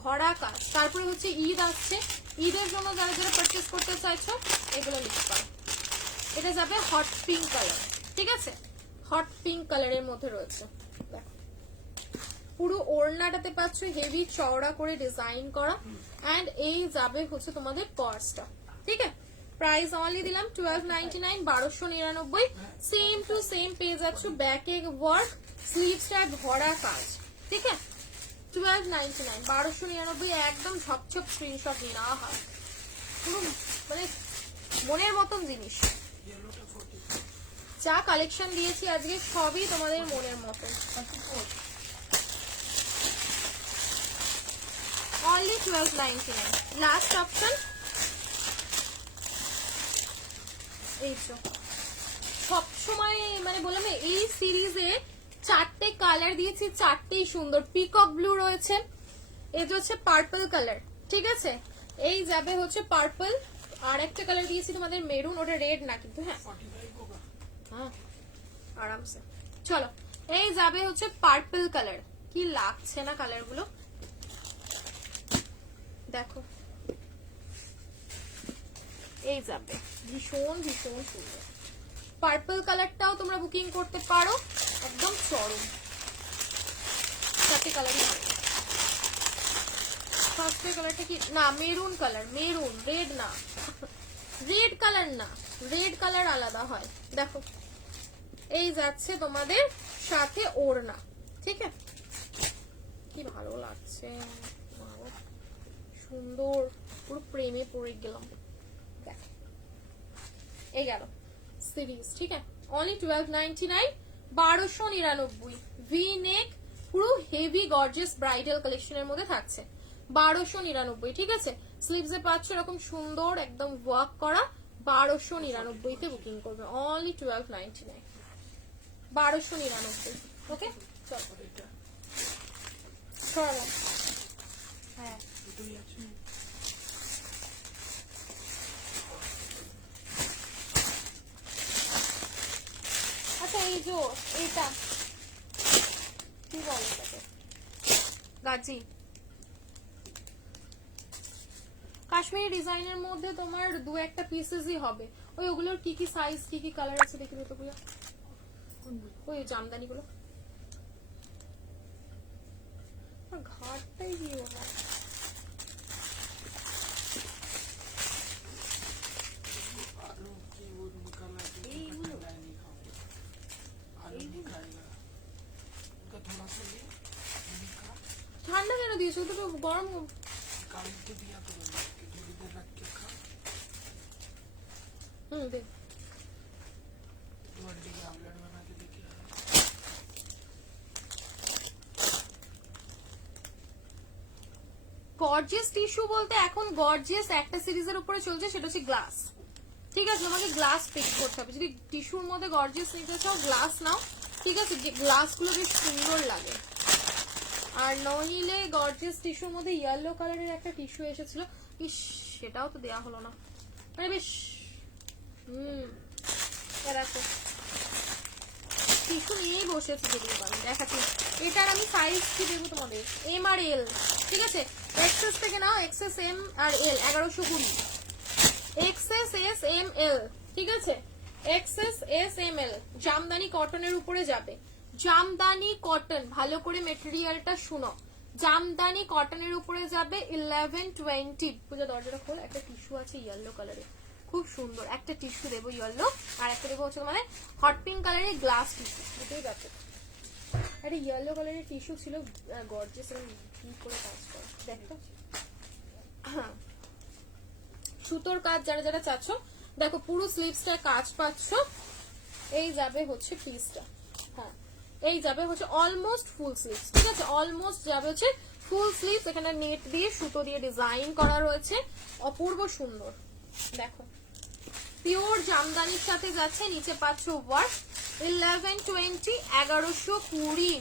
ভরা কাজ। তারপরে হচ্ছে ঈদ আসছে, ঈদের জন্য যারা যারা পারচেস করতে চাইছো এগুলো নিতে পারো। এটা যাবে হট পিঙ্ক কালার, ঠিক আছে, হট পিঙ্ক কালারের মধ্যে রয়েছে। দেখো পুরো ওড়নাটাতে পাচ্ছ হেভি চওড়া করে ডিজাইন করা, এন্ড এই যাবে হচ্ছে তোমাদের পার্সটা, ঠিক আছে। প্রাইস অনলি দিলাম 1299, 1299। সেম টু সেম পেয়ে যাচ্ছ ব্যাকে ওয়ার্ক, স্লিভসটায় ভরা কাজ, ঠিক আছে। 1299, 1299, একদম ঝপঝপ স্ক্রিনশট নিয়ে নেওয়া হয়। পুরো মানে মনের মতন জিনিস। ইয়েলোটা 40 যা কালেকশন দিয়েছি আজকে সবই তোমাদের মনের মতন। Only 1299, last option. এই তো সবসময় মানে বললাম না, এই সিরিজে 4টে কালার দিয়েছি, 4টেই সুন্দর। পিকক ব্লু রয়েছে, এই যে হচ্ছে পার্পল কালার, ঠিক আছে। এই যাবে হচ্ছে পার্পল, আর একটা কালার দিয়েছি তোমাদের মেরুন, ওটা রেড না কিন্তু, হ্যাঁ 45 होगा। হ্যাঁ আরামসে। চলো এই যাবে হচ্ছে পার্পল কালার, কি লাগছে না কালার গুলো দেখো। এই যাবে ভীষণ ভীষণ সুন্দর। পার্পল কালারটাও তোমরা বুকিং করতে পারো, একদম চরম। 4টে কালারই ভালো। ফার্স্টের কালারটা কি না, মেরুন কালার, মেরুন, রেড না, রেড কালার না, রেড কালার আলাদা হয়। দেখো এই যাচ্ছে তোমাদের সাথে ওড়না, ঠিক আছে, কি ভালো লাগছে, সুন্দর, পুরো প্রেমে পড়ে গেলাম। দেখো এই গেল সিরিজ, ঠিক আছে। অনলি 1299, 1299। ভি নেক, পুরো হেভি গর্জিয়াস ব্রাইডাল কালেকশনের মধ্যে থাকছে, 1299, ঠিক আছে। স্লিভসে পাচ্ছ এরকম সুন্দর একদম ওয়ার্ক করা, 1299 তে বুকিং করবে। অনলি 1299, 1299। ওকে চলো সরালাম। হ্যাঁ দুটোই আছে। আচ্ছা এই যে এটা কি বলে এটাকে, গাজি কাশ্মীরি ডিজাইনের মধ্যে তোমার 2-1টা পিসেসই হবে। ওই ওগুলোর কি কি সাইজ, কি কি কালার আছে দেখে তো বুঝা। ওই জামদানি গুলো ঘাটটাই গিয়ে বাবা। आलू की वो निकाला तो ठंडा नहीं खाओगे, आलू नहीं खाएगा उनका थोड़ा सा ये निकाल ঠান্ডা কেন দিয়েছো, তো গরম। निकाल के दिया तो मैंने कि थोड़ी देर रख के खा। দে तो अंडे की आमलेट बना के लेके आया। গর্জিয়াস টিস্যু বলতে এখন গর্জিয়াস একটা সিরিজের উপরে চলছে, সেটা হচ্ছে গ্লাস, ঠিক আছে। তোমাকে গ্লাস পিক করতে হবে যদি টিস্যুর মধ্যে গর্জিয়াস নিতে চাও, গ্লাস নাও, ঠিক আছে। যে গ্লাস গুলো বেশ সুন্দর লাগে। আর নইলে গর্জিয়াস টিস্যুর মধ্যে ইয়েলো কালারের একটা টিস্যু এসেছিল, ইস সেটাও তো দেয়া হলো না, মানে বেশ দেখো টিস্যু নিয়েই বসেছি, যেগুলো আমি দেখাচ্ছি। এটার আমি সাইজ কি দেবো তোমাদের, এম আর এল, ঠিক আছে। এক্সএস থেকে নাও, এক্সএস এম আর L 1120, XS S M L, ঠিক আছে। XS S M L jamdani কটনের উপরে যাবে, জামদানি কটন, ভালো করে মেটেরিয়ালটা শুনো, জামদানি কটনের উপরে যাবে 1120। পূজা দরজাটা খোল, একটা টিস্যু আছে ইয়েলো কালারের, খুব সুন্দর একটা টিস্যু দেবো ইয়েলো, আর একটা দেবো হচ্ছে মানে হট পিঙ্ক কালারের গ্লাস টিস্যু, দুটোই যাচ্ছে। একটা ইয়েলো কালারের টিস্যু ছিল গর্জিয়াস এবং কি করে কাজ করা দেখতো। সুতোর কাজ যারা যারা চাচ্ছ দেখো, পুরো স্লিভসটা কাজ পাচ্ছ। এই যাবে হচ্ছে পিসটা, হ্যাঁ এই যাবে হচ্ছে অলমোস্ট ফুল স্লিভস, ঠিক আছে। অলমোস্ট যাবে হচ্ছে ফুল স্লিভস, এখানে নেট দিয়ে সুতো দিয়ে ডিজাইন করা রয়েছে, অপূর্ব সুন্দর। দেখো পিওর জামদানির সাথে যাচ্ছে, নিচে পাচ্ছ ওয়ার্ক। 1120, 1120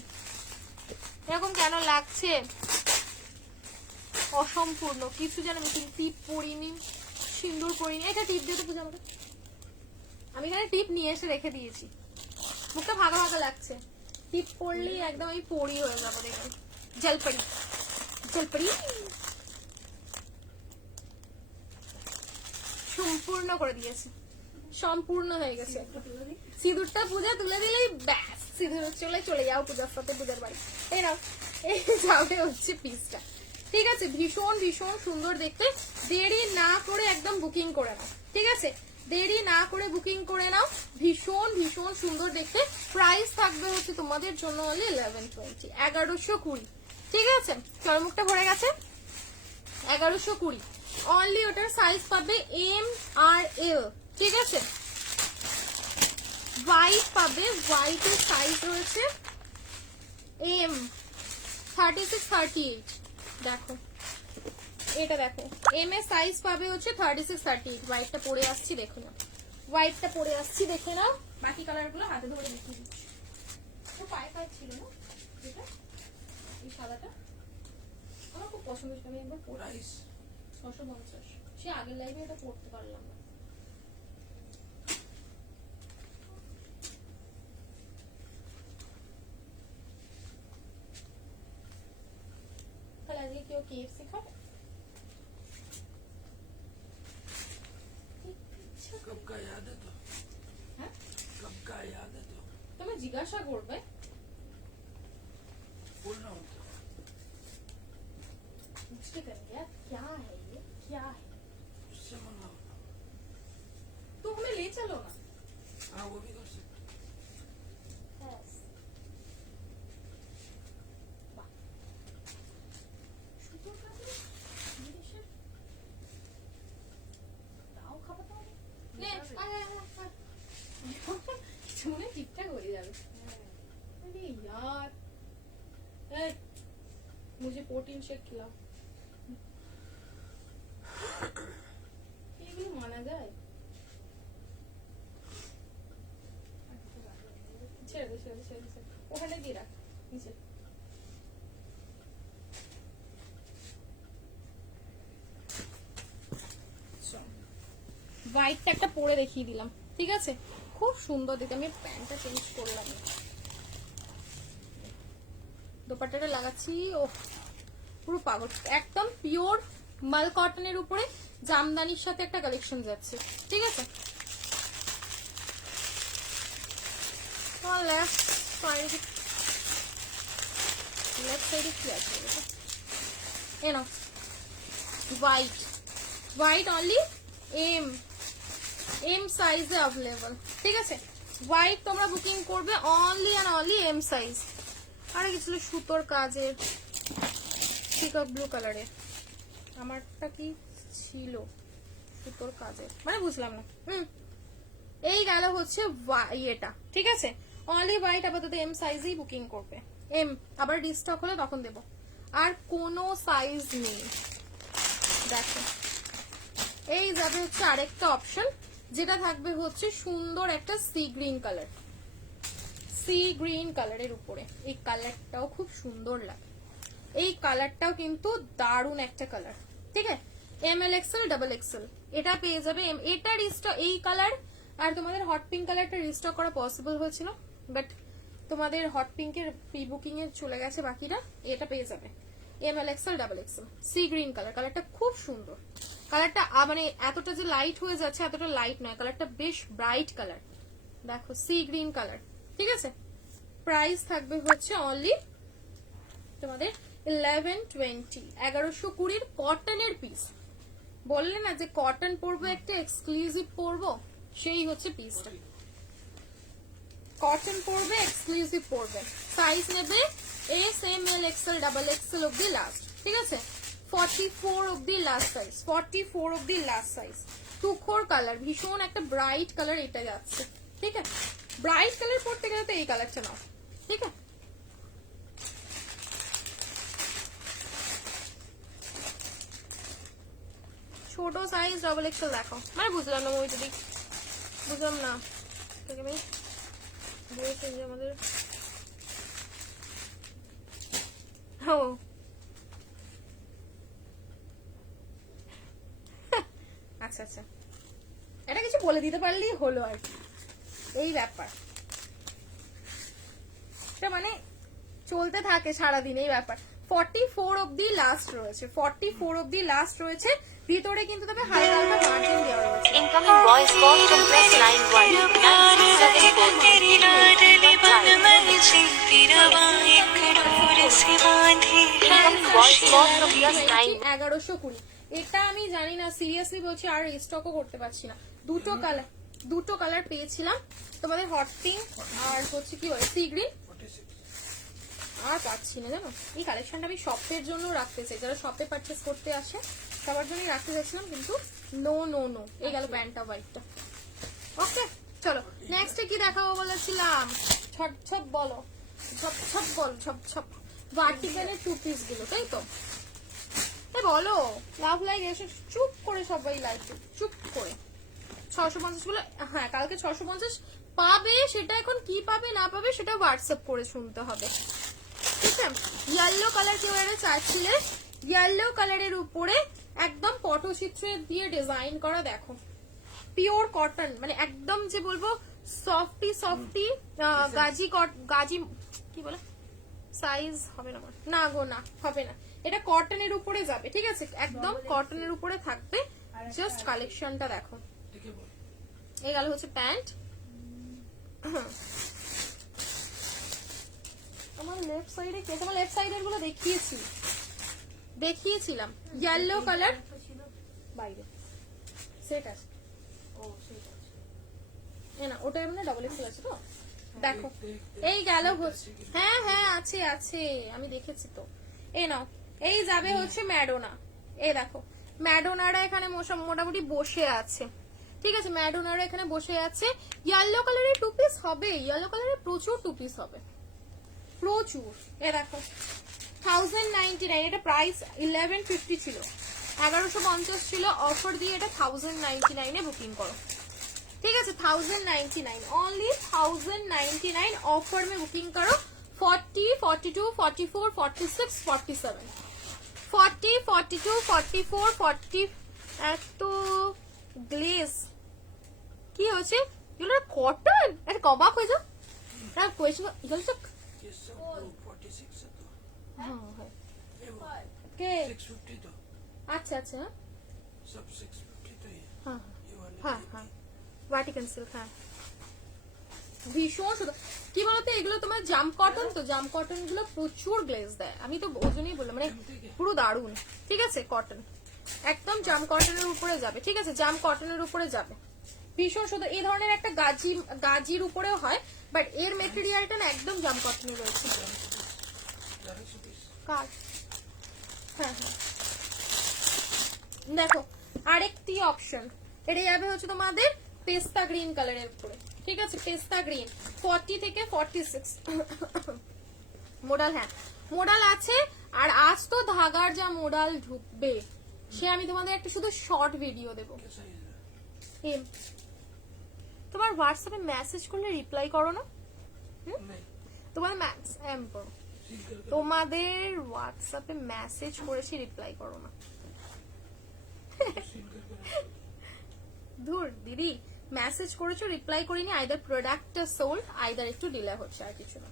এরকম কেন লাগছে, অসম্পূর্ণ কিছু যেন মিসিং। টিপ পরিনি, সিন্দুর পরিনি, এটা টিপ দিয়ে তো পুজো আমাকে আমি এখানে টিপ নিয়ে এসে রেখে দিয়েছি, মুখটা ভাগা ভাগা লাগছে, টিপ পরলেই একদম আমি পরি হয়ে যাবো, দেখবেন জলপরি জলপরি। সম্পূর্ণ করে দিয়েছে, সম্পূর্ণ হয়ে গেছে। সিঁদুরটা পূজা তুলে দিলেই ব্যাস, সিঁদুর চলে যাও পূজার সাথে, পূজার বাড়ি। এই নাও, এই যাবে হচ্ছে পিসটা। ঠিক আছে, ভীষণ ভীষণ সুন্দর দেখতে। দেরি না করে একদম বুকিং করে নাও, ঠিক আছে, দেরি না করে বুকিং করে নাও। ভীষণ ভীষণ সুন্দর দেখতে। প্রাইস থাকবে হচ্ছে তোমাদের জন্য হলে 1120, 1120। ঠিক আছে, চরমুখটা ভরে গেছে, 1120 অনলি। ওটার সাইজ পাবে এম আর এল, ঠিক আছে। হোয়াইট পাবে, হোয়াইটের সাইজ রয়েছে এম 36, 38। দেখো এটা, দেখো এম এর সাইজ পাবে হচ্ছে 36, 38। হোয়াইটটা পরে আসছি দেখো না, হোয়াইটটা পরে আসছি দেখে নাও। বাকি কালার গুলো হাতে ধরে দেখিয়ে দিচ্ছি। তো পায়ে পায়ে ছিল না এটা, এই সাদাটা আমার খুব পছন্দ ছিল, আমি একবার পরে প্রাইস 650। সে আগের লাইভে এটা পড়তে পারলাম না। তাহলে আজকে কেউ KFC খাবে? कब का याद है तो, হ্যাঁ, कब का याद है तो তুমি জিজ্ঞাসা করবে। बोलना होता है। पूछते करेंगे यार क्या है ये, क्या है, उससे मंगाओ ना। तो हमें ले चलो ना। हाँ वो भी कर सकते। Yes. বাহ। সুন্দর কাজে জিনিসের তাও খাবার দাও নে, কিছু মনে ঠিকঠাক হয়ে যাবে। अरे यार, मुझे प्रोटीन शेक खिलाओ। এগুলো মানা যায়? ছেড়ে দে, ছেড়ে দে, ছেড়ে দে, ওখানে দিয়ে রাখ নিচে। হোয়াইটটা একটা পরে দেখিয়ে দিলাম, ঠিক আছে, খুব সুন্দর দেখতে। আমি প্যান্টটা চেঞ্জ করলাম, দোপাট্টাটা লাগাচ্ছি, ও পুরো পাগল। একদম পিওর মাল কটনের উপরে জামদানির সাথে একটা কালেকশন যাচ্ছে, ঠিক আছে। লেফট সাইডে কি আছে? এ নাও, হোয়াইট, হোয়াইট অনলি এম সাইজে অ্যাভেলেবল, ঠিক আছে। হোয়াইট তোমরা বুকিং করবে only and only M size. আর কি ছিল সুতোর কাজের, পিকক ব্লু কালারের, আমারটা কি ছিল সুতোর কাজের, মানে বুঝলাম না। এই গেল হচ্ছে এটা, ঠিক আছে। অনলি হোয়াইট আপাতত এম সাইজেই বুকিং করবে, এম, আবার ডিস্টক হলে তখন দেবো। আর কোনো সাইজ নেই, দেখো। এই যাবে হচ্ছে আরেকটা অপশন, যেটা থাকবে হচ্ছে সুন্দর একটা sea green colour, sea green কালারের উপরে। এই কালারটাও খুব সুন্দর লাগে, এই কালারটাও কিন্তু দারুণ একটা কালার, ঠিক আছে। ML XL ডাবল XL এটা পেয়ে যাবে। এটা রিস্টক, এই কালার আর তোমাদের হট পিঙ্ক কালারটা রিস্টক করা পসিবল হয়েছিল, বাট তোমাদের হট পিঙ্কের প্রি বুকিং এ চলে গেছে বাকিটা। এটা পেয়ে যাবে ML XL double XL sea green colour. কালারটা খুব সুন্দর, কালারটা মানে এতটা যে লাইট হয়ে যাচ্ছে এতটা লাইট নয়, কালারটা বেশ ব্রাইট কালার। দেখো সি গ্রিন কালার, ঠিক আছে। প্রাইস থাকবে হচ্ছে অনলি তোমাদের 1120, 1120 কটনের পিস। বললে না যে কটন পরবো একটা এক্সক্লুসিভ পরবো, সেই হচ্ছে পিসটা। কটন পরবে, এক্সক্লুসিভ পরবে। সাইজ নেবে S, M, L, XL, double XL অব্দি লাস্ট, ঠিক আছে। 44 অব্দি লাস্ট সাইজ, 44 অব্দি লাস্ট সাইজ। তুখোর কালার, ভীষণ একটা ব্রাইট কালার এটা যাচ্ছে, ঠিক আছে। ব্রাইট কালার পরতে গেলে তো এই কালারটা নাও, ঠিক আছে। ছোট সাইজ ডাবল এক্সেল দেখো, মানে বুঝলাম না ওই যদি বুঝলাম না বলছেন যে আমাদের ও আচ্ছা আচ্ছা, এটা কিছু বলে দিতে পারলেই হলো আর কি। এই ব্যাপার, এটা মানে চলতে থাকে সারাদিন এই ব্যাপার। 44 অবধি লাস্ট রয়েছে, 44 অবধি লাস্ট রয়েছে। ভিতরে কিন্তু তবে হালকা হালকা মার্জিন দেওয়া রয়েছে। Incoming voice call from +91. 1120। এটা আমি জানি না, সিরিয়াসলি বলছি, আর স্টকও করতে পারছি না। দুটো কালার পেয়েছিলাম তোমাদের, হট পিঙ্ক আর হচ্ছে কি বলে সি গ্রিন, 46 আর পাচ্ছি না জানো। এই কালেকশনটা আমি শপের জন্য রাখতে চাই, যারা শপে পারচেস করতে আসে সবার জন্যই রাখতে চাইছিলাম, কিন্তু নো নো নো, এই গেল প্যান্টটা হোয়াইটটা। ওকে চলো নেক্সট কি দেখাবো বলেছিলাম, ঝপঝপ বলো, ঝপঝপ বল, ঝপঝপ ভার্টিক্যালের 2 পিস গুলো, তাই তো? এ বলো, লাভ লাইক এসে চুপ করে সবাই লাইক চুপ করে। 650 গুলো, হ্যাঁ কালকে 650 পাবে, সেটা এখন কি পাবে না পাবে সেটা হোয়াটসঅ্যাপ করে শুনতে হবে, ঠিক আছে? ইয়েলো কালার কেউ এটা চাচ্ছিলে, ইয়েলো কালারের উপরে একদম পটচিত্র দিয়ে ডিজাইন করা, দেখো পিওর কটন, মানে একদম যে বলবো সফটি সফটি গাজি কি বলে, সাইজ হবে না আমার, না গো না হবে না, এটা কটনের উপরে যাবে, ঠিক আছে? একদম কটনের উপরে থাকবে। জাস্ট কালেকশনটা দেখো, দেখে বল। এই গেল হচ্ছে প্যান্ট। আমার লেফট সাইডে কে, তোমার লেফট সাইডের গুলো দেখিয়েছিলাম। ইয়েলো কালার বাইরে সেট আছে, না ওটা মানে ডাবল এক্সেল আছে তো, দেখো এই গেল হচ্ছে, হ্যাঁ হ্যাঁ আছে আছে আমি দেখেছি তো। এই নাও, এই যাবে হচ্ছে ম্যাডোনা, এই দেখো ম্যাডোনারা এখানে মোটামুটি বসে আছে, ঠিক আছে? ম্যাডোনারা এখানে বসে আছে। ইয়েলো কালারের 2 পিস হবে, ইয়েলো কালারের প্রচুর 2 পিস হবে, প্রচুর। এ দেখো 1099, এটা প্রাইস 1150 ছিল, 1150 ছিল, অফার দিয়ে এটা 1099 এ বুকিং করো, ঠিক আছে? 1099 ओनली 1099 ऑफर में बुकिंग करो। 40, 42, 44, 46, 47, 40, 42, 44, 40 এত গ্লেজ কি হচ্ছে এগুলো, কটন? এটা কবাক হয়ে যাও না, কোয়েশ্চন এগুলো তো ये सब 46 है तो হ্যাঁ হয় ये वो কে, 650 तो আচ্ছা আচ্ছা सब 650 तो ये হ্যাঁ ये वाले হ্যাঁ হ্যাঁ ভার্টিক্যাল সিল্ক, হ্যাঁ ভীষণ সুন্দর। কি বলতো এগুলো তোমার জাম কটন, তো জাম কটন গুলো প্রচুর গ্লেজ দেয়, আমি তো ওই জন্যই বললাম, মানে পুরো দারুন, ঠিক আছে? কটন একদম জাম কটনের উপরে যাবে, ঠিক আছে? জাম কটনের উপরে যাবে, ভীষণ সুন্দর। এই ধরনের একটা গাজির উপরেও হয়, বাট এর মেটেরিয়ালটা না একদম জাম কটনের রয়েছে। 1120 কার, হ্যাঁ হ্যাঁ দেখো আরেকটি অপশন, এটা যাবে হচ্ছে তোমাদের পেস্তা গ্রিন কালারের উপরে, ঠিক আছে? পেস্তা গ্রিন 40 থেকে 46 মোডাল, হ্যাঁ মোডাল আছে। আর আজ তো ধাগার যা মোডাল ঢুকবে, সে আমি তোমাদের একটা শুধু শর্ট ভিডিও দেবো। कैसा है এম তোমার হোয়াটসঅ্যাপে মেসেজ করলে রিপ্লাই করো না, नहीं তোমাদের এম করো, सील कर তোমাদের হোয়াটসঅ্যাপে মেসেজ করেছি রিপ্লাই করো না। सील कर ধুর দিদি, মেসেজ করেছো রিপ্লাই করিনি, আইদার প্রোডাক্টটা সোল্ড, আইদার একটু ডিলে হচ্ছে, আর কিছু না।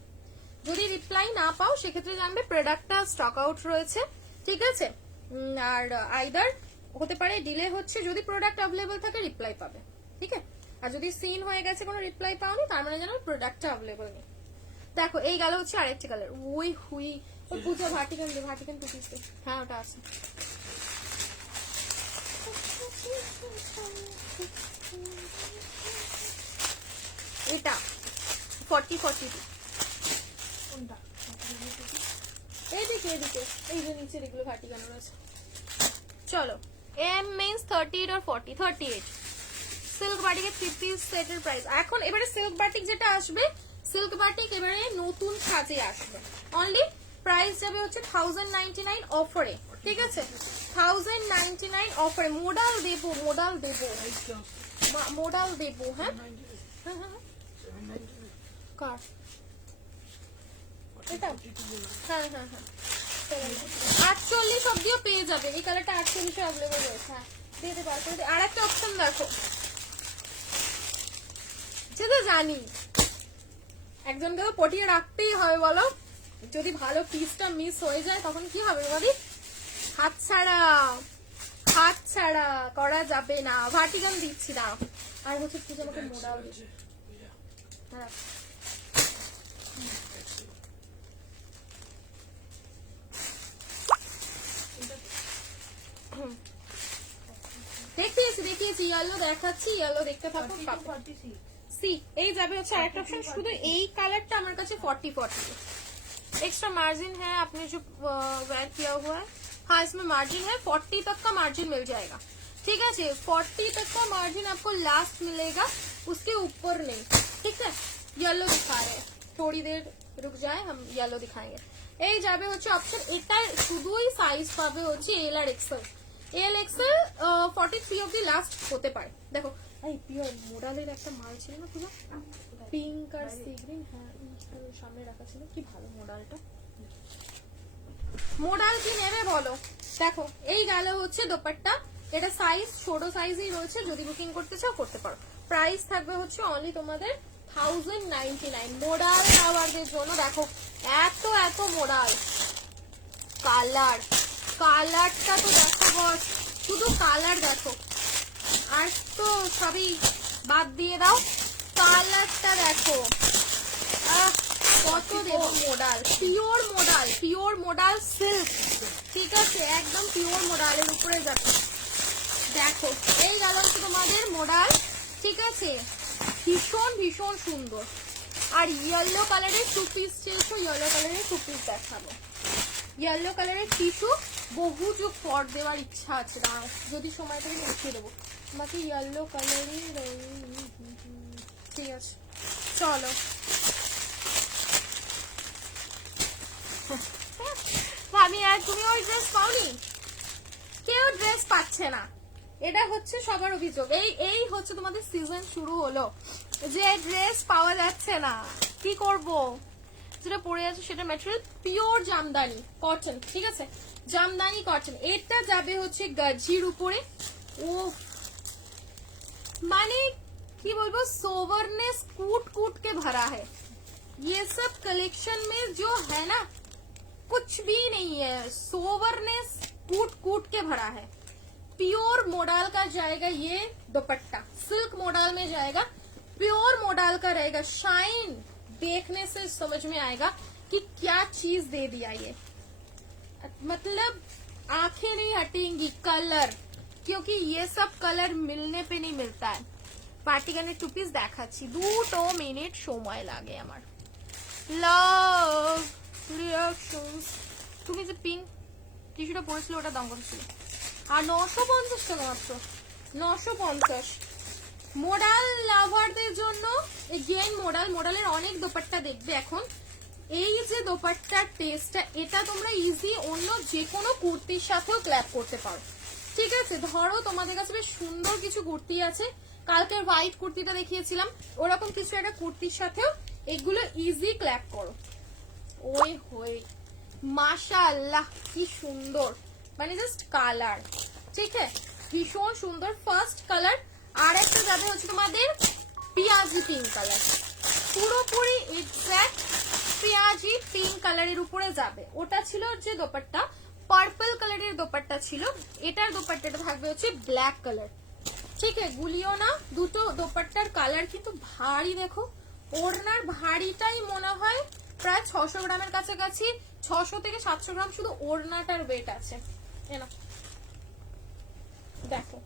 যদি রিপ্লাই না পাও সেক্ষেত্রে জানবে প্রোডাক্টটা স্টক আউট রয়েছে, ঠিক আছে? আর আইদার হতে পারে ডিলে হচ্ছে, যদি প্রোডাক্ট অ্যাভেলেবল থাকে রিপ্লাই পাবে, ঠিক আছে? আর যদি সিন হয়ে গেছে কোনো রিপ্লাই পাওনি, তার মানে জানো প্রোডাক্টটা অ্যাভেলেবল নেই। দেখো এই গেল হচ্ছে আরেকটি কালার, ওই হুই ওই পূজা ভার্টিকান 2 পিস, হ্যাঁ ওটা আছে। এটা 40, 42 কোনটা? এইদিকে এইদিকে, এই যে নিচের এগুলো ভার্টিকান রয়েছে। চলো এম মিন্স 38 আর 40, 38 সিল্ক বাটিকের 3 পিস সেটের প্রাইস। এখন এবারে সিল্ক বাটিক যেটা আসবে, সিল্ক বাটিক এবারে নতুন সাজে আসবে, অনলি প্রাইস যাবে হচ্ছে 1099 অফারে, ঠিক আছে? 1099 অফারে। মোডাল দেবো, মোডাল দেবো, प्राइस क्या उसका মোডাল দেবো, হ্যাঁ 799 কার 40 এটা? 42 बोला হ্যাঁ হ্যাঁ হ্যাঁ 48 অব্দিও পেয়ে যাবে, এই কালারটা 48 অ্যাভেলেবল রয়েছে, হ্যাঁ দিয়ে দেবো। আর একটা অপশন দেখো, সে তো জানি, একজনকে তো পটিয়ে রাখতেই হবে বলো, যদি ভালো পিসটা মিস হয়ে যায় তখন কি হবে বলি? হাতছাড়া, হাতছাড়া করা যাবে না। ভার্টিকান দিচ্ছি না। আর হচ্ছে তুই আমাকে মোড়াও দিচ্ছি। হ্যাঁ দেখিয়েছি ইয়েলো দেখাচ্ছি, ইয়েলো দেখতে থাকুন। সি এই যাবে হচ্ছে আরেকটা অপশন, শুধু এই কালারটা আমার কাছে 40 एक्स्ट्रा मार्जिन है, आपने जो वेयर किया हुआ है। हाँ इसमें मार्जिन है, 40 तक का मार्जिन मिल जाएगा। ठीक है जी, 40 तक का मार्जिन आपको लास्ट मिलेगा, उसके ऊपर नहीं। ठीक है, येलो दिखा रहे हैं, थोड़ी देर रुक जाए, हम येलो दिखाएंगे। এই যাবে হচ্ছে অপশন, এটা শুধুই সাইজ পাবে হচ্ছে এল আর এক্সেল। এল এক্সেল 43 অবধি লাস্ট হতে পারে। দেখো এই পিওর মোডালের একটা মাল ছিল না পুরো পিঙ্ক আর সি গ্রিন, হ্যাঁ সামনে রাখা ছিল, কি ভালো মোডালটা। মোডাল কি নেবে বলো? দেখো এই গেল হচ্ছে দোপাট্টা, এটা সাইজ ছোট সাইজই রয়েছে, যদি বুকিং করতে চাও করতে পারো। প্রাইস থাকবে হচ্ছে অনলি তোমাদের 1099। মোডাল লাভারদের জন্য দেখো এত এত মোডাল। কালার, কালারটা তো দেখো বস, শুধু কালার দেখো, আর তো সবই বাদ দিয়ে দাও, কালারটা দেখো। কত দেবো? Modal, pure modal, pure modal silk, ঠিক আছে, একদম পিওর মোডালের উপরে যাবে। দেখো এই গেল হচ্ছে তোমাদের মোডাল, ঠিক আছে, ভীষণ ভীষণ সুন্দর। আর ইয়েলো কালারের 2 পিস চেয়েছো, ইয়েলো কালারের 2 পিস দেখাবো। ইয়েলো কালারের টিস্যু বহু যুগ পর দেওয়ার ইচ্ছা আছে, দাঁড়াও যদি সময় থেকে দেখিয়ে দেবো তোমাকে। ইয়েলো কালারই ঠিক আছে, চলো। আমি আর তুমি ওই ড্রেস পাওনি, কেউ ড্রেস পাচ্ছে না, এটা হচ্ছে সবার অভিযোগ। এই হচ্ছে তোমাদের সিজন শুরু হলো যে ড্রেস পাওয়া যাচ্ছে না, কি করব? যেটা পরে আছে সেটা ম্যাটেরিয়াল পিওর জামদানি কটন, ঠিক আছে, জামদানি কটন। এটা যাবে হচ্ছে গাজির উপরে। ও মানে কি বলবো, सोवरनेस कूट कूट के भरा है ये सब कलेक्शन में, जो है ना कुछ भी नहीं है, सोवरनेस कूट कूट के भरा है। प्योर मोडाल का जाएगा ये दुपट्टा, सिल्क मोडाल में जाएगा, प्योर मोडाल का रहेगा। शाइन देखने से समझ में आएगा कि क्या चीज दे दिया ये, मतलब आंखें नहीं हटेंगी। कलर, क्योंकि ये सब कलर मिलने पे नहीं मिलता है। পার্টিগানের 2 পিস দেখাচ্ছি, 2 মিনিট সময় লাগে আমার। লাভ রিঅ্যাকশনস, তুমি যে পিঙ্ক টিস্যুটা পরেছিল ওটা দাম কত ছিল? আর 950 টাকা মাত্র, 950। মোডাল লাভারদের জন্য এগেইন মোডাল, মোডালের অনেক দোপাট্টা দেখবে এখন। এই যে দোপাট্টার টেস্টটা, এটা তোমরা ইজি অন্য যে কোনো কুর্তির সাথেও ক্ল্যাপ করতে পারো, ঠিক আছে। ধরো তোমাদের কাছে বেশ সুন্দর কিছু কুর্তি আছে, কালকে হোয়াইট কুর্তিটা দেখিয়েছিলাম, ওরকম কিছু একটা কুর্তির সাথেও এগুলো ইজি ক্ল্যাপ করো। ওই হয়ে মাশাআল্লাহ কি সুন্দর, মানে জাস্ট কালার, ঠিক আছে, ভীষণ সুন্দর। ফার্স্ট কালার, আর একটা যাবে হচ্ছে তোমাদের পিয়াজি পিঙ্ক কালার, পুরোপুরি এক্স্যাক্ট পিয়াজি পিঙ্ক কালারের উপরে যাবে। ওটা ছিল যে দোপাট্টা, পার্পল কালারের দোপাট্টা ছিল, এটার দোপাট্টাটা থাকবে হচ্ছে ব্ল্যাক কালার, ঠিক আছে। গুলিও না, দুটো দোপাট্টার কালার কিন্তু ভারী, দেখো ওড়নার ভারীটাই মনে হয় প্রায় 600 গ্রামের কাছাকাছি, 600 থেকে 700 গ্রাম শুধু ওড়নাটার ওয়েট আছে। দেখো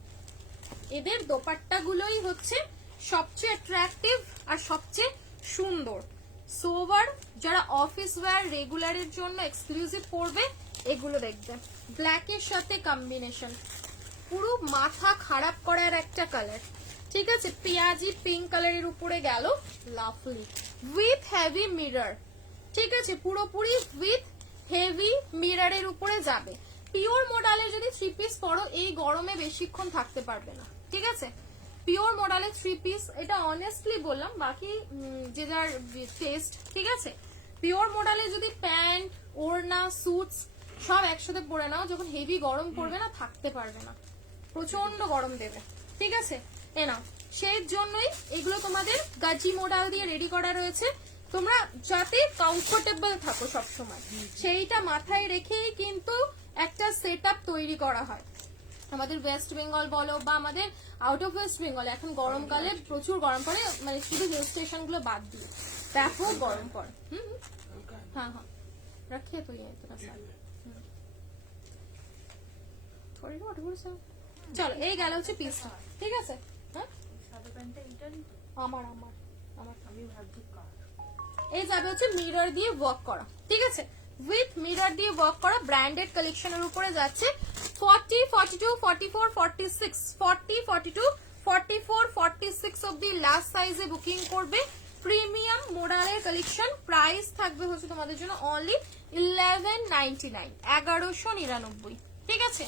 এদের দোপাট্টা গুলোই হচ্ছে সবচেয়ে অ্যাট্রাকটিভ আর সবচেয়ে সুন্দর। সোভার যারা অফিস ওয়্যার রেগুলারের জন্য এক্সক্লুসিভ পড়বে এগুলো দেখবে, ব্ল্যাকের সাথে কম্বিনেশন, পুরো মাথা খারাপ করার একটা কালার, ঠিক আছে। পেঁয়াজি পিঙ্ক কালারের উপরে গেল, লাভলি উইথ হেভি মিরর, ঠিক আছে, পুরোপুরি উইথ হেভি মিররের উপরে যাবে। পিওর মডেলের যদি 3 পিস পরো এই গরমে বেশিক্ষণ থাকতে পারবে না, ঠিক আছে। পিওর মডেলের 3 পিস, এটা অনেস্টলি বললাম, বাকি যে যার টেস্ট, ঠিক আছে। পিওর মডেলে যদি প্যান্ট ওড়না স্যুটস সব একসাথে পরে নাও, যখন হেভি গরম পড়বে না থাকতে পারবে না, প্রচন্ড গরম দেবে, ঠিক আছে। এ নাও, সেই জন্যই এগুলো তোমাদের গাজি মডেল দিয়ে রেডি করা রয়েছে, তোমরা যাতে কমফোর্টেবল থাকো সব সময়, সেইটা মাথায় রেখেই কিন্তু একটা সেটআপ তৈরি করা হয়। আমাদের ওয়েস্ট বেঙ্গল বলো বা আমাদের আউট অফ ওয়েস্ট বেঙ্গল, এখন গরমকালে প্রচুর গরম পড়ে, মানে শুধু হিল স্টেশন গুলো বাদ দিয়ে ব্যাপক গরম পড়ে। हाँ हाँ रखिए तो ये इतना सारा थोड़ी ना उठ से चलो এই গেল হচ্ছে পিসটা, ঠিক আছে। হ্যাঁ সাদা প্যান্টটা এটারই তো আমার আমার আমার আমি ভাবছি কার এই যাবে হচ্ছে মিরর দিয়ে ওয়ার্ক করা, ঠিক আছে, উইথ মিরর দিয়ে ওয়ার্ক করা ব্র্যান্ডেড কালেকশনের উপরে যাচ্ছে 40 42 44 46 40 42 44 46 অবধি লাস্ট সাইজে বুকিং করবে। প্রিমিয়াম মোডালের কালেকশন, প্রাইস থাকবে হচ্ছে তোমাদের জন্য অনলি 1199 1199, ঠিক আছে,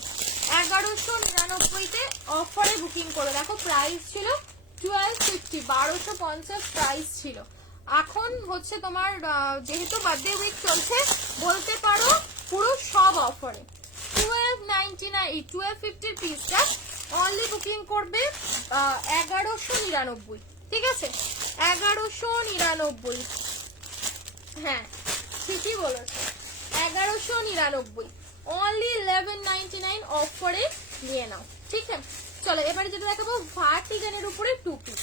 1199 অফারে বুকিং করে দেখো। প্রাইস ছিল 1250 1250 প্রাইস ছিল, এখন হচ্ছে তোমার যেহেতু বার্থডে উইক চলছে বলতে পারো পুরো সব অফারে 1299 1250 পিসটা অনলি বুকিং করবে 1199, ঠিক আছে, 1199। হ্যাঁ ঠিকই বলেছো, 1199 অনলি 1199 অফারে নিয়ে নাও, ঠিক আছে। চলো এবারে যেটা দেখাবো ভার্টিগানের উপরে 2 পিস,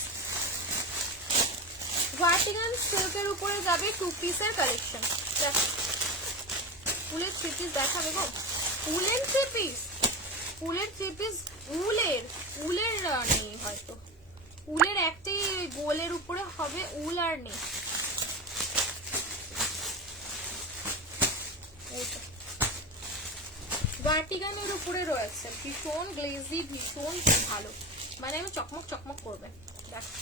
ভার্টিগান সিল্কের উপরে যাবে 2 পিসের কালেকশন। উলের 3 পিস দেখাবে গো, উলের 3 পিস, উলের 3 পিস, উলের নেই হয়তো, উলের একটাই গোলের উপরে হবে, উল আর নেই। ভার্টিগানের উপরে রয়েছে, ভীষণ গ্লেজি, ভীষণ ভালো, মানে আমি চকমক চকমক করবে। দেখো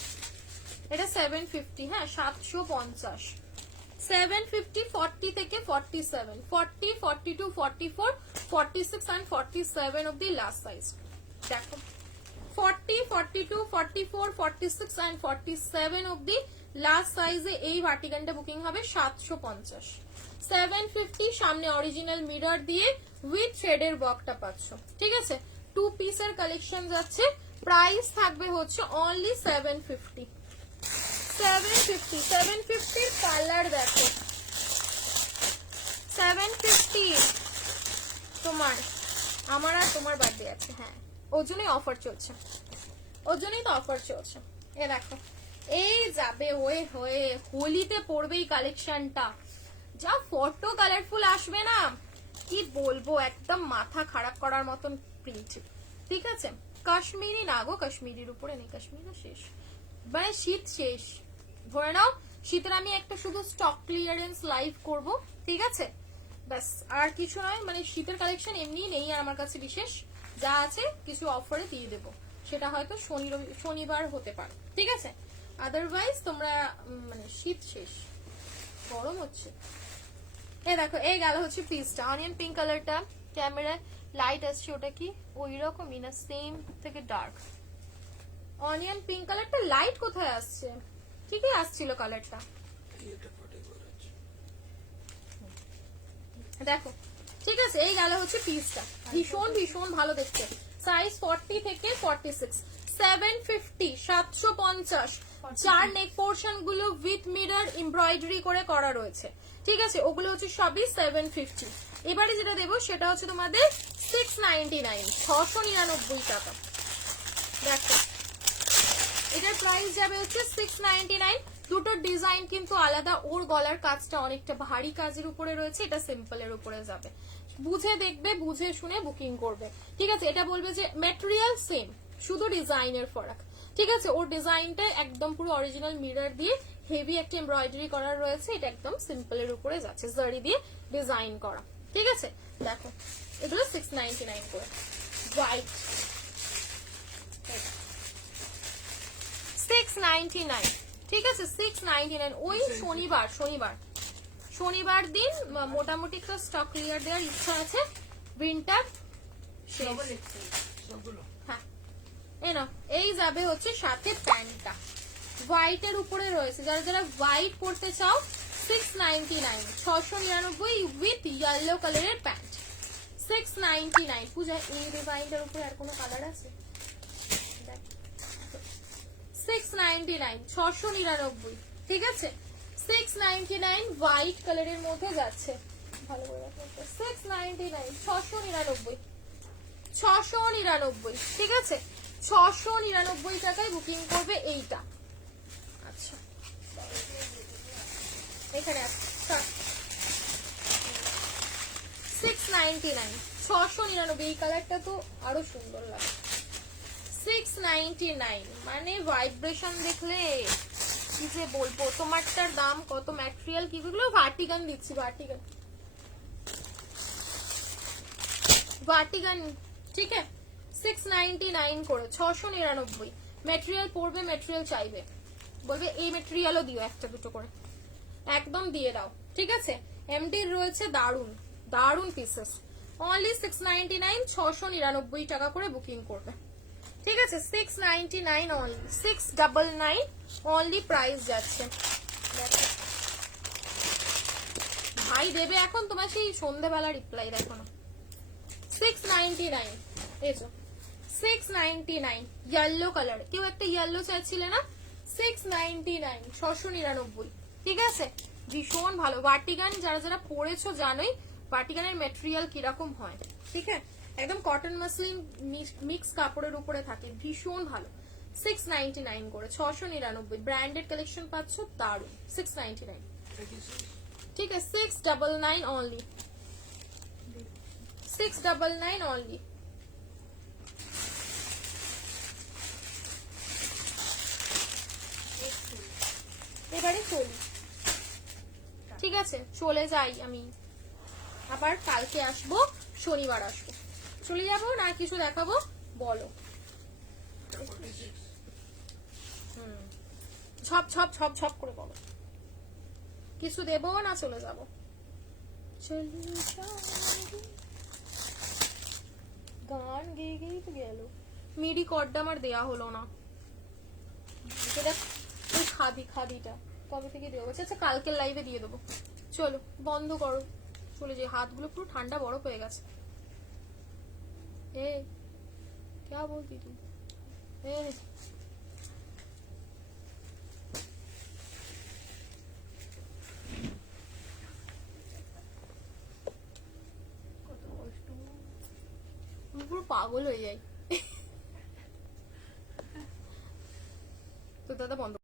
এটা 750, হ্যাঁ 750, 750 40 থেকে 47 40 42 44 46 and 47 অবধি লাস্ট সাইজ। দেখো 40 42 44 46 and 47 অবধি লাস্ট সাইজে এই ভার্টিগানটা বুকিং হবে 750, 750 সামনে অরিজিনাল মিরর দিয়ে উইথ থ্রেডের ওয়ার্কটা পাচ্ছ, ঠিক আছে। 2 পিসের কালেকশন যাচ্ছে, প্রাইস থাকবে হচ্ছে অনলি 750 750 750 কালার দেখো, 750 তোমার আমার আর তোমার বার্থডে আছে, হ্যাঁ ওর জন্যই অফার চলছে, ওর জন্যই তো অফার চলছে। এ দেখো এই যাবে হয়ে হয়ে হোলিতে পড়বে এই কালেকশনটা, যা ফটো কালারফুল আসবে না কি বলবো, একদম মাথা খারাপ করার মতন প্রিন্ট, ঠিক আছে। কাশ্মীরি না গো, কাশ্মীরির উপরে নেই, কাশ্মীরি শেষ, মানে শীত শেষ, ধরে নাও শীতের আমি একটা শুধু স্টক ক্লিয়ারেন্স লাইভ করব, ঠিক আছে, ব্যাস আর কিছু নয়। মানে শীতের কালেকশন এমনি নেই আর আমার কাছে বিশেষ, যা আছে কিছু অফারে দিয়ে দেবো, সেটা হয়তো শনিবার হতে পারে, ঠিক আছে, আদারওয়াইজ তোমরা মানে শীত শেষ, গরম হচ্ছে। এই দেখো এই গেল হচ্ছে পিসটা, অনিয়ন পিঙ্ক কালারটা, ক্যামেরায় লাইট আসছে, ওটা কি ওই রকমই না সেম থেকে ডার্ক? অনিয়ন পিঙ্ক কালারটা লাইট কোথায় আসছে, ঠিকই আসছিল কালারটা, দেখো ঠিক আছে। এই গেল হচ্ছে পিসটা, ভীষণ ভীষণ ভালো দেখতে, সাইজ 40 থেকে 46, 750 750, চার নেক পোর্শন গুলো উইথ মিরর এমব্রয়ডারি করে করা রয়েছে, ঠিক আছে, ওগুলো হচ্ছে সবই 750। এবারে যেটা দেবো সেটা হচ্ছে তোমাদের 699 699 টাকা। দেখো এটার প্রাইস যাবে হচ্ছে 699, দুটো ডিজাইন কিন্তু আলাদা, ওর গলার কাজটা অনেকটা ভারী কাজের উপরে রয়েছে, এটা সিম্পলের উপরে যাবে, বুঝে দেখবে, বুঝে শুনে বুকিং করবে, ঠিক আছে। এটা বলবে যে ম্যাটেরিয়াল সেম, শুধু ডিজাইনের ফারাক, ঠিক আছে। ওর ডিজাইনটা একদম পুরো অরিজিনাল মিরর দিয়ে হেভি একটা এমব্রয়ডারি করা রয়েছে, এটা একদম সিম্পলের উপরে যাচ্ছে, জারি দিয়ে ডিজাইন করা, ঠিক আছে। দেখো এগুলো 699 করে, হোয়াইট 699, ঠিক আছে 699। ওই শনিবার দিন মোটামুটি একটা স্টক ক্লিয়ার দেওয়ার ইচ্ছা আছে, উইন্টার হ্যাঁ। এই যাবে হচ্ছে সাথে প্যান্টটা, হোয়াইটের উপরে রয়েছে, যারা যারা হোয়াইট পড়তে চাও 699 699 উইথ ইয়েলো কালারের প্যান্ট 699। পূজা এই ডিজাইনটার উপরে আর কোনো কালার আছে? 699 699, ঠিক আছে 699 হোয়াইট কালারের মধ্যে যাচ্ছে, ভালো করে রাখো 699 699 699, ঠিক আছে 699 টাকায় বুকিং করবে এইটা। আচ্ছা এখানে 699 699, এই কালারটা তো আরো সুন্দর লাগে। 699 মানে ভাইব্রেশন দেখলে কি যে বলবো, তোমারটার দাম কত, ম্যাটেরিয়াল কি, এগুলো ভার্টিগান দিচ্ছি, ভার্টিগান ভার্টিগান, ঠিক আছে 699 করে 699, ম্যাটেরিয়াল পড়বে, ম্যাটেরিয়াল চাইবে, বলবে এই ম্যাটেরিয়ালও দিও একটা দুটো করে, একদম দিয়ে দাও, ঠিক আছে। এমডির রয়েছে দারুন দারুন পিসেস, অনলি 699 699 টাকা করে বুকিং করবে, ঠিক আছে 699 অনলি, 699 অনলি প্রাইস যাচ্ছে। দেখো ভাই দেবে এখন তোমার সেই সন্ধ্যেবেলা রিপ্লাই দেখো না। 699 এসো 699 ইয়েলো কালার, কেউ একটা ইয়েলো চাইছিলে না, 699 699, ঠিক আছে ভীষণ ভালো। ভার্টিগান যারা যারা পরেছো জানোই ভার্টিগানের ম্যাটেরিয়াল কিরকম হয়, ঠিক আছে একদম কটন মাসলিন মিক্স কাপড়ের উপরে থাকে, ভীষণ ভালো। 699 করে 699, ব্র্যান্ডেড কালেকশন পাচ্ছ দারুন, 699, ঠিক আছে 699 অনলি, 699 অনলি। এবারে চলি, ঠিক আছে চলে যাই আমি, আবার কালকে আসবো, শনিবার আসবো, চলে যাবো না কিছু দেখাবো বলো। ছপ ছপ ছপ ছপ করে বলো, কিছু দেবো না চলে যাবো। গান গেয়ে গেই তো গেল, মিডি কর্ডটা আমার দেয়া হলো না, এটা ওই খাদিটা কবে থেকে দেবো, আচ্ছা কালকের লাইভে দিয়ে দেবো। চলো বন্ধ করো, চলে যাই, হাতগুলো পুরো ঠান্ডা বরফ হয়ে গেছে। এ क्या बोलती तुम? ए পুরো পাগল হয়ে যাই তো দাদা বন্ধ